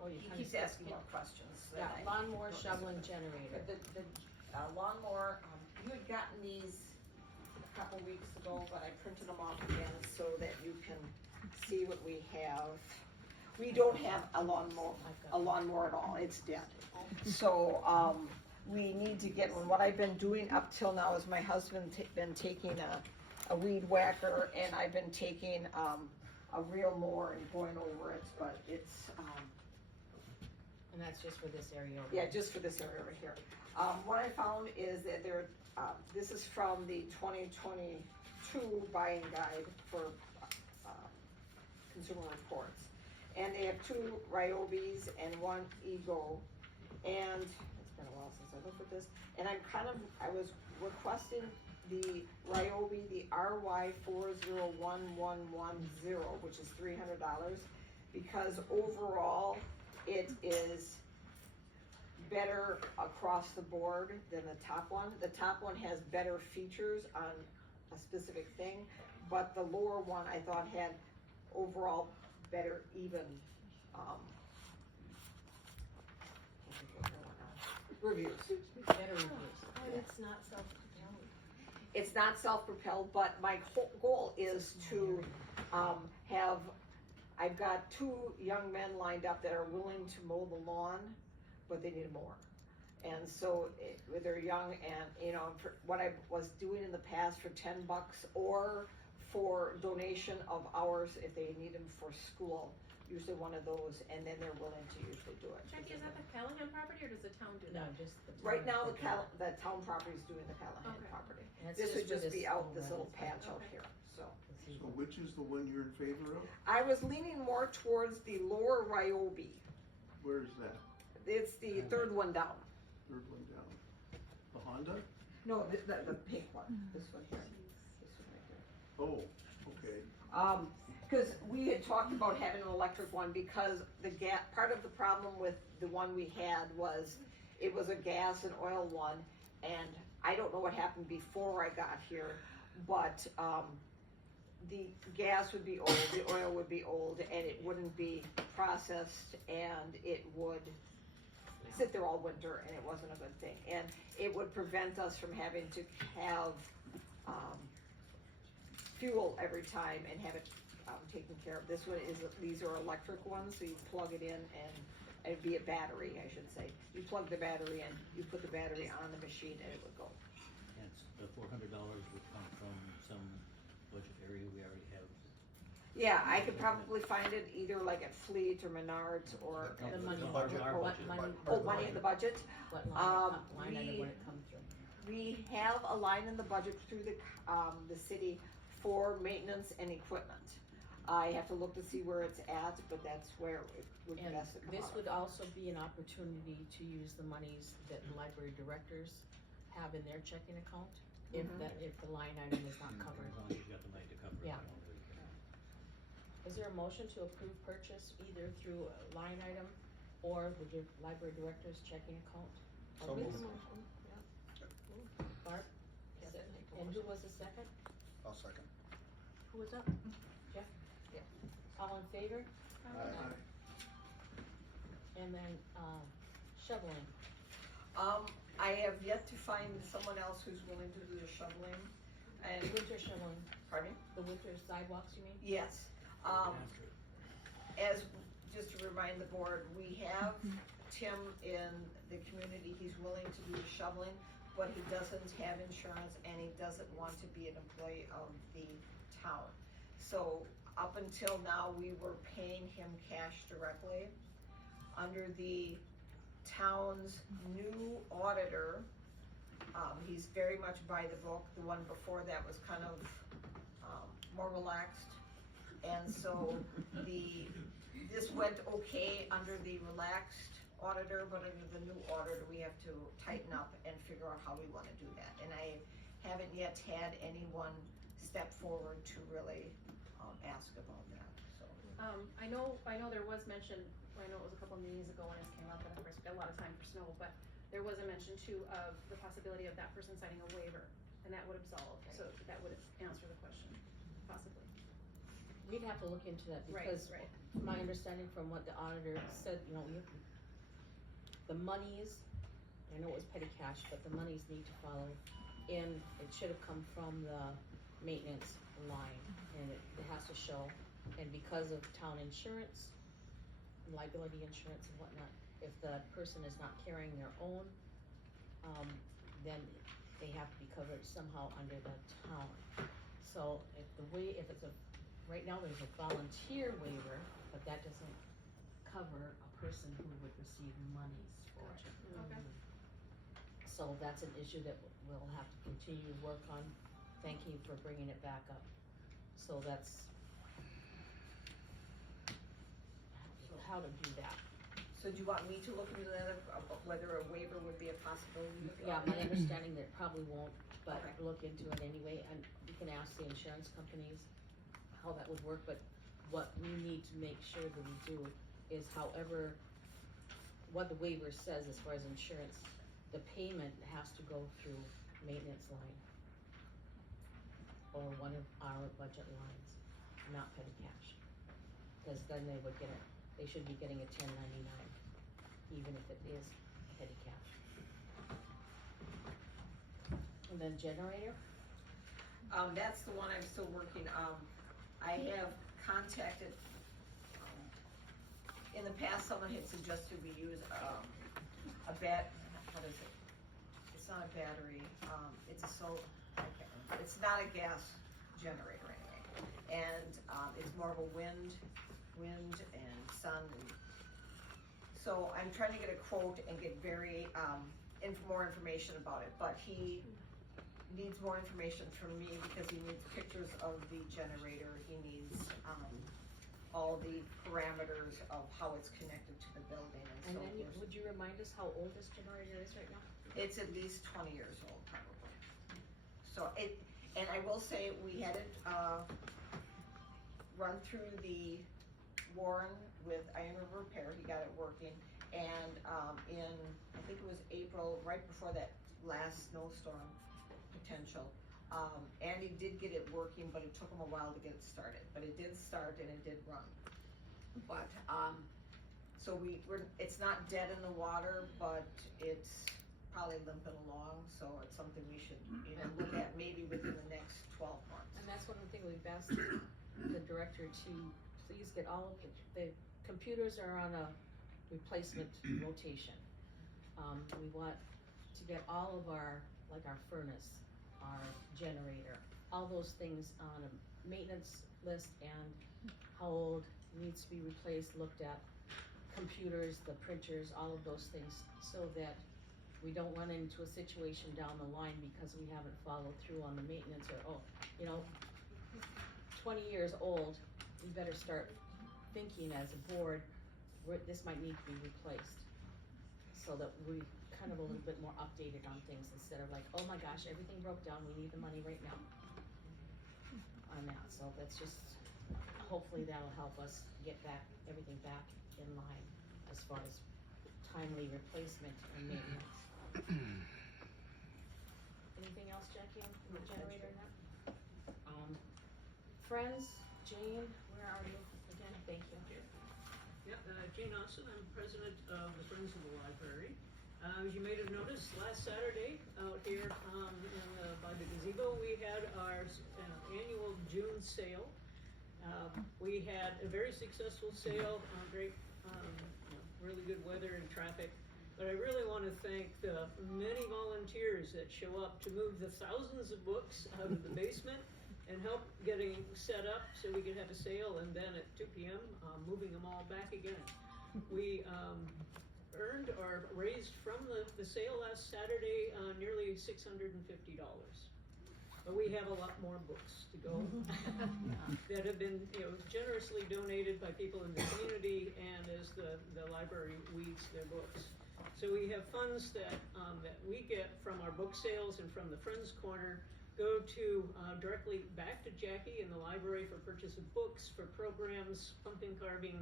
Oh, you he kinda keeps skipped asking it. more questions. Yeah, than I lawnmower, don't shovel, and necessarily- generator. lawnmower, you had gotten these a couple weeks ago, but I printed them off again so that you can see what we have. We don't have a lawnmower at all, it's dead. So, we need to get one. What I've been doing up till now is my husband been taking a weed whacker, and I've been taking, a real mower and going over it, but it's, And that's just for this area over yeah, here. just for this area over here. What I found is that this is from the 2022 buying guide for, Consumer Reports. And they have 2 Ryobis and 1 Ego, and it's been a while since I looked at this, and I was requesting the Ryobi, the RY401110, which is $300, because overall, it is better across the board than the top one. The top one has better features on a specific thing, but the lower one I thought had overall better even, reviews. Better reviews. But it's not self-propelling. It's not self-propelled, but my whole goal is to, I've got 2 young men lined up that are willing to mow the lawn, but they need a mower. And so, they're young and, for what I was doing in the past for $10 or for donation of hours if they need them for school, usually one of those, and then they're willing to usually do it. Jackie, is that the Callahan property or does the town do No, that? just the. Right now, the town property is doing the Callahan Okay. property. And it's This would for just be out this whole little patch out Okay. here, so. So which is the one you're in favor of? I was leaning more towards the lower Ryobi. Where is that? It's the third one down. Third one down. The Honda? No, the pink one, this one here. This one right here. Oh, okay. Cause we had talked about having an electric one because part of the problem with the one we had was it was a gas and oil one, and I don't know what happened before I got here, but, the gas would be old, the oil would be old, and it wouldn't be processed, and it would sit there all winter, and it wasn't a good thing. And it would prevent us from having to have, fuel every time and have it, taken care of. This one these are electric ones, so you plug it in and it'd be a battery, I should say. You plug the battery in, you put the battery on the machine, and it would go. And the $400 would come from some budget area we already have. Yeah, I could probably find it either like at Fleet or Menards or. No, The money, the what budget, our budget. money. Oh, money in the budget? What line item we- would it come through? We have a line in the budget through the city for maintenance and equipment. I have to look to see where it's at, but that's where it would be And best to come this out of. would also be an opportunity to use the monies that the library directors have in their checking account, if the line item is not covered. As long as you got the money to cover it. Yeah. I don't really care. Is there a motion to approve purchase either through a line item or the library director's checking account? So With moved. the motion, Barb? And who was the second? I'll second. Who was up? Jeff? Yeah. All in favor? Aye. And then, shoveling. I have yet to find someone else who's willing to do the shoveling, and, Winter shoveling, pardon me? the winter sidewalks, you mean? Yes, just to remind the board, we have Tim in the community, he's willing to do the shoveling, but he doesn't have insurance and he doesn't want to be an employee of the town. So up until now, we were paying him cash directly. Under the town's new auditor, he's very much by the book. The one before that was kind of, more relaxed. And so this went okay under the relaxed auditor, but under the new auditor, we have to tighten up and figure out how we wanna do that. And I haven't yet had anyone step forward to really, ask about that, so. I know there was mention, I know it was a couple of meetings ago when this came up, and of course, we got a lot of time for snow, but there was a mention too of the possibility of that person signing a waiver, and that would absolve, so that would answer the question, possibly. We'd have to look into that Right, because right. my understanding from what the auditor said, the monies I know it was petty cash, but the monies need to follow in, it should have come from the maintenance line, and it has to show. And because of town insurance, liability insurance and whatnot, if the person is not carrying their own, then they have to be covered somehow under the town. So if it's right now there's a volunteer waiver, but that doesn't cover a person who would receive monies for it. Okay. So that's an issue that we'll have to continue to work on. Thank you for bringing it back up. So that's how to do that. So do you want me to look into that, whether a waiver would be a possibility? Yeah, my understanding that it probably won't, but Okay. look into it anyway, and you can ask the insurance companies how that would work, but what we need to make sure that we do is however, what the waiver says as far as insurance, the payment has to go through maintenance line or one of our budget lines, not petty cash. Cause then they would get they should be getting a 1099, even if it is petty cash. And then generator? That's the one I'm still working, I have contacted, in the past, someone had suggested we use, what is it? It's not a battery, it's it's not a gas generator anyway. And, it's more of a wind and sun, and so I'm trying to get a quote and get more information about it, but he needs more information from me because he needs pictures of the generator, he needs, all the parameters of how it's connected to the building and And so then forth. would you remind us how old this generator is right now? It's at least 20 years old probably. So and I will say, we had it, run through the Warren with Iron River Repair, he got it working, and, in, I think it was April, right before that last snowstorm potential, Andy did get it working, but it took him a while to get it started, but it did start and it did run. But, so it's not dead in the water, but it's probably limping along, so it's something we should, look at maybe within the next 12 months. And that's one of the things we've asked the director to please get all of the computers are on a replacement rotation. We want to get all of our furnace, our generator, all those things on a maintenance list and how old needs to be replaced, looked at, computers, the printers, all of those things, so that we don't run into a situation down the line because we haven't followed through on the maintenance or, 20 years old, we better start thinking as a board, this might need to be replaced. So that we kind of a little bit more updated on things instead of like, oh my gosh, everything broke down, we need the money right now. On that, so that's just, hopefully that'll help us get everything back in line as far as timely replacement and maintenance. Anything else, Jackie, on the generator now? Friends, Jane, where are you again? Thank you. Yeah, Jane Austin, I'm president of the Friends of the Library. As you may have noticed, last Saturday out here by the gazebo, we had our annual June sale. We had a very successful sale, great, really good weather and traffic. But I really want to thank the many volunteers that show up to move the thousands of books out of the basement and help getting set up so we could have a sale, and then at 2 p.m. Moving them all back again. We earned or raised from the sale last Saturday nearly $650. But we have a lot more books to go that have been generously donated by people in the community and as the library weeds their books. So we have funds that we get from our book sales and from the Friends Corner go to directly back to Jackie in the library for purchase of books, for programs, pumpkin carving,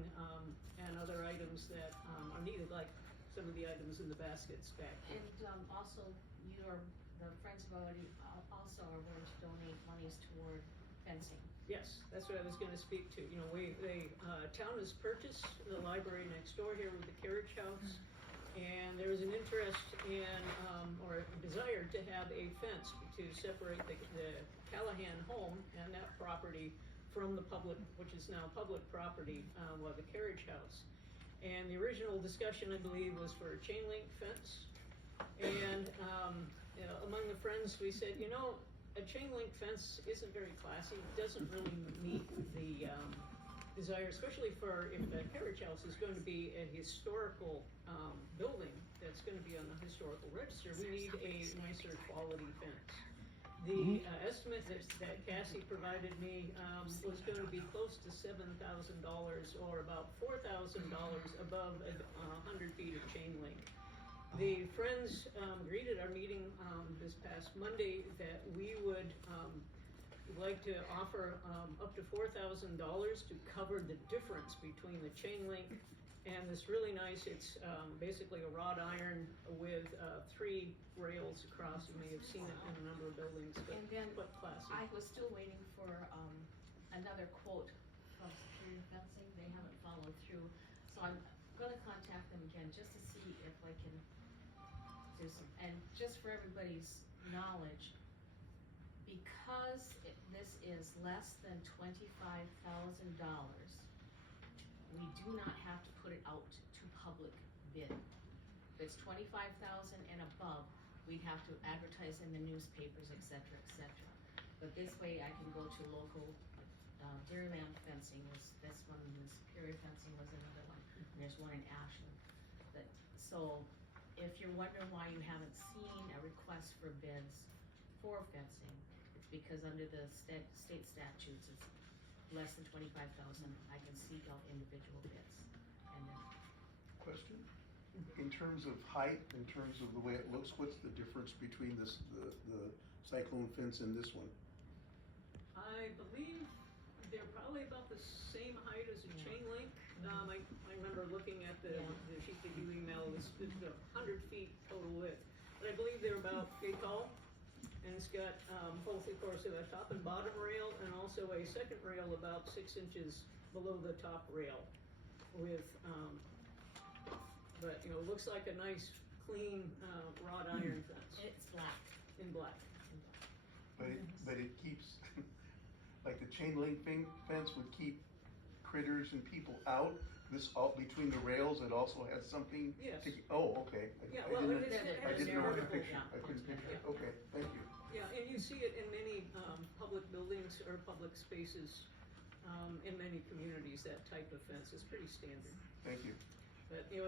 and other items that are needed, like some of the items in the baskets back here. And also, the Friends of Already also are willing to donate monies toward fencing. Yes, that's what I was gonna speak to. Town has purchased the library next door here with the carriage house. And there is an interest in, or a desire to have a fence to separate the Callahan home and that property from the public, which is now public property, the carriage house. And the original discussion, I believe, was for a chain link fence. And, among the friends, we said, a chain link fence isn't very classy, doesn't really meet the, desire, especially for if the carriage house is going to be a historical, building that's gonna be on the historical register, we need a nicer quality fence. The estimate that Cassie provided me was going to be close to $7,000 or about $4,000 above 100 feet of chain link. The friends agreed at our meeting this past Monday that we would like to offer up to $4,000 to cover the difference between the chain link and this really nice, it's basically a wrought iron with 3 rails across. You may have seen it in a number of buildings, but And then quite classy. I was still waiting for another quote from Superior Fencing. They haven't followed through, so I'm gonna contact them again just to see if I can do some. And just for everybody's knowledge, because this is less than $25,000, we do not have to put it out to public bid. If it's 25,000 and above, we'd have to advertise in the newspapers, et cetera, et cetera. But this way I can go to local, Dairyland Fencing was this one, and Superior Fencing was another one, and there's one in Ashland. So if you're wondering why you haven't seen a request for bids for fencing, it's because under the state statutes, it's less than 25,000, I can seek out individual bids. And then, Question? In terms of height, in terms of the way it looks, what's the difference between the cyclone fence and this one? I believe they're probably about the same height as a chain link. I remember looking at the sheet that you emailed, it's 100 feet total width. But I believe they're about feet tall. And it's got both, of course, a top and bottom rail, and also a second rail about 6 inches below the top rail. With, but it looks like a nice, clean wrought iron fence. it's black. In black. But it keeps, like the chain link fence would keep critters and people out. This all between the rails, it also has something. Yes. Oh, okay. Yeah, I well, didn't, it I has didn't know the vertical, picture. I couldn't picture it. Okay, thank you. Yeah, and you see it in many public buildings or public spaces in many communities. That type of fence is pretty standard. Thank you. But the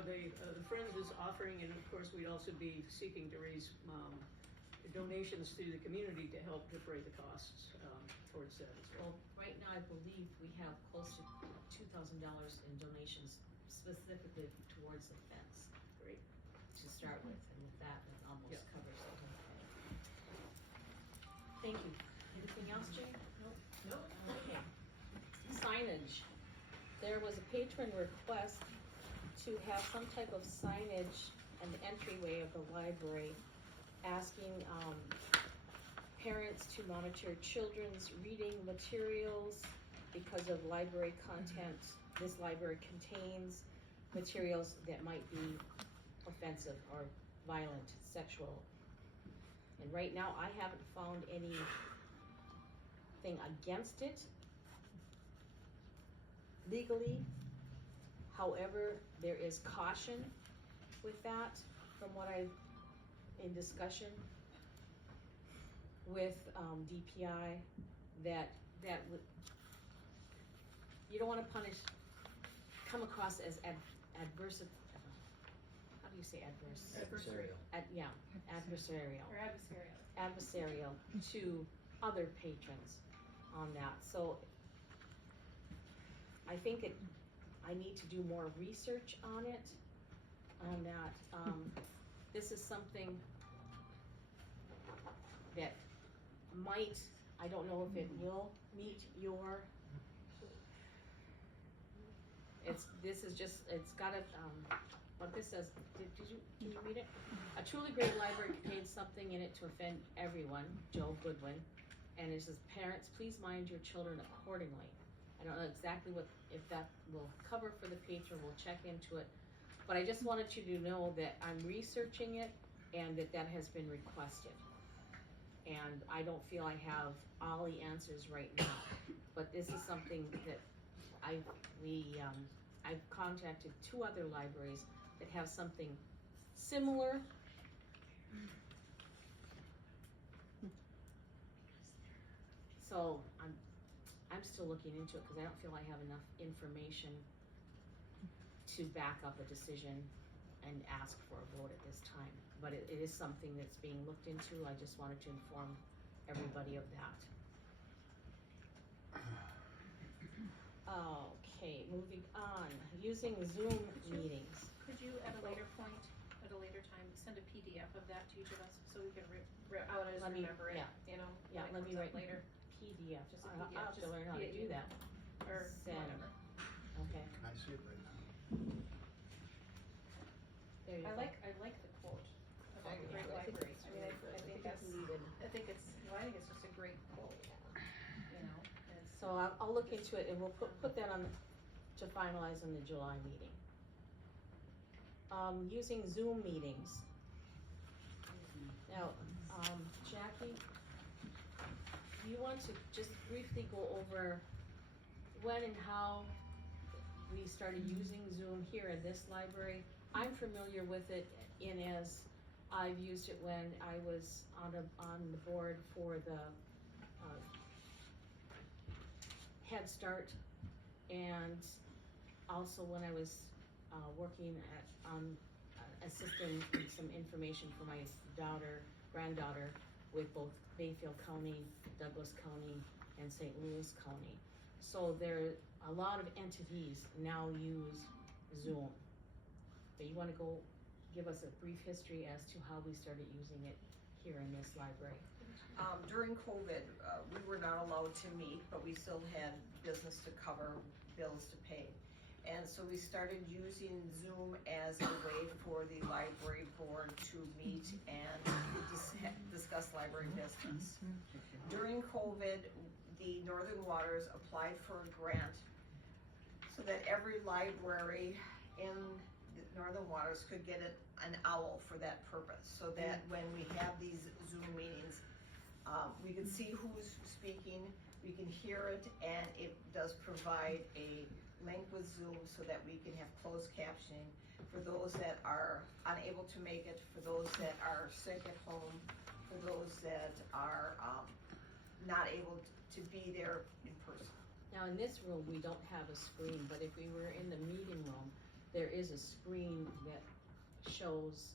Friends is offering, and of course we'd also be seeking to raise donations to the community to help defray the costs towards that as well. Well, right now I believe we have close to $2,000 in donations specifically towards the fence. Great. To start with, and with that, it almost Yeah. covers the whole thing. Thank you. Anything else, Jay? Nope. Okay. Signage. There was a patron request to have some type of signage in the entryway of the library, asking parents to monitor children's reading materials because of library content. This library contains materials that might be offensive or violent, sexual. And right now, I haven't found anything against it legally. However, there is caution with that from what I've in discussion with DPI that would, you don't want to come across as adverse. How do you say adverse? Adversarial. Adversarial. Or adversarial. Adversarial to other patrons on that. So I think I need to do more research on it, on that. This is something that might, I don't know if it will meet your, this is just, it's got a, what this says, can you read it? A truly great library contains something in it to offend everyone, Joe Goodwin. And it says, parents, please mind your children accordingly. I don't know exactly if that will cover for the patron, we'll check into it. But I just wanted you to know that I'm researching it and that has been requested. And I don't feel I have all the answers right now, but this is something that I've contacted 2 other libraries that have something similar. So I'm still looking into it because I don't feel I have enough information to back up a decision and ask for a vote at this time. But it is something that's being looked into. I just wanted to inform everybody of that. Okay, moving on, using Zoom meetings. Could you, at a later point, at a later time, send a PDF of that to each of us, so we can Let me- remember it, yeah. you know? Yeah, when let it me comes write up later, PDF, Just a I'll PDF, have to just learn how to via do email. that. or Send. whatever. Okay, Can I see it right now? there you go. I like the quote about the great library. I mean, I think that's needed. I think it's just a great quote, you know? It's- So I'll look into it and we'll put that on, to finalize in the July meeting. Using Zoom meetings. Now, Jackie, do you want to just briefly go over when and how we started using Zoom here in this library? I'm familiar with it in as I've used it when I was on the board for the Head Start, and also when I was working assisting with some information for my granddaughter with both Bayfield County, Douglas County, and St. Louis County. So a lot of entities now use Zoom. But you wanna go give us a brief history as to how we started using it here in this library? During COVID, we were not allowed to meet, but we still had business to cover, bills to pay. And so we started using Zoom as a way for the library board to meet and discuss library business. During COVID, the Northern Waters applied for a grant so that every library in the Northern Waters could get an owl for that purpose, so that when we have these Zoom meetings, we can see who's speaking, we can hear it, and it does provide a link with Zoom so that we can have closed captioning for those that are unable to make it, for those that are sick at home, for those that are not able to be there in person. Now, in this room, we don't have a screen, but if we were in the meeting room, there is a screen that shows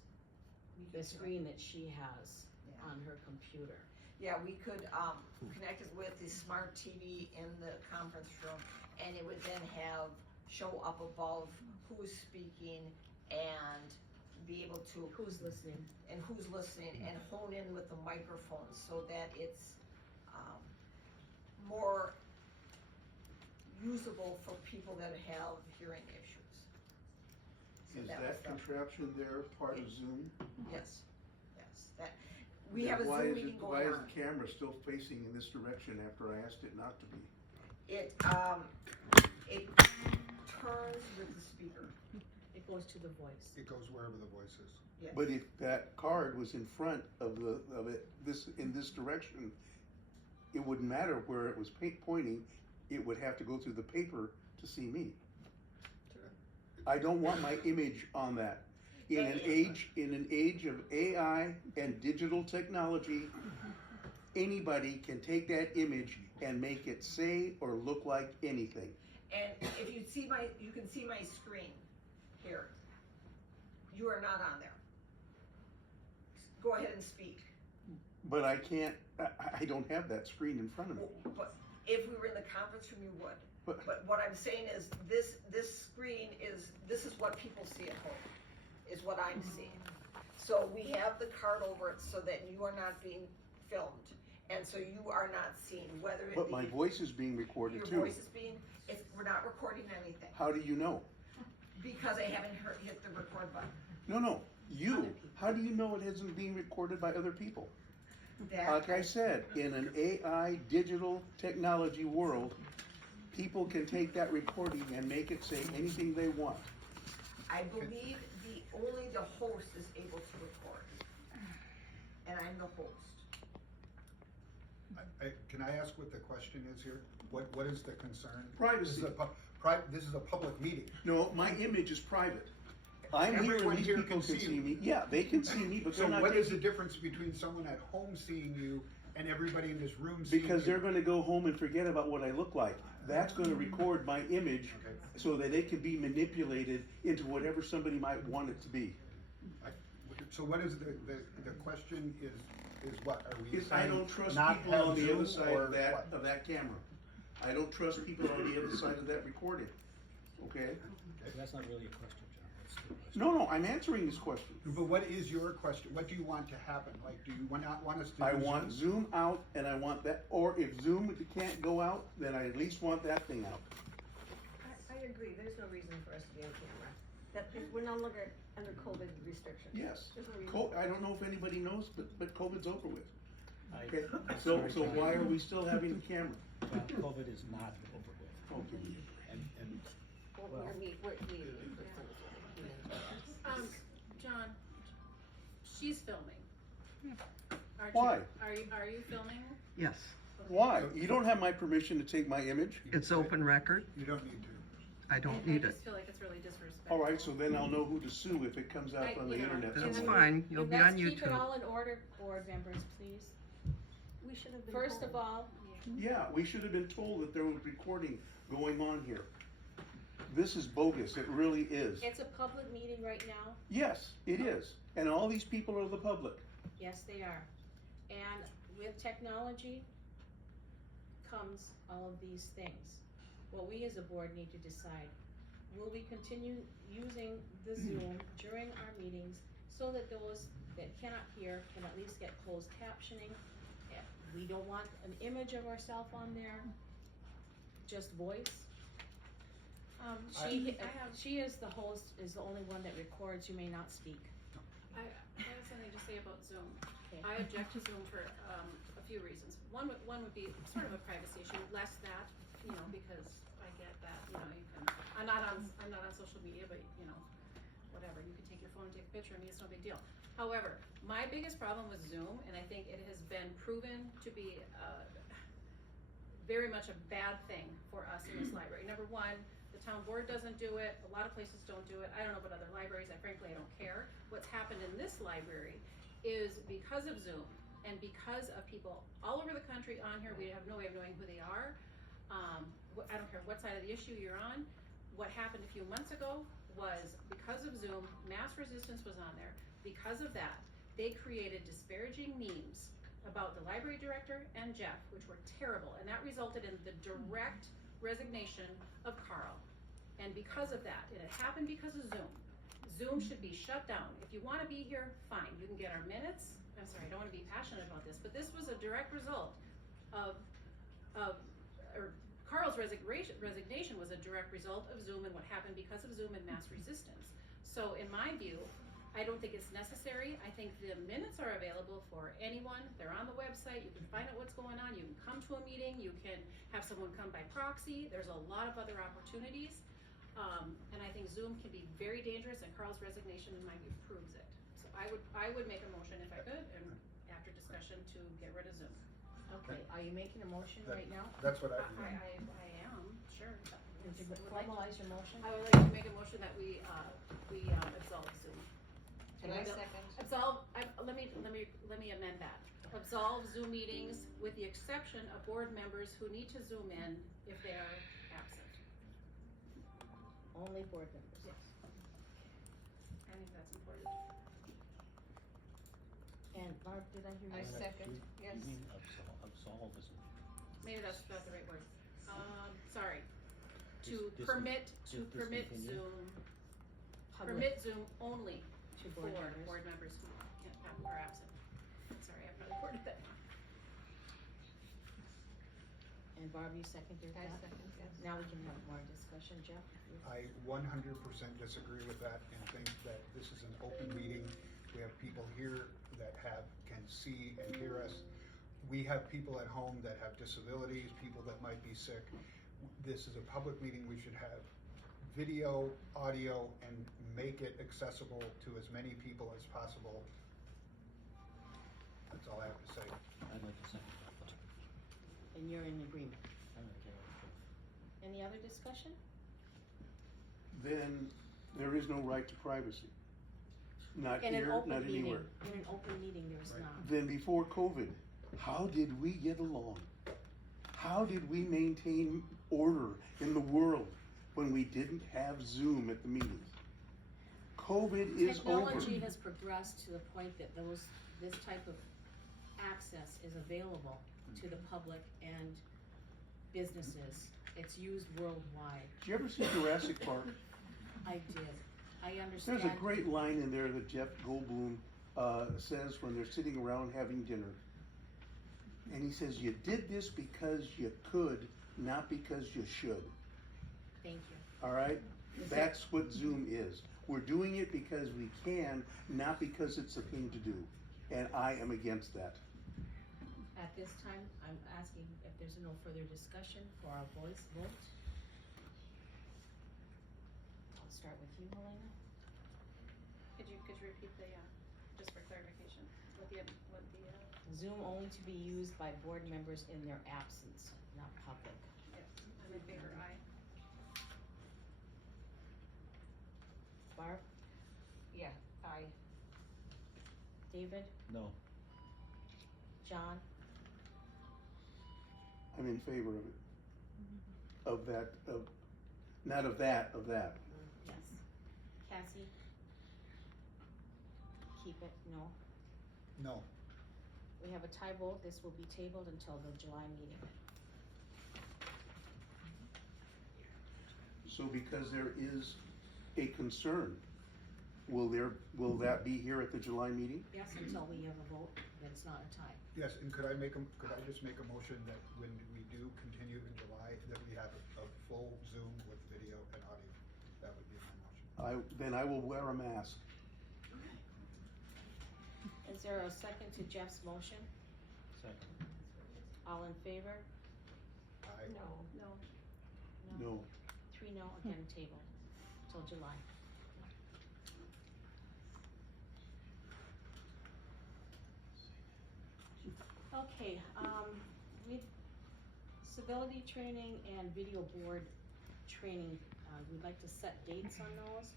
the screen that she has on her computer. Yeah, we could connect it with the smart TV in the conference room, and it would then show up above who's speaking and be able to. Who's listening. And who's listening, and hone in with the microphone so that it's more usable for people that have hearing issues. So Is was that contraption there part of Zoom? Yes, we have a Why Zoom is meeting it, going why is on. the camera still facing in this direction after I asked it not to be? It turns with the speaker. It goes to the voice. It goes wherever the voice is. Yes. But if that card was in front of it, in this direction, it wouldn't matter where it was pointing, it would have to go through the paper to see me. I don't want my image on that. In an age of AI and digital technology, anybody can take that image and make it say or look like anything. And if you can see my screen here. You are not on there. Go ahead and speak. But I can't, I don't have that screen in front of me. But if we were in the conference room, you would. But what I'm saying is this screen this is what people see at home, is what I'm seeing. So we have the card over it so that you are not being filmed. And so you are not seen, whether it But be. my voice is being recorded Your too. voice is being, we're not recording anything. How do you know? Because I haven't hit the record button. No, you. How do you know it isn't being recorded by other people? That- Like I said, in an AI digital technology world, people can take that recording and make it say anything they want. I believe only the host is able to record. And I'm the host. Can I ask what the question is here? What is the concern? Privacy. This is a public meeting. No, my image is private. I'm here Everyone and these here people can can see see you. me. Yeah, they can see me, but So they're not what is the taking- difference between someone at home seeing you and everybody in this room seeing you? Because they're gonna go home and forget about what I look like. That's gonna record my image Okay. so that it can be manipulated into whatever somebody might want it to be. So what is the question is what? Are we Is I saying don't trust not people have on the other Zoom side or of that, what? of that camera. I don't trust people on the other side of that recording, okay? That's not really a question, John, that's the question. No, I'm answering this question. But what is your question? What do you want to happen? Like, do you not want us to? I do want Zoom out and I want that, or if Zoom can't go out, then I at least want that thing out. I agree, there's no reason for us to be on camera. That, we're no longer under COVID restrictions. Yes. There's no reason. I don't know if anybody knows, but COVID's over with. I- Okay, I'm so sorry, John. why are we still having the camera? John, COVID is not over with. Okay. And, We're meeting. John, she's filming. Aren't Why? You? Are you filming? Yes, Why? You don't have my permission to take my image? it's open record. You don't need to. I don't need I it. just feel like it's really disrespectful. All right, so then I'll know who to sue if it comes out on the internet. That's somewhere. fine, you'll be on Let's keep it YouTube. all in order, board members, please. We should have been First told. of all, Yeah, we should have been told that there was recording going on here. This is bogus, it really is. it's a public meeting right now. Yes, it is. And all these people are the public. Yes, they are. And with technology comes all of these things. What we as a board need to decide, will we continue using the Zoom during our meetings so that those that cannot hear can at least get closed captioning? We don't want an image of ourselves on there, just voice. She is the host, is the only one that records, you may not speak. I have something to say about Zoom. Okay. I object to Zoom for a few reasons. One would be sort of a privacy issue, less that, because I get that, you can. I'm not on social media, but whatever. You can take your phone and take a picture of me. It's no big deal. However, my biggest problem with Zoom, and I think it has been proven to be very much a bad thing for us in this library. Number one, the town board doesn't do it. A lot of places don't do it. I don't know about other libraries. I don't care. What's happened in this library is because of Zoom and because of people all over the country on here, we have no way of knowing who they are. I don't care what side of the issue you're on. What happened a few months ago was because of Zoom, Mass Resistance was on there. Because of that, they created disparaging memes about the library director and Jeff, which were terrible, and that resulted in the direct resignation of Carl. And because of that, it had happened because of Zoom. Zoom should be shut down. If you wanna be here, fine, you can get our minutes. I'm sorry, I don't wanna be passionate about this, but this was a direct result of Carl's resignation was a direct result of Zoom and what happened because of Zoom and Mass Resistance. So in my view, I don't think it's necessary. I think the minutes are available for anyone. They're on the website. You can find out what's going on. You can come to a meeting. You can have someone come by proxy. There's a lot of other opportunities. And I think Zoom can be very dangerous, and Carl's resignation, in my view, proves it. So I would make a motion if I could, and after discussion, to get rid of Zoom. Okay, are you making a motion right now? That's what I. I am, sure. Would you formalize your motion? I would like to make a motion that we absolve Zoom. Can I second? Absolve, let me amend that. Absolve Zoom meetings with the exception of board members who need to Zoom in if they are absent. Only board members. Yes. I think that's important. And Barb, did I hear you? You mean absolve isn't. Maybe that's not the right word. Sorry. To Dis- permit discontinue? Zoom, Public. permit Zoom only To for board members. board members who are absent. Sorry, I probably worded that. And Barb, you seconded that? Now we can have more discussion, Jeff. I 100% disagree with that and think that this is an open meeting. We have people here that can see and hear us. We have people at home that have disabilities, people that might be sick. This is a public meeting. We should have video, audio, and make it accessible to as many people as possible. That's all I have to say. I'd like to second that thought. And you're in agreement. I'm okay with it. Any other discussion? Then there is no right to privacy. Not In an here, open not meeting, anywhere. in an open meeting, there's Right. not. Then before COVID, how did we get along? How did we maintain order in the world when we didn't have Zoom at the meetings? COVID is over. Technology has progressed to the point that this type of access is available to the public and businesses. It's used worldwide. Did you ever see Jurassic Park? I did. I understand. There's a great line in there that Jeff Goldblum says when they're sitting around having dinner. And he says, you did this because you could, not because you should. Thank you. All right? That's what Zoom is. We're doing it because we can, not because it's a thing to do. And I am against that. At this time, I'm asking if there's no further discussion for our voice vote. I'll start with you, Helena. Could you repeat the, just for clarification, what the Zoom only to be used by board members in their absence, not public. Yes, I'm in favor, aye. Barb? Yeah, aye. David? No. John? I'm in favor of it. Of that, not of that, of that. Yes. Cassie? Keep it, no. No. We have a tie vote, this will be tabled until the July meeting. So because there is a concern, will that be here at the July meeting? Yes, until we have a vote, then it's not a tie. Yes, and could I just make a motion that when we do continue in July, that we have a full Zoom with video and audio? That would be my motion. Then I will wear a mask. Is there a second to Jeff's motion? Second. All in favor? Aye. No. No. 3 no, again table, till July. Okay, civility training and video board training, we'd like to set dates on those.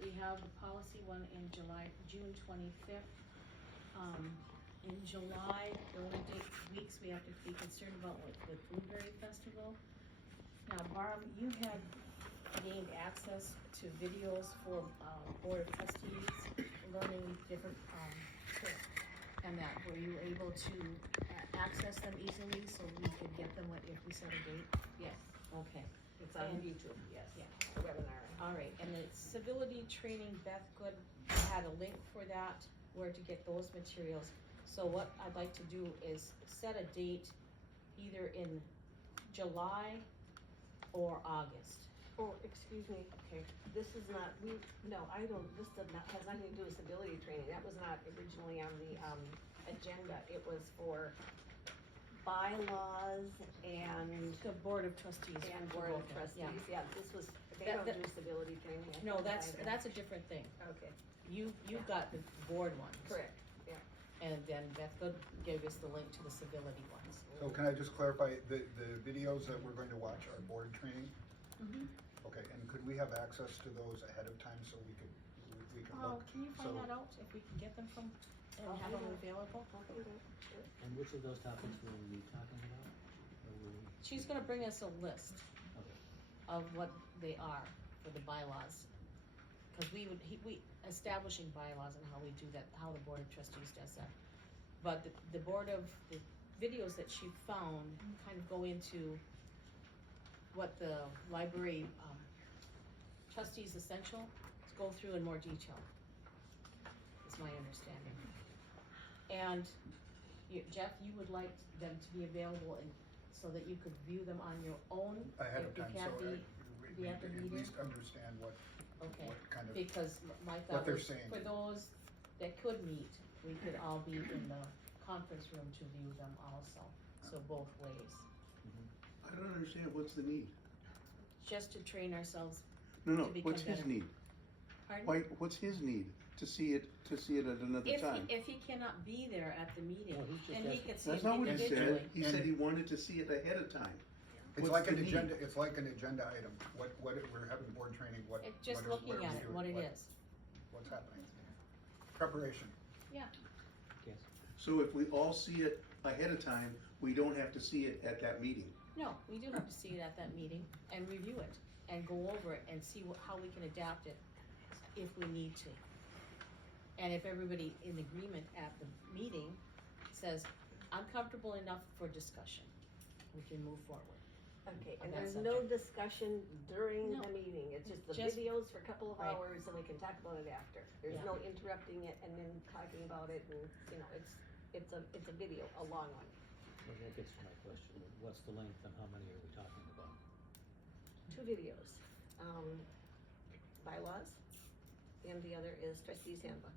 We have the policy one in June 25th. In July, the only weeks we have to be concerned about with Blueberry Festival. Now, Barb, you had gained access to videos for, Board of Trustees, learning different, and that, were you able to access them easily so we could get them if we set a date? Yes, Okay. it's on And- YouTube, yes. Yeah. The webinar. All right, and the civility training, Beth Good had a link for that, where to get those materials. So what I'd like to do is set a date either in July or August. Oh, excuse me, Okay. this is not, this does not, has nothing to do with civility training, that was not originally on the, agenda, it was for bylaws and. The Board of Trustees. And for Board of both of them, Trustees, yeah, this was, they That- don't do civility training. I No, think that's a different thing. Okay, You've got the board ones. correct, yeah. And then Beth Good gave us the link to the civility ones. So can I just clarify, the videos that we're going to watch are board training? Mm-hmm. Okay, and could we have access to those ahead of time so we can look? Can you find So- that out, if we can get them from, and I'll have do them that. available? And which of those topics were we talking about? Or were we- She's gonna bring us a list Okay. of what they are for the bylaws. Cause we establishing bylaws and how we do that, how the Board of Trustees does that. But the videos that she found kind of go into what the library, trustees essential, go through in more detail, is my understanding. And Jeff, you would like them to be available so that you could view them on your own? Ahead of if you time, can't so be we at the at meeting? least understand what kind of, Because my what thought they're was, saying. for those that could meet, we could all be in the conference room to view them also, so both ways. I don't understand, what's the need? Just to train ourselves. No, to become what's his better. need? Pardon? Why, what's his need? To see it at another time? If he cannot be there at the meeting, No, he's just then he asking- can see That's it not what he individually. said. He said he wanted to see it ahead of time. It's What's like the an need? agenda, it's like an agenda item, what, we're having board training, what. Just what are- looking what are at we it, doing, what it is. What's happening? Preparation. Yeah, Yes. So if we all see it ahead of time, we don't have to see it at that meeting. no, we do have to see it at that meeting and review it and go over it and see how we can adapt it if we need to. And if everybody in agreement at the meeting says, I'm comfortable enough for discussion, we can move forward. Okay, On and that there's no subject. discussion during No. the meeting, it's just the Just- videos for a couple of right. hours and we can talk about it after. There's Yeah. no interrupting it and then talking about it and, you know, it's a video, a long one. Well, that gets to my question. What's the length and how many are we talking about? 2 videos, bylaws, and the other is trustees handbook.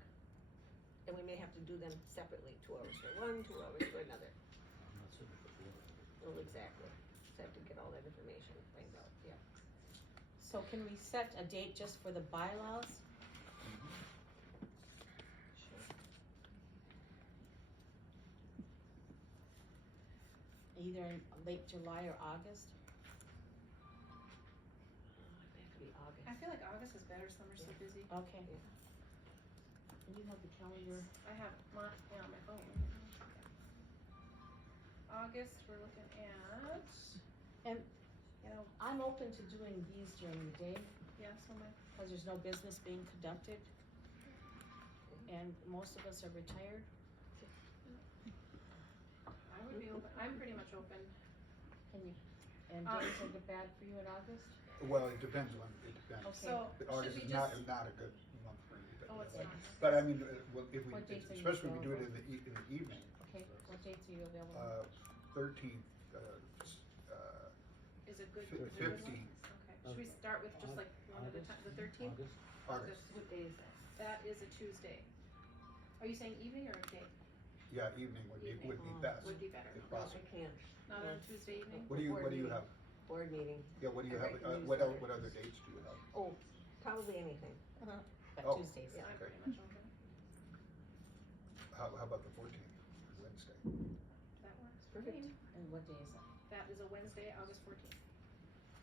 And we may have to do them separately, 2 hours for one, 2 hours for another. I'm not certain if it's Well, exactly, just have to get all that information, find out, yeah. So can we set a date just for the bylaws? Either in late July or August? It have to be August. I feel like August is better, summer's so busy. Okay. And you have the calendar, I have my, on my phone. August, we're looking at, and you know, I'm open to doing these during the day, yeah, so my, cause there's no business being conducted. And most of us are retired. I would be open, I'm pretty much open. And days are bad for you in August? Well, it depends on, it depends. Okay. So, August should we is not, just, not a good month for me. Oh, it's not. But I mean, well, if we, What dates are you especially if we do it available? in the evening, Okay, what dates are you available? 13th, is it good? Fif- is it good one? 15th. Okay, should we start with just like one at a time, the 13th? August. What day is that? That is a Tuesday. Are you saying evening or day? Yeah, evening would be best. Would be better. If No, possible. I can't. Not on a Tuesday evening? What do you have? Board meeting. Yeah, what do you I have, write the what newsletter. other dates do you have? Oh, probably anything. But Oh. Tuesdays. I'm Okay. pretty much open. How about the 14th, Wednesday? That works. for Perfect. me. And what day is that? That is a Wednesday, August 14th.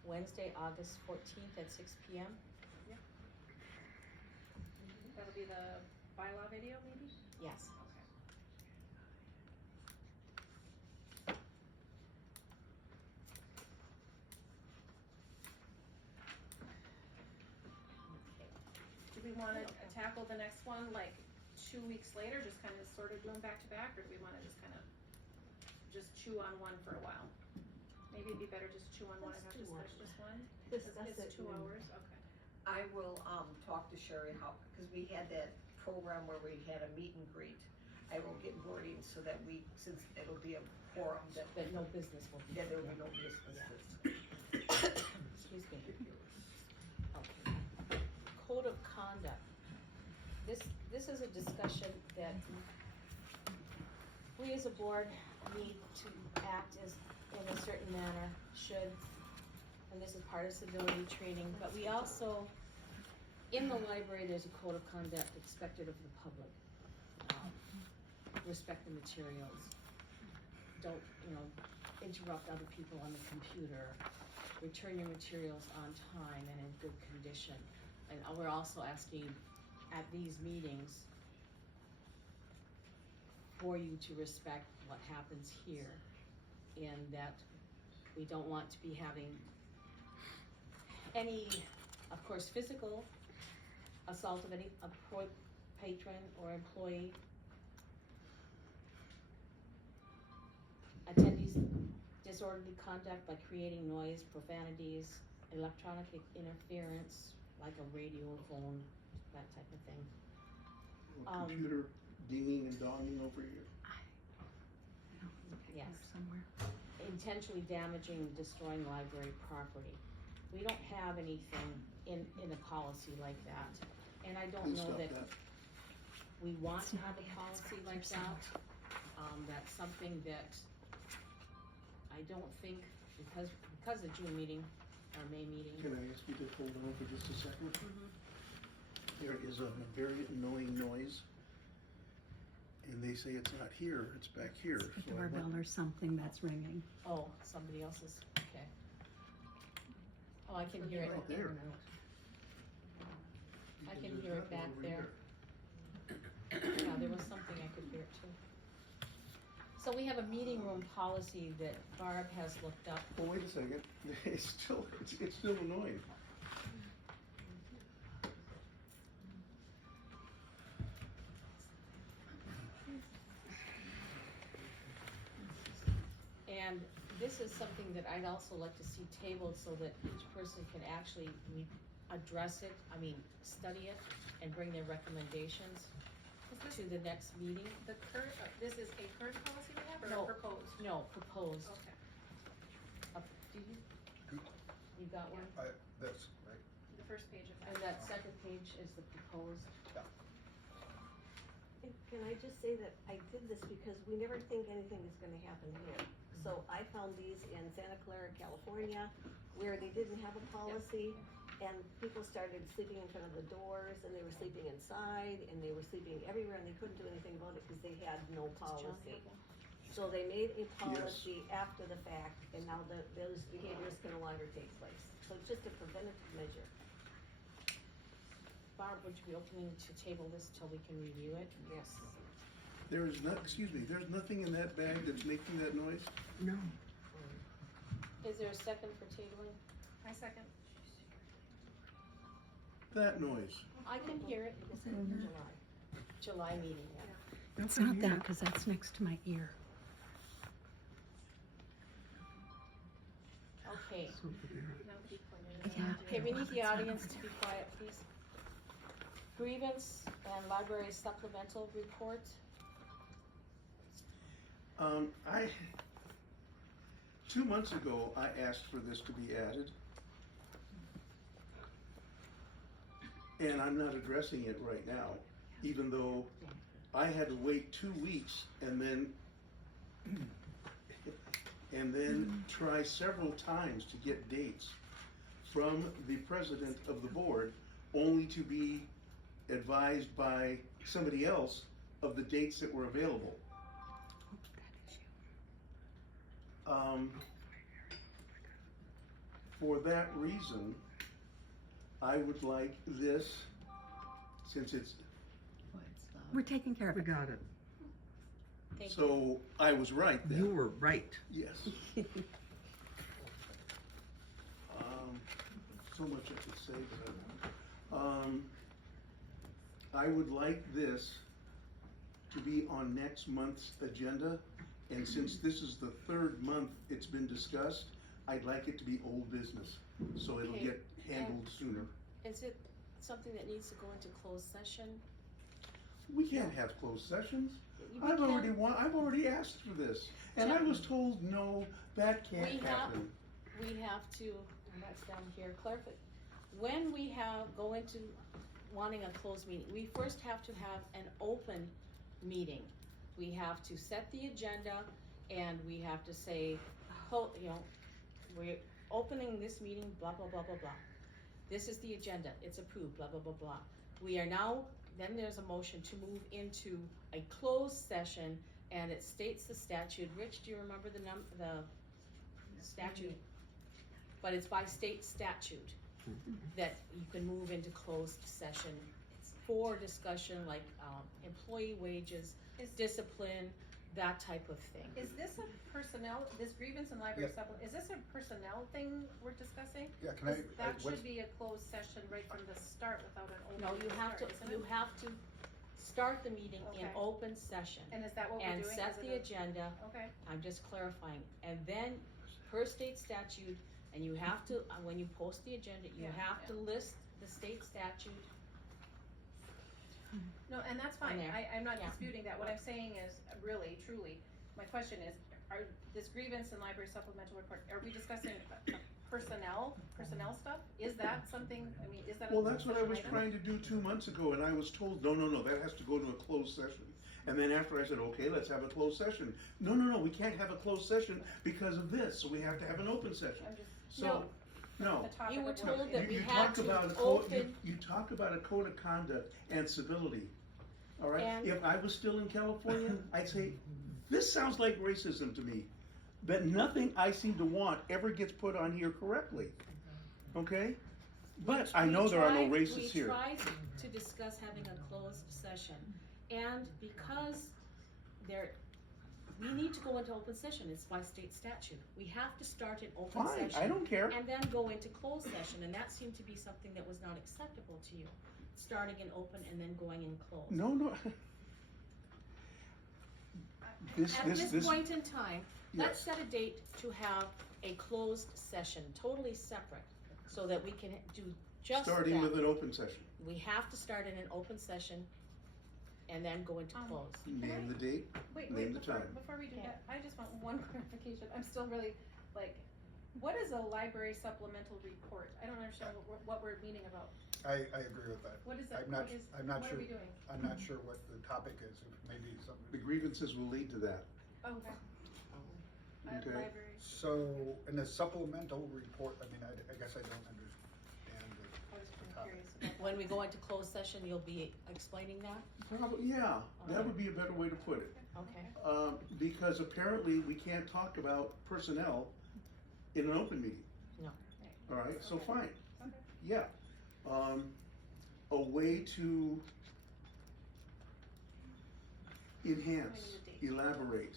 Wednesday, August 14th at 6 p.m. That'll be the bylaw video maybe? Yes. Okay. Do we wanna tackle the next one like 2 weeks later, just kinda sort of doing back to back, or do we wanna just kind of just chew on one for a while? Maybe it'd be better just chew on one and Let's have do one. discuss just one? Discuss It's it 2 and then- hours, okay. I will, talk to Sherry how, cause we had that program where we had a meet and greet. I will get wording so that we, since it'll be a forum, that, But no business will be. there will be no business. Excuse me. Okay. Code of conduct. This is a discussion that we as a board need to act as, in a certain manner, should, and this is part of civility training, but we also, in the library, there's a code of conduct expected of the public. Respect the materials. Don't, interrupt other people on the computer. Return your materials on time and in good condition. And we're also asking at these meetings for you to respect what happens here, and that we don't want to be having any, of course, physical assault of any patron or employee. Attendees disorderly conduct by creating noise, profanities, electronic interference, like a radio, phone, that type of thing. Computer dinging and donging over here. Yes. Intentionally damaging, destroying library property. We don't have anything in a policy like that, and I don't Please know stop that that. we want to have a policy like that. That's something that I don't think, because of June meeting, our May meeting. Can I ask you to hold on for just a second? There is a very annoying noise, and they say it's not here, it's back here. A So I want- doorbell or something that's ringing. Oh, somebody else's, okay. Oh, I can hear it. Right there. I Because can there's hear it nothing back over there. here. Yeah, there was something I could hear too. So we have a meeting room policy that Barb has looked up. Oh, wait a second, it's still annoying. And this is something that I'd also like to see tabled so that each person can actually address it, study it, and bring their recommendations to the next meeting. The current, this is a current policy we have, or No. a proposed? No, proposed. Okay. Do you? You got one? That's, right. The first page of And that second page is the proposed. And can I just say that I did this because we never think anything is gonna happen here. So I found these in Santa Clara, California, where they didn't have a policy, and people started sleeping in front of the doors, and they were sleeping inside, and they were sleeping everywhere, and they couldn't do anything about it because they had no policy. So they made a policy after the fact, and now those behaviors can no longer take place. So it's just a preventative measure. Barb, would you be opening to table this till we can review it? Yes. There is there's nothing in that bag that's making that noise? No. Is there a second for tabling? I second. That noise. I can hear it. It's in July meeting, yeah. It's not that, because that's next to my ear. Okay. Now be quiet. Yeah. Okay, we need the audience to be quiet, please. Grievance and library supplemental report. I 2 months ago, I asked for this to be added. And I'm not addressing it right now, even though I had to wait 2 weeks and then try several times to get dates from the president of the board, only to be advised by somebody else of the dates that were available. For that reason, I would like this, since it's, We're taking care of it. We got it. Thank you. so I was right then. You were right. Yes. So much I could say, but I would like this to be on next month's agenda, and since this is the third month it's been discussed, I'd like it to be old business, so it'll Okay. get handled sooner. Is it something that needs to go into closed session? We can't have closed sessions. We I've can. already asked for this, and I was told, no, that We can't have- happen. We have to, and that's down here, clarify, when we go into wanting a closed meeting, we first have to have an open meeting. We have to set the agenda, and we have to say, we're opening this meeting, blah, blah, blah, blah, blah. This is the agenda, it's approved, blah, blah, blah, blah. We are now, then there's a motion to move into a closed session, and it states the statute. Rich, do you remember the statute? But it's by state statute that you can move into closed session for discussion like employee wages, discipline, that type of thing. Is this a personnel, this grievance and library Yeah. supplement, is this a personnel thing we're discussing? Yeah, can I? 'Cause that what's- should be a closed session right from the start without an open. No, you have to, start, isn't you it? have to start the meeting in Okay. open session. And is that what we're And doing? set Is it the a- agenda, Okay, I'm just clarifying, and then per state statute, and you have to, when you post the agenda, you Yeah, have to list the state statute. no, and that's fine, there. I'm not Yeah. disputing that, what I'm saying is, really, truly, my question is, this grievance and library supplemental report, are we discussing personnel stuff? Is that something, is that a Well, that's what I closed was session trying to do 2 months ago, and I was told, no, that has to go to a closed session. And then after I said, okay, let's have a closed session. No, we can't have a closed session because of this, so we have to have an open session. I'm just- So, No, No. the topic You were of told what that it we is. had talk to about a code, open- you talk about a code of conduct and civility, all right? And- If I was still in California, I'd say, this sounds like racism to me. But nothing I seem to want ever gets put on here correctly, okay? But I know there are no racists We here. tried to discuss having a closed session, and because we need to go into open session, it's by state statute. We have to start an open Fine, session. I don't care. And then go into closed session, and that seemed to be something that was not acceptable to you, starting in open and then going in closed. No. At this point in time, let's set a date to have a closed session, totally separate, so that we can do just that. Starting with an open session. We have to start in an open session and then go into closed. Name the date, Wait, name the before, time. before we do that, I just want one clarification. I'm still really, like, what is a library supplemental report? I don't understand what we're meaning about. I agree with that. What is that? I'm not, What is- I'm not what sure. are we doing? I'm not sure what the topic is, if maybe something. The grievances will lead to that. Oh, okay. Okay. Library. So, in the supplemental report, I mean, I guess I don't understand I was the just topic. curious about When we go into closed session, you'll be explaining that? Probably, yeah, that would be a better way to put it. Okay. Because apparently we can't talk about personnel in an open meeting. No. All right, so fine, Okay. yeah. A way to enhance, elaborate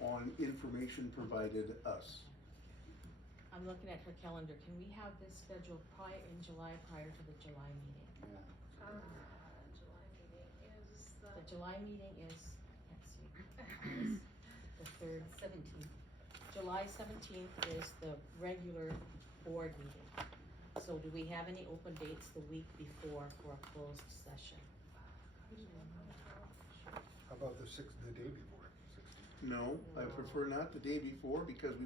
on information provided us. I'm looking at her calendar. Can we have this scheduled in July prior to the July meeting? July meeting is The July meeting is, let's see, the third. 17th. July 17th is the regular board meeting. So do we have any open dates the week before for a closed session? How about the day before, 16th? No, I prefer not the day before because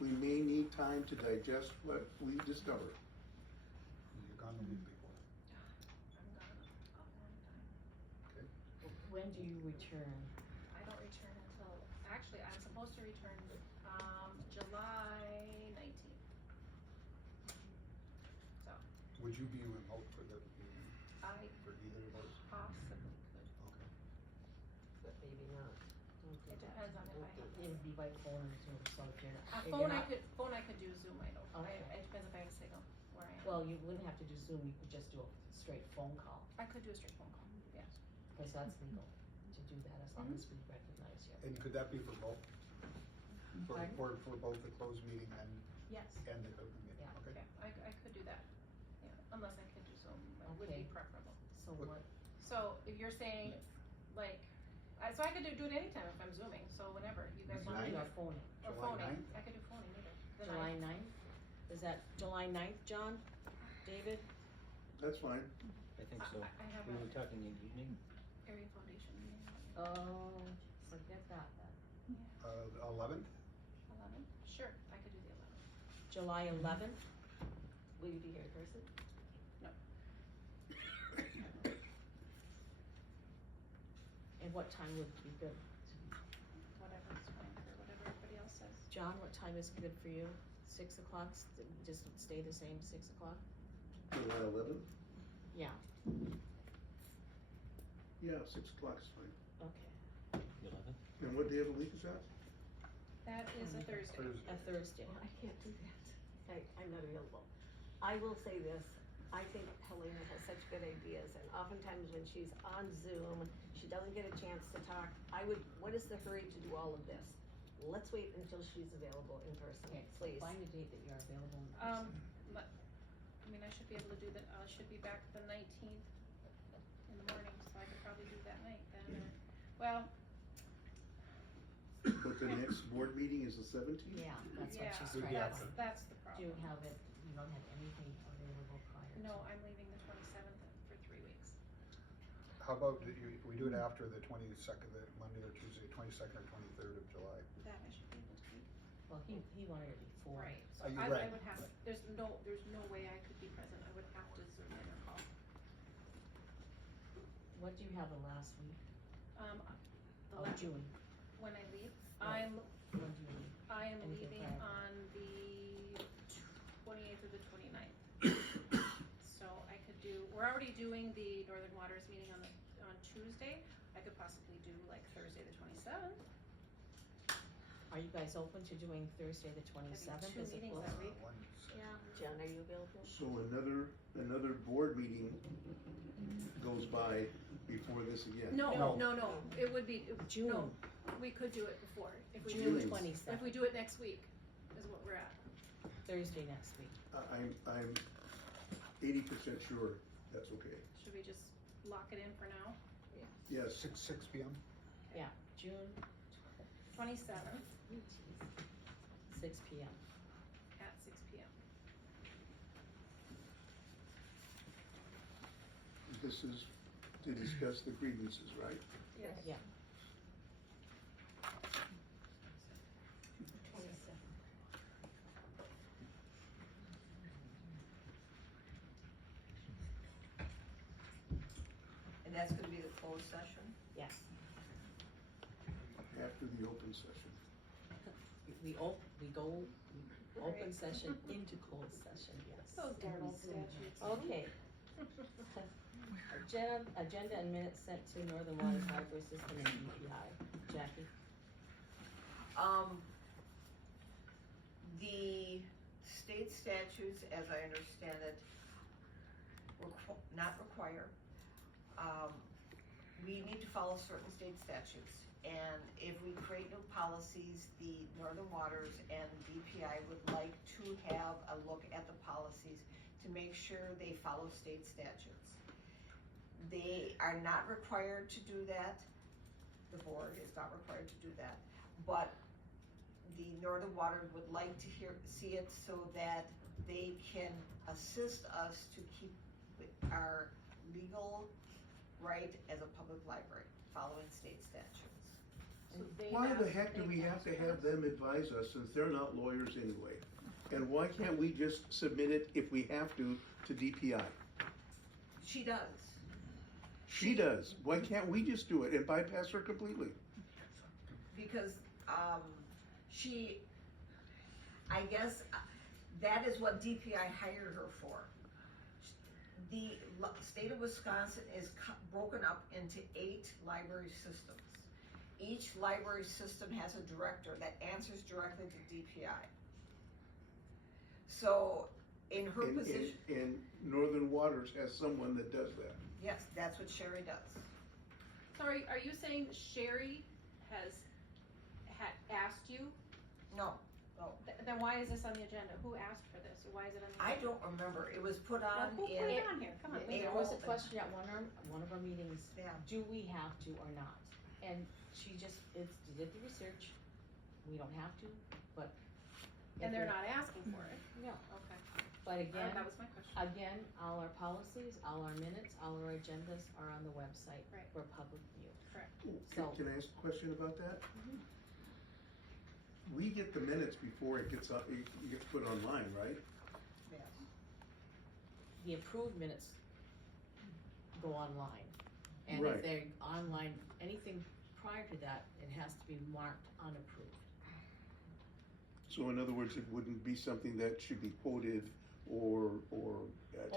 we may need time to digest what we discovered. You're gone the week before. Okay. When do you return? I don't return until, actually, I'm supposed to return, July 19th. So, Would you be remote for the meeting, I for either of those? possibly could. Okay. But maybe not. It depends on if I have. It would be by phone or Zoom, so if you're. if Phone you're I not- could do Zoom, I don't, Okay. it depends if I have a signal where I am. Well, you wouldn't have to do Zoom, you could just do a straight phone call, I could do a straight phone call, yes. because that's legal to do that as long as we recognize you. And could that be for both? Pardon? For both the closed meeting and Yes. the open meeting? Yeah. Okay. Yeah, I could do that, yeah, unless I can do Zoom, it would be Okay. preferable. So what, So if you're saying, like, so I could do it anytime if I'm Zooming, so whenever you guys want Zooming me to. or phoning? Or July phoning, 9th? I could do phoning either. The July 9th. 9th? Is that July 9th, John? David? That's fine. I think so. I have We a were talking in the evening. area foundation meeting. Oh, forget that then. 11th? 11? Sure, I could do the 11th. July 11th? Will you be here in person? No. And what time would be good? Whatever's fine for whatever everybody else says. John, what time is good for you? 6 o'clock, just stay the same, 6 o'clock? July 11th? Yeah, Yeah, 6 o'clock is fine. okay. 11? And what day of the week is that? That is a Thursday. A Thursday. I can't do that. I'm not available. I will say this, I think Helena has such good ideas, and oftentimes when she's on Zoom, she doesn't get a chance to talk. What is the hurry to do all of this? Let's wait until she's available in person, Okay, please. find a date that you're available in person. But, I mean, I should be able to do that, I should be back the 19th in the morning, so I could probably do that night then, or, well, But the next board meeting is the 17th? Yeah, that's what yeah, she's Would trying be to after. that's the do. You problem. have it, you don't have anything available prior to. No, I'm leaving the 27th for 3 weeks. How about if we do it after the 22nd, the Monday or Tuesday, 22nd or 23rd of July? That I should be able to do. Well, he wanted it before. Right, so Are you I right? would have, there's no way I could be present, I would have to Zoom in or call. What do you have the last week? The Of last, June. when I leave, Right. I'm When do you leave? I am Anything leaving prior? on the 28th. we're already doing the Northern Waters meeting on Tuesday. I could possibly do like Thursday the 27th. Are you guys open to doing Thursday the 27th? Two meetings that week. Yeah. John, are you available? So another board meeting goes by before this again? No, it would be, June. no, we could do it before, if we do June it, 27th. if we do it next week, is what we're at. Thursday next week. I'm 80% sure that's okay. Should we just lock it in for now? Yes. 6 p.m.? Yeah, June 27th 6 p.m. at 6 p.m. This is to discuss the grievances, right? Yes. Yeah. And that's gonna be the closed session? Yes. After the open session. We go open session into closed session, yes. So darn old statutes. Okay. Agenda and minutes sent to Northern Waters Library System and DPI. Jackie? The state statutes, as I understand it, not require. We need to follow certain state statutes, and if we create new policies, the Northern Waters and DPI would like to have a look at the policies to make sure they follow state statutes. They are not required to do that. The board is not required to do that, but the Northern Waters would like to see it so that they can assist us to keep our legal right as a public library, following state statutes. Why the heck do we have to have them advise us since they're not lawyers anyway? And why can't we just submit it if we have to DPI? She does. She does. Why can't we just do it and bypass her completely? Because, I guess, that is what DPI hired her for. The state of Wisconsin is broken up into 8 library systems. Each library system has a director that answers directly to DPI. So, in her position. And Northern Waters has someone that does that. Yes, that's what Sherry does. So are you saying Sherry had asked you? No. Then why is this on the agenda? Who asked for this, or why is it on the I agenda? don't remember. It was put on Who put it on here? Come on, we There know. was a question at one of our meetings, Yeah. do we have to or not? And she just, did the research, we don't have to, but. And they're not asking for it? No, Okay. but again, That was my question. again, all our policies, all our minutes, all our agendas are on the website Right. for public view. Correct. So- Can I ask a question about that? We get the minutes before it gets up, it gets put online, right? Yes. The approved minutes go online. And Right. if they're online, anything prior to that, it has to be marked unapproved. So in other words, it wouldn't be something that should be quoted or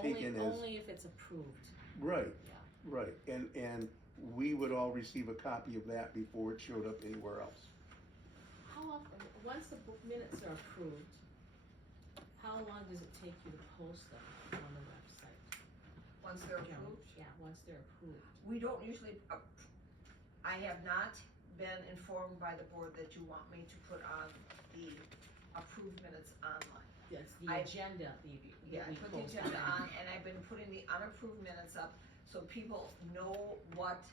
taken as. Only if it's approved, Right, yeah. right, and we would all receive a copy of that before it showed up anywhere else. How often, once the book minutes are approved, how long does it take you to post them on the website? Once they're approved. Yeah, once they're approved. We don't usually, I have not been informed by the board that you want me to put on the approved minutes online. That's the agenda, Yeah, I put the agenda on, and I've been putting the unapproved minutes up, so people know what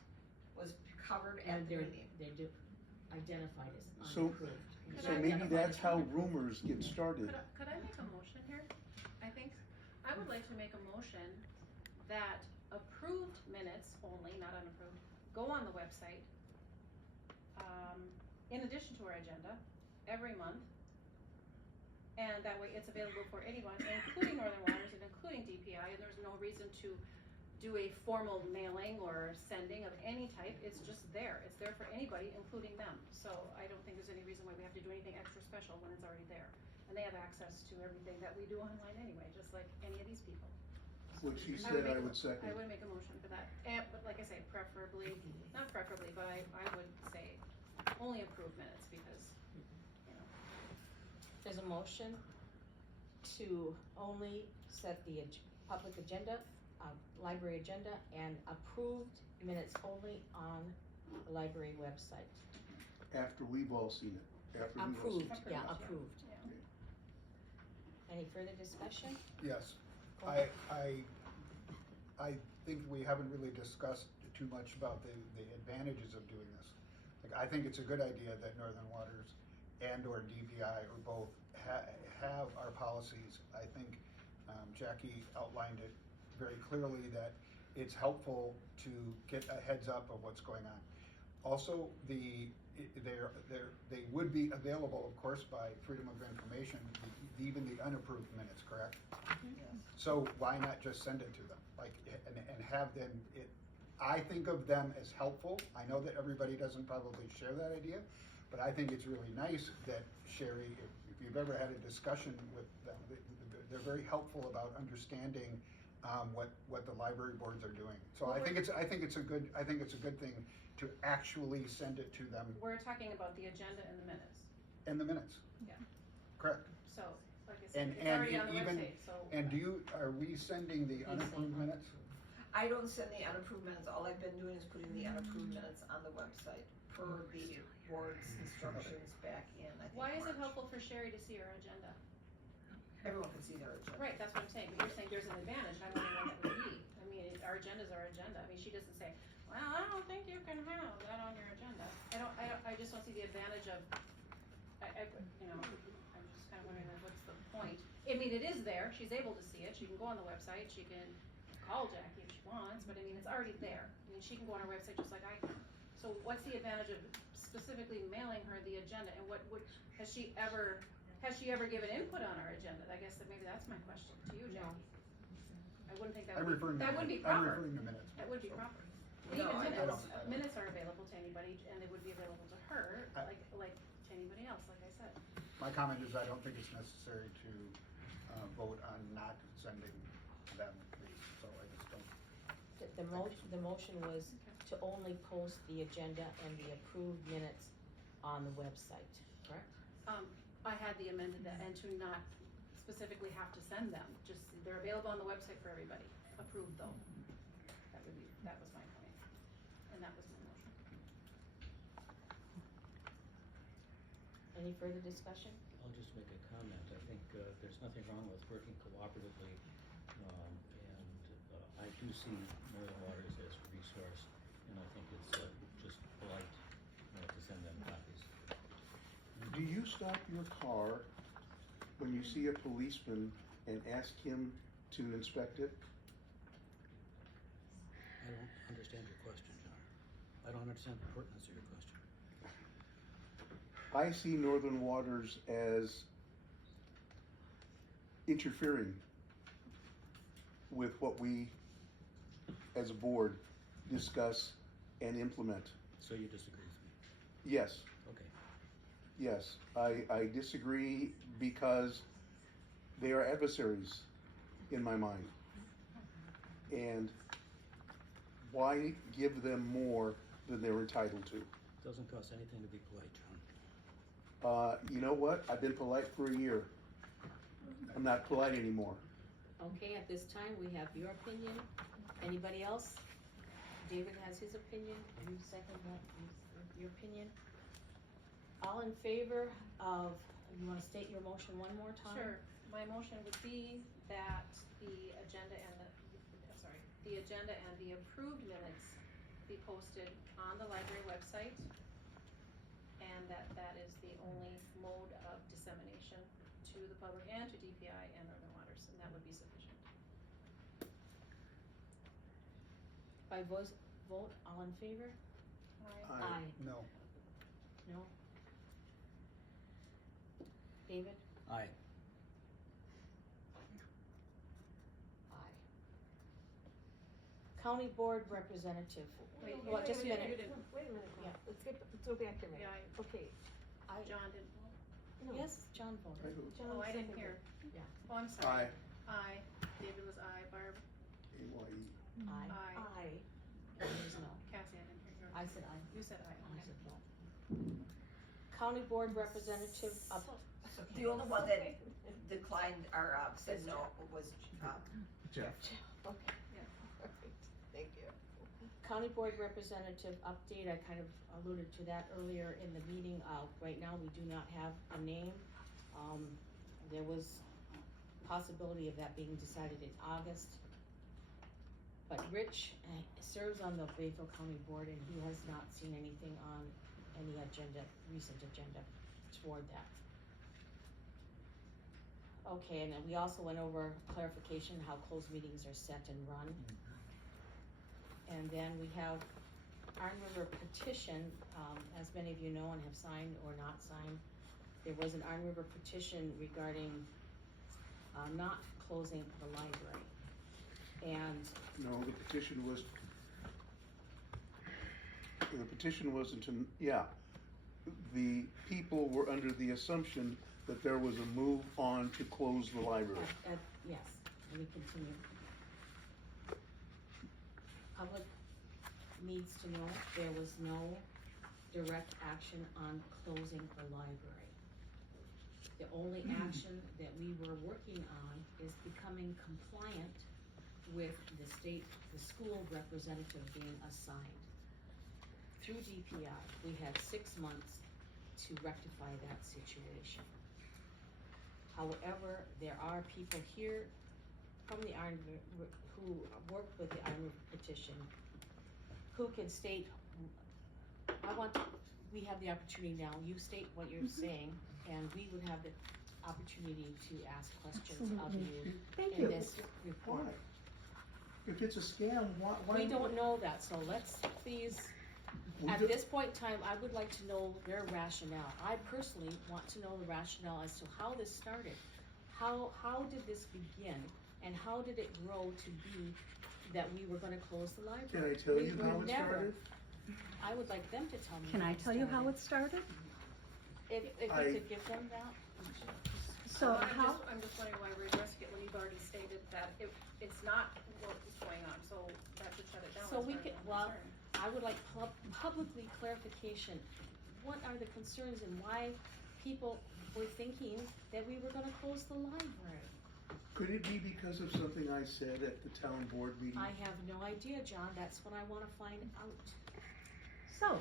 was covered at And the they're, meeting. they do identified as So, unapproved. so maybe that's how rumors get started. Could I make a motion here? I think, I would like to make a motion that approved minutes only, not unapproved, go on the website, in addition to our agenda, every month. And that way it's available for anyone, including Northern Waters and including DPI, and there's no reason to do a formal mailing or sending of any type. It's just there. It's there for anybody, including them. So I don't think there's any reason why we have to do anything extra special when it's already there. And they have access to everything that we do online anyway, just like any of these people. What she said, I would I second. would make a motion for that, but like I say, preferably, not preferably, but I would say only approve minutes because, you know. There's a motion to only set the public agenda, library agenda, and approved minutes only on the library website. After we've all seen it. After we've all seen Approved, it. yeah, approved. Any further discussion? Yes, Go ahead. I think we haven't really discussed too much about the advantages of doing this. Like, I think it's a good idea that Northern Waters and or DPI or both have our policies. I think Jackie outlined it very clearly that it's helpful to get a heads up of what's going on. Also, they would be available, of course, by Freedom of Information, even the unapproved minutes, correct? So why not just send it to them, like, and have them, I think of them as helpful. I know that everybody doesn't probably share that idea, but I think it's really nice that Sherry, if you've ever had a discussion with them, they're very helpful about understanding what the library boards are doing. So I think it's a good thing to actually send it to them We're talking about the agenda and the minutes. in the minutes. Yeah. Correct. So, like I said, And it's already on the even, website, so. and are we sending the unapproved minutes? I don't send the unapproved minutes, all I've been doing is putting the unapproved minutes on the website per the board's instructions back in, I think, Why is it March. helpful for Sherry to see our agenda? Everyone can see their agenda. Right, that's what I'm saying, but you're saying there's an advantage, and I'm wondering what that would be. I mean, our agenda's our agenda, I mean, she doesn't say, well, I don't think you can have that on your agenda. I just don't see the advantage of, you know, I'm just kinda wondering, like, what's the point? I mean, it is there, she's able to see it, she can go on the website, she can call Jackie if she wants, but I mean, it's already there. I mean, she can go on our website just like I can. So what's the advantage of specifically mailing her the agenda, and has she ever given input on our agenda? I guess that maybe that's my question to you, Jackie. I wouldn't think that I'm would referring be, to, that would be I'm proper. referring to minutes. That would be proper. And No, even I minutes, don't. minutes are available to anybody, and they would be available to her, I- like to anybody else, like I said. My comment is I don't think it's necessary to vote on not sending them these, so I just don't. The motion was to only post the agenda and the approved minutes on the website, correct? I had the amended that, and to not specifically have to send them, just, they're available on the website for everybody, approved though. That was my point, and that was my motion. Any further discussion? I'll just make a comment. I think there's nothing wrong with working cooperatively, and I do see Northern Waters as a resource, and I think it's just polite to send them copies. Do you stop your car when you see a policeman and ask him to inspect it? I don't understand your question, John. I don't understand the pertinence of your question. I see Northern Waters as interfering with what we, as a board, discuss and implement. So you disagree with me? Yes, Okay. yes. I disagree because they are adversaries in my mind. And why give them more than they're entitled to? Doesn't cost anything to be polite, John. You know what? I've been polite for a year. I'm not polite anymore. Okay, at this time, we have your opinion. Anybody else? David has his opinion, you second that, your opinion. All in favor of, you wanna state your motion one more time? Sure, my motion would be that the agenda and the agenda and the approved minutes be posted on the library website, and that is the only mode of dissemination to the public and to DPI and Northern Waters, and that would be sufficient. By vote, all in favor? Aye. No. No? David? Aye. Aye. County Board Representative. Wait, Well, just a you minute. didn't. Wait a minute, Yeah. let's go back here a minute. Yeah, Okay, John didn't vote. no. Yes, John voted. John Oh, I didn't seconded. hear. Yeah. Oh, I'm sorry. Aye. Aye, David was aye, Barb? A-Y-E. Aye. Aye. There's no. Cassie, I didn't hear yours. I said aye. You said aye, I okay. said no. County Board Representative up. The only one that declined or said no was Jeff. Okay. Thank you. County Board Representative update, I kind of alluded to that earlier in the meeting. Right now, we do not have a name. There was possibility of that being decided in August. But Rich serves on the Bayfield County Board, and he has not seen anything on any agenda, recent agenda toward that. Okay, and then we also went over clarification, how closed meetings are set and run. And then we have Iron River petition, as many of you know and have signed or not signed. There was an Iron River petition regarding not closing the library. And No, the petition wasn't, the people were under the assumption that there was a move on to close the library. yes, and we continue. Public needs to know there was no direct action on closing the library. The only action that we were working on is becoming compliant with the school representative being assigned. Through DPI, we had 6 months to rectify that situation. However, there are people here from the Iron River who work with the Iron River petition who can state, we have the opportunity now, you state what you're saying, and we would have the opportunity to ask questions of you Thank in you. this report. Why? If it's a scam, why? We don't know that, so let's please, at this point in time, I would like to know their rationale. I personally want to know the rationale as to how this started. How did this begin, and how did it grow to be that we were gonna close the library? Can I tell We you were how it never- started? I would like them to tell me. Can how I it tell you how started. it started? If we I- could give them that? So how, I'm just wondering why we're addressing it when you've already stated that it's not what is going on, so that should shut it down. So as we far as could, I'm well, concerned. I would like publicly clarification. What are the concerns and why people were thinking that we were gonna close the library? Could it be because of something I said at the town board meeting? I have no idea, John, that's what I wanna find out. so,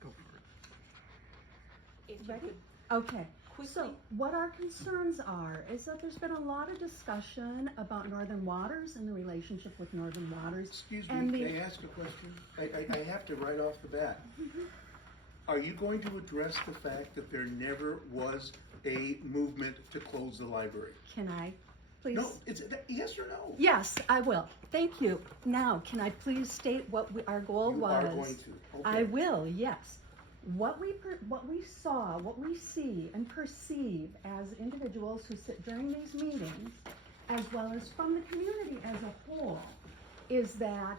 Go for it. If you ready? could Okay. quickly, So what our concerns are is that there's been a lot of discussion about Northern Waters and the relationship with Northern Waters. Excuse And me, the- may I ask a question? I have to right off the bat. Are you going to address the fact that there never was a movement to close the library? Can I please? No, it's, yes or no? Yes, I will. Thank you. Now, can I please state what our goal You was? are going to, I okay. will, yes. What we saw, what we see and perceive as individuals who sit during these meetings, as well as from the community as a whole, is that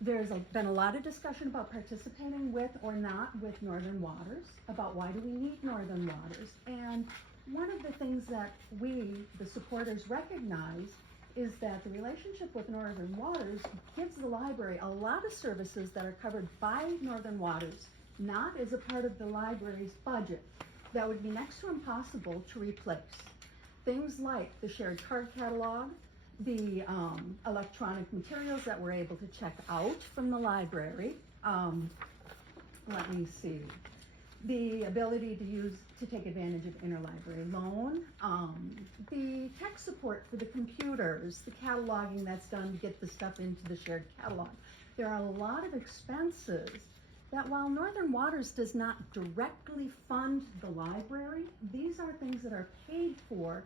there's been a lot of discussion about participating with or not with Northern Waters, about why do we need Northern Waters. And one of the things that we, the supporters, recognize is that the relationship with Northern Waters gives the library a lot of services that are covered by Northern Waters, not as a part of the library's budget, that would be next to impossible to replace. Things like the shared card catalog, the electronic materials that we're able to check out from the library. Let me see. The ability to take advantage of interlibrary loan, the tech support for the computers, the cataloging that's done to get the stuff into the shared catalog. There are a lot of expenses that while Northern Waters does not directly fund the library, these are things that are paid for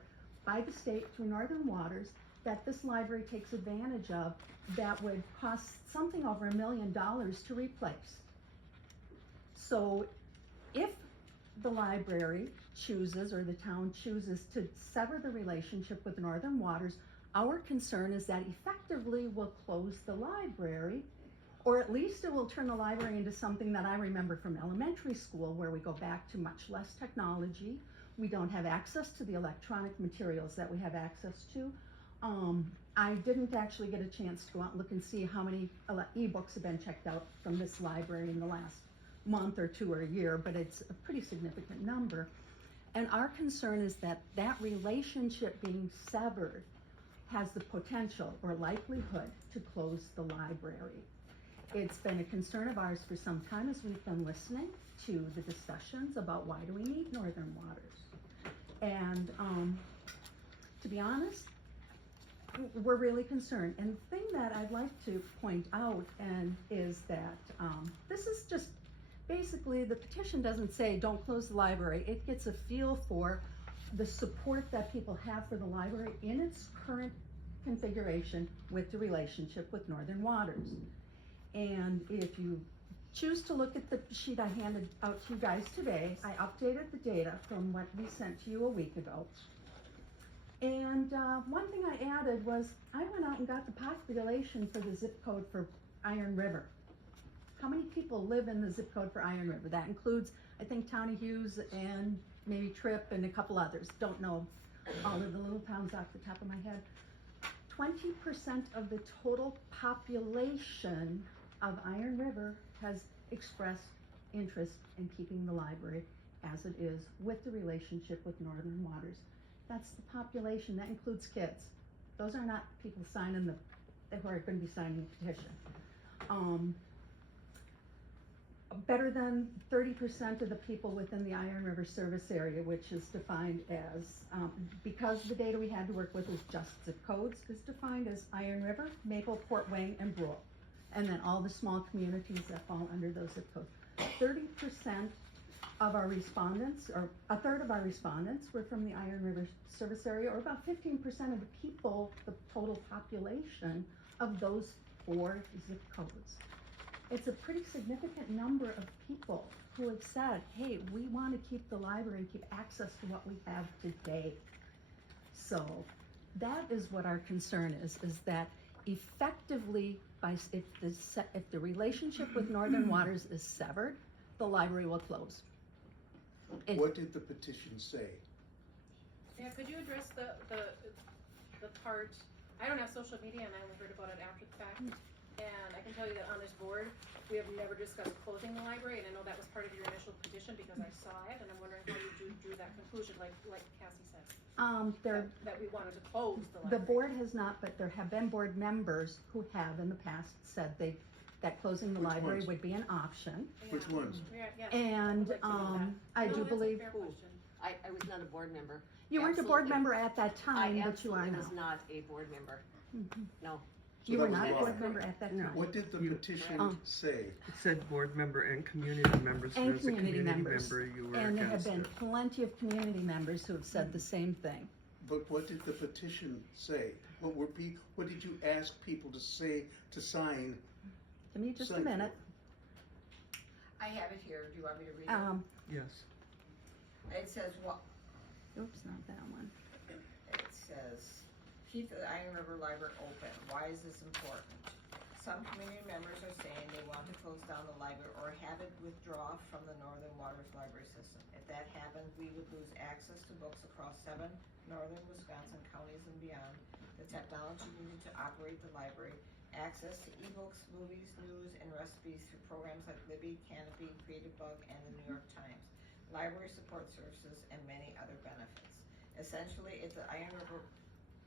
by the state through Northern Waters that this library takes advantage of that would cost something over $1 million to replace. So if the library chooses, or the town chooses, to sever the relationship with Northern Waters, our concern is that effectively will close the library, or at least it will turn the library into something that I remember from elementary school, where we go back to much less technology. We don't have access to the electronic materials that we have access to. I didn't actually get a chance to go out and look and see how many ebooks have been checked out from this library in the last month or two or a year, but it's a pretty significant number. And our concern is that that relationship being severed has the potential or likelihood to close the library. It's been a concern of ours for some time as we've been listening to the discussions about why do we need Northern Waters. And to be honest, we're really concerned. And the thing that I'd like to point out is that this is just basically, the petition doesn't say don't close the library. It gets a feel for the support that people have for the library in its current configuration with the relationship with Northern Waters. And if you choose to look at the sheet I handed out to you guys today, I updated the data from what we sent to you a week ago. And one thing I added was I went out and got the population for the zip code for Iron River. How many people live in the zip code for Iron River? That includes, I think, Townie Hughes and maybe Tripp and a couple others. Don't know all of the little towns off the top of my head. 20% of the total population of Iron River has expressed interest in keeping the library as it is with the relationship with Northern Waters. That's the population. That includes kids. Those are not people signing who are going to be signing the petition. Better than 30% of the people within the Iron River service area, which is defined as, because the data we had to work with is just zip codes, is defined as Iron River, Maple, Port Wayne, and Brule. And then all the small communities that fall under those zip codes. 30% of our respondents, or a third of our respondents, were from the Iron River service area, or about 15% of the people, the total population of those 4 zip codes. It's a pretty significant number of people who have said, hey, we want to keep the library and keep access to what we have today. So that is what our concern is that effectively, if the relationship with Northern Waters is severed, the library will close. What did the petition say? Yeah, could you address the part, I don't have social media and I only heard about it after the fact. And I can tell you that on this board, we have never discussed closing the library, and I know that was part of your initial petition because I saw it, and I'm wondering how you drew that conclusion, like Cassie said. That we wanted to close the library. The board has not, but there have been board members who have in the past said that closing the library would be an option. Which ones? And I do believe. I was not a board member. You weren't a board member at that time, but you are now. I was not a board member. No. So You were that was not a wrong. board member at that time. What did the petition say? It said board member and community members. And As a community members. member, you were And there have against been it. plenty of community members who have said the same thing. But what did the petition say? What did you ask people to say, to sign? Give me just a Sign for minute. I have it here, do you want me to read it? Yes. It says, Oops, not that one. it says, keep the Iron River Library open. Why is this important? Some community members are saying they want to close down the library or have it withdraw from the Northern Waters library system. If that happened, we would lose access to books across 7 northern Wisconsin counties and beyond, the technology needed to operate the library, access to ebooks, movies, news, and recipes through programs like Libby, Canopy, Creative Bug, and the New York Times, library support services, and many other benefits. Essentially, if the Iron River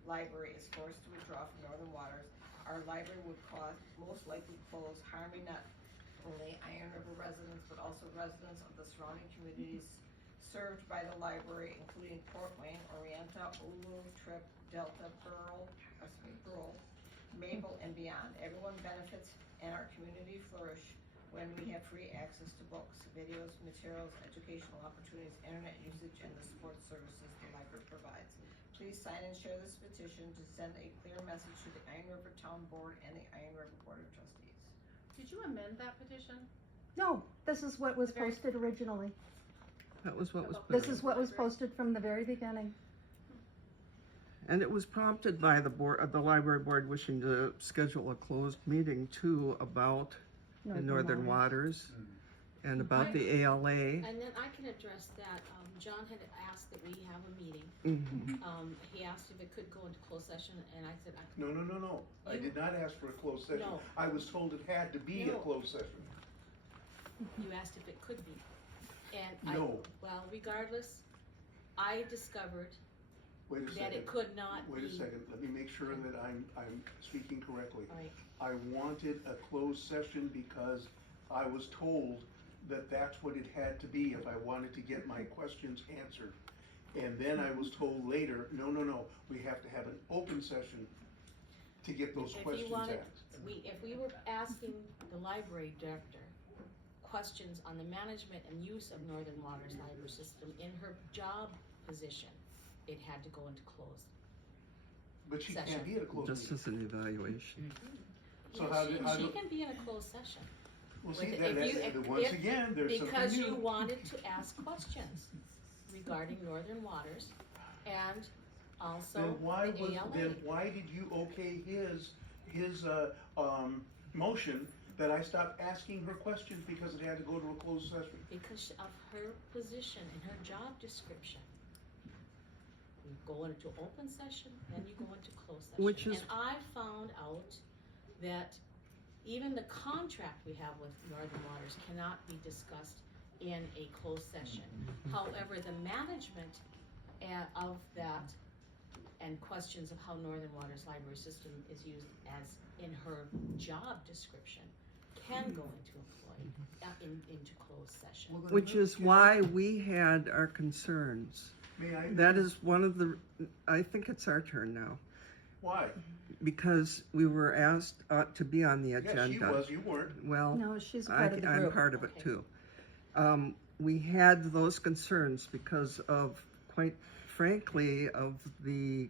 Library is forced to withdraw from Northern Waters, our library would most likely close, harming not only Iron River residents, but also residents of the surrounding communities served by the library, including Port Wayne, Orienta, Oulu, Tripp, Delta, Brule, Maple, and beyond. Everyone benefits and our community flourish when we have free access to books, videos, materials, educational opportunities, internet usage, and the support services the library provides. Please sign and share this petition to send a clear message to the Iron River Town Board and the Iron River Board of Trustees. Did you amend that petition? No, this is what was posted originally. That was what was put This in. is what was posted from the very beginning. And it was prompted by the library board wishing to schedule a closed meeting too about the Northern Waters. and about the ALA. And then I can address that. John had asked that we have a meeting. He asked if it could go into closed session, and I said, No. I did not ask for a closed session. No. I was told it had to be a No. closed session. you asked if it could be. And No. well, regardless, I discovered Wait a that second. it could not Wait a be. second, let me make sure that I'm speaking correctly. All right. I wanted a closed session because I was told that that's what it had to be if I wanted to get my questions answered. And then I was told later, no, we have to have an open session to get those If questions you wanted, asked. if we were asking the library director questions on the management and use of Northern Waters Library System in her job position, it had to go into closed. But she session. can't be at a closed Just meeting. as an evaluation. So Yes, she can be in a closed session. Well, see, If once again, there's something because you new. wanted to ask questions regarding Northern Waters and also Then why the was, ALA. then why did you okay his motion that I stopped asking her questions because it had to go to a closed session? Because of her position and her job description. You go into open session, then you go into closed session. Which is- And I found out that even the contract we have with Northern Waters cannot be discussed in a closed session. However, the management of that and questions of how Northern Waters Library System is used as in her job description can go into into closed session. Which is why we had our concerns. May I? That is one of the, I think it's our turn now, Why? because we were asked to be on the agenda. Yes, she was, you weren't. Well, No, she's part of the I'm group. part of it Okay. too. We had those concerns because of, quite frankly, of the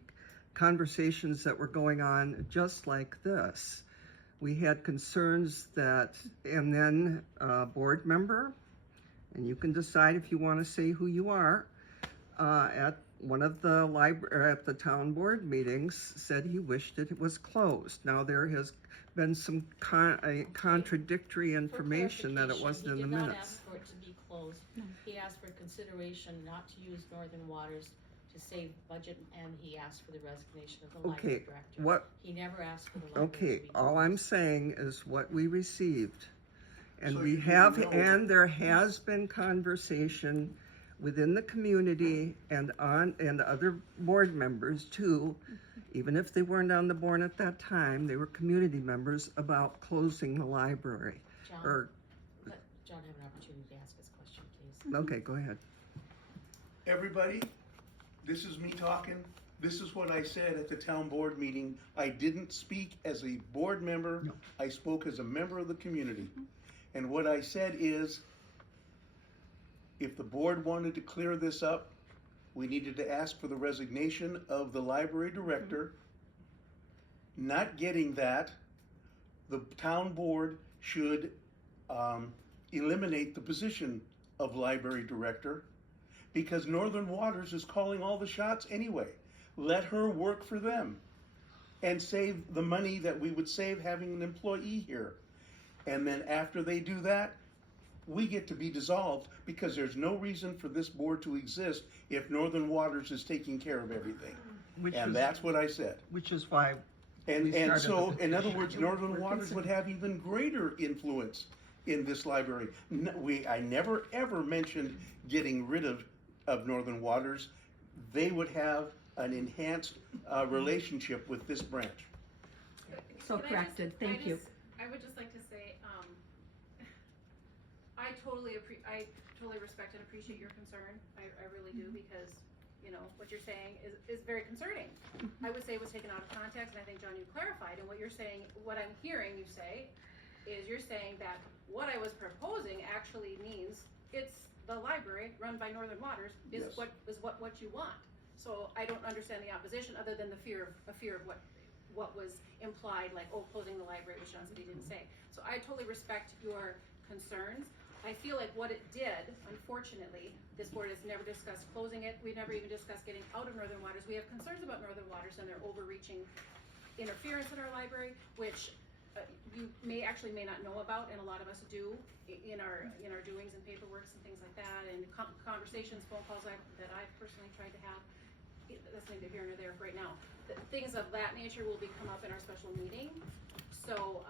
conversations that were going on just like this. We had concerns that, and then a board member, and you can decide if you want to say who you are, at one of the at the town board meetings said he wished it was closed. Now there has been some contradictory information that it wasn't in the He did not minutes. ask for it to be closed. He asked for consideration not to use Northern Waters to save budget, and he asked for the resignation of the library Okay, director. what, He never asked for the library to okay, be all I'm saying is what we received. And So we you have, know- and there has been conversation within the community and other board members too, even if they weren't on the board at that time, they were community members about closing the library. John, Or, let John have an opportunity to ask his question, please. okay, go ahead. Everybody, this is me talking. This is what I said at the town board meeting. I didn't speak as a board member. No. I spoke as a member of the community. And what I said is, if the board wanted to clear this up, we needed to ask for the resignation of the library director. Not getting that, the town board should eliminate the position of library director, because Northern Waters is calling all the shots anyway. Let her work for them and save the money that we would save having an employee here. And then after they do that, we get to be dissolved, because there's no reason for this board to exist if Northern Waters is taking care of everything. Which And is- that's what I said. Which is why, And We started so, the in other petition. words, Northern Waters would have even greater influence in this library. I never ever mentioned getting rid of Northern Waters. They would have an enhanced relationship with this branch. So Can I corrected, thank you. I would just like to say, I totally respect and appreciate your concern. I really do, because, you know, what you're saying is very concerning. I would say it was taken out of context, and I think, John, you clarified, and what you're saying, what I'm hearing you say, is you're saying that what I was proposing actually means it's the library run by Northern Waters is Yes. what you want. So I don't understand the opposition, other than the fear of what was implied, like, oh, closing the library, which John said he didn't say. So I totally respect your concerns. I feel like what it did, unfortunately, this board has never discussed closing it. We never even discussed getting out of Northern Waters. We have concerns about Northern Waters and their overreaching interference in our library, which you may not know about, and a lot of us do in our doings and paperworks and things like that, and conversations, phone calls that I've personally tried to have. That's neither here nor there right now. Things of that nature will come up in our special meeting. So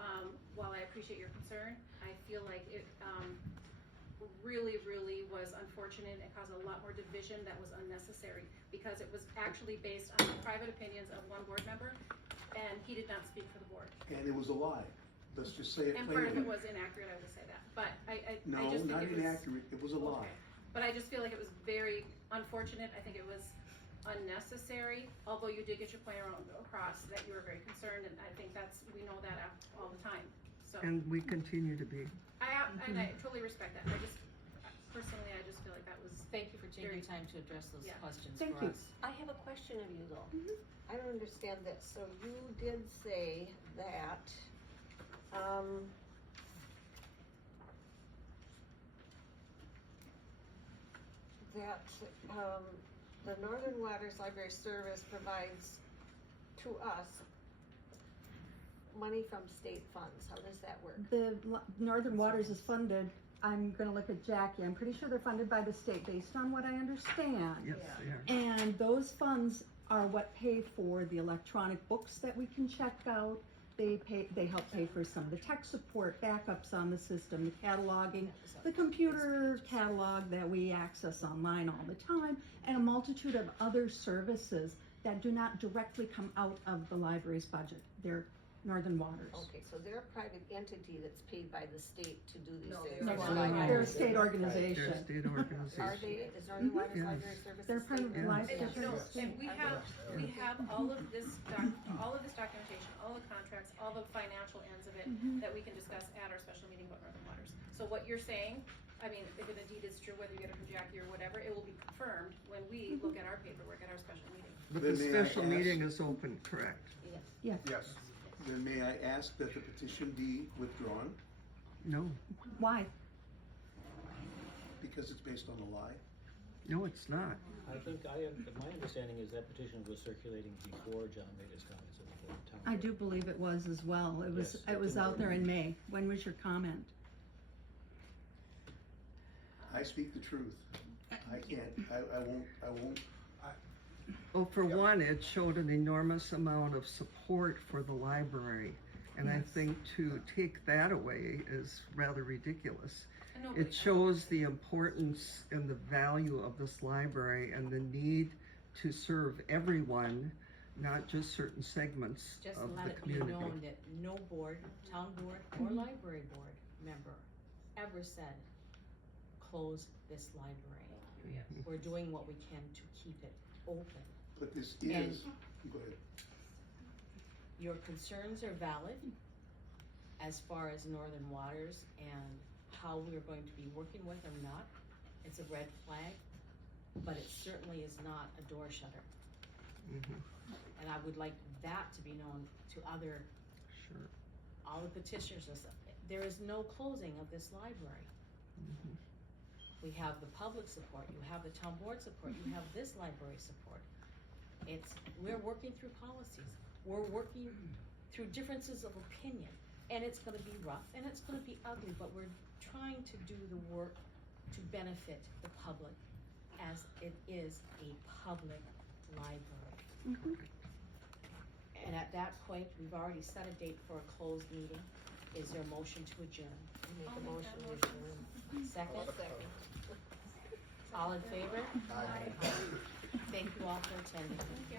while I appreciate your concern, I feel like it really was unfortunate. It caused a lot more division that was unnecessary, because it was actually based on the private opinions of one board member, and he did not speak for the board. And it was a lie. Let's just say it And plainly. part of it was inaccurate, I would say that. But I No, just think not it was. inaccurate. It was a lie. But I just feel like it was very unfortunate. I think it was unnecessary, although you did get your point across that you were very concerned, and I think we know that all the time, so. And we continue to be. And I totally respect that. Personally, I just feel like that was. Thank you for taking very- time to address those Yeah. questions Thank for you. us. I have a question of you though. I don't understand this. So you did say that, the Northern Waters Library Service provides to us money from state funds. How does that work? The Northern Waters is funded, I'm gonna look at Jackie, I'm pretty sure they're funded by the state based on what I understand. Yes, they are. And those funds are what pay for the electronic books that we can check out. They help pay for some of the tech support, backups on the system, the cataloging, the computer catalog that we access online all the time, and a multitude of other services that do not directly come out of the library's budget. They're Northern Waters. Okay, so they're a private entity that's paid by the state to do these No, things. they're No, not. they're a state organization. They're a state organization. Are they, is Northern Waters Yes. Library Service? They're a state private life organization? No, insurance. and we have all of this documentation, all the contracts, all the financial ends of it that we can discuss at our special meeting about Northern Waters. So what you're saying, I mean, if it indeed is true, whether you get it from Jackie or whatever, it will be confirmed when we look at our paperwork at our special meeting. But the Then may I special ask- meeting is open, correct? Yes. Yes. Then may I ask that the petition be withdrawn No, Why? because it's based on a lie? no, it's not. I think my understanding is that petition was circulating before John made his comments at the town. I board. do believe it was as well. It was, Yes, it was out there in May. When was your comment? I speak the truth. I can't, I won't. Well, for one, it showed an enormous amount of support for the library. And I think to take that away is rather ridiculous. And nobody- It shows the importance and the value of this library and the need to serve everyone, not just certain segments Just of let the it be community. known that no board, town board, or library board member ever said, close this library. We're doing what we can to keep it open. But this And- is, go ahead. Your concerns are valid as far as Northern Waters and how we're going to be working with them not. It's a red flag, but it certainly is not a door shutter. Mhm. And I would like that to be known to other, Sure. all the petitioners. There is no closing of this library. Mhm. We have the public support, you have the town board support, you have this library support. We're working through policies, we're working through differences of opinion, and it's gonna be rough, and it's gonna be ugly, but we're trying to do the work to benefit the public, as it is a public library. And at that point, we've already set a date for a closed meeting. Is there a motion to adjourn? Make I'll a make motion that to adjourn. Second? Second. All in favor? Aye. Thank you all for attending. Thank you.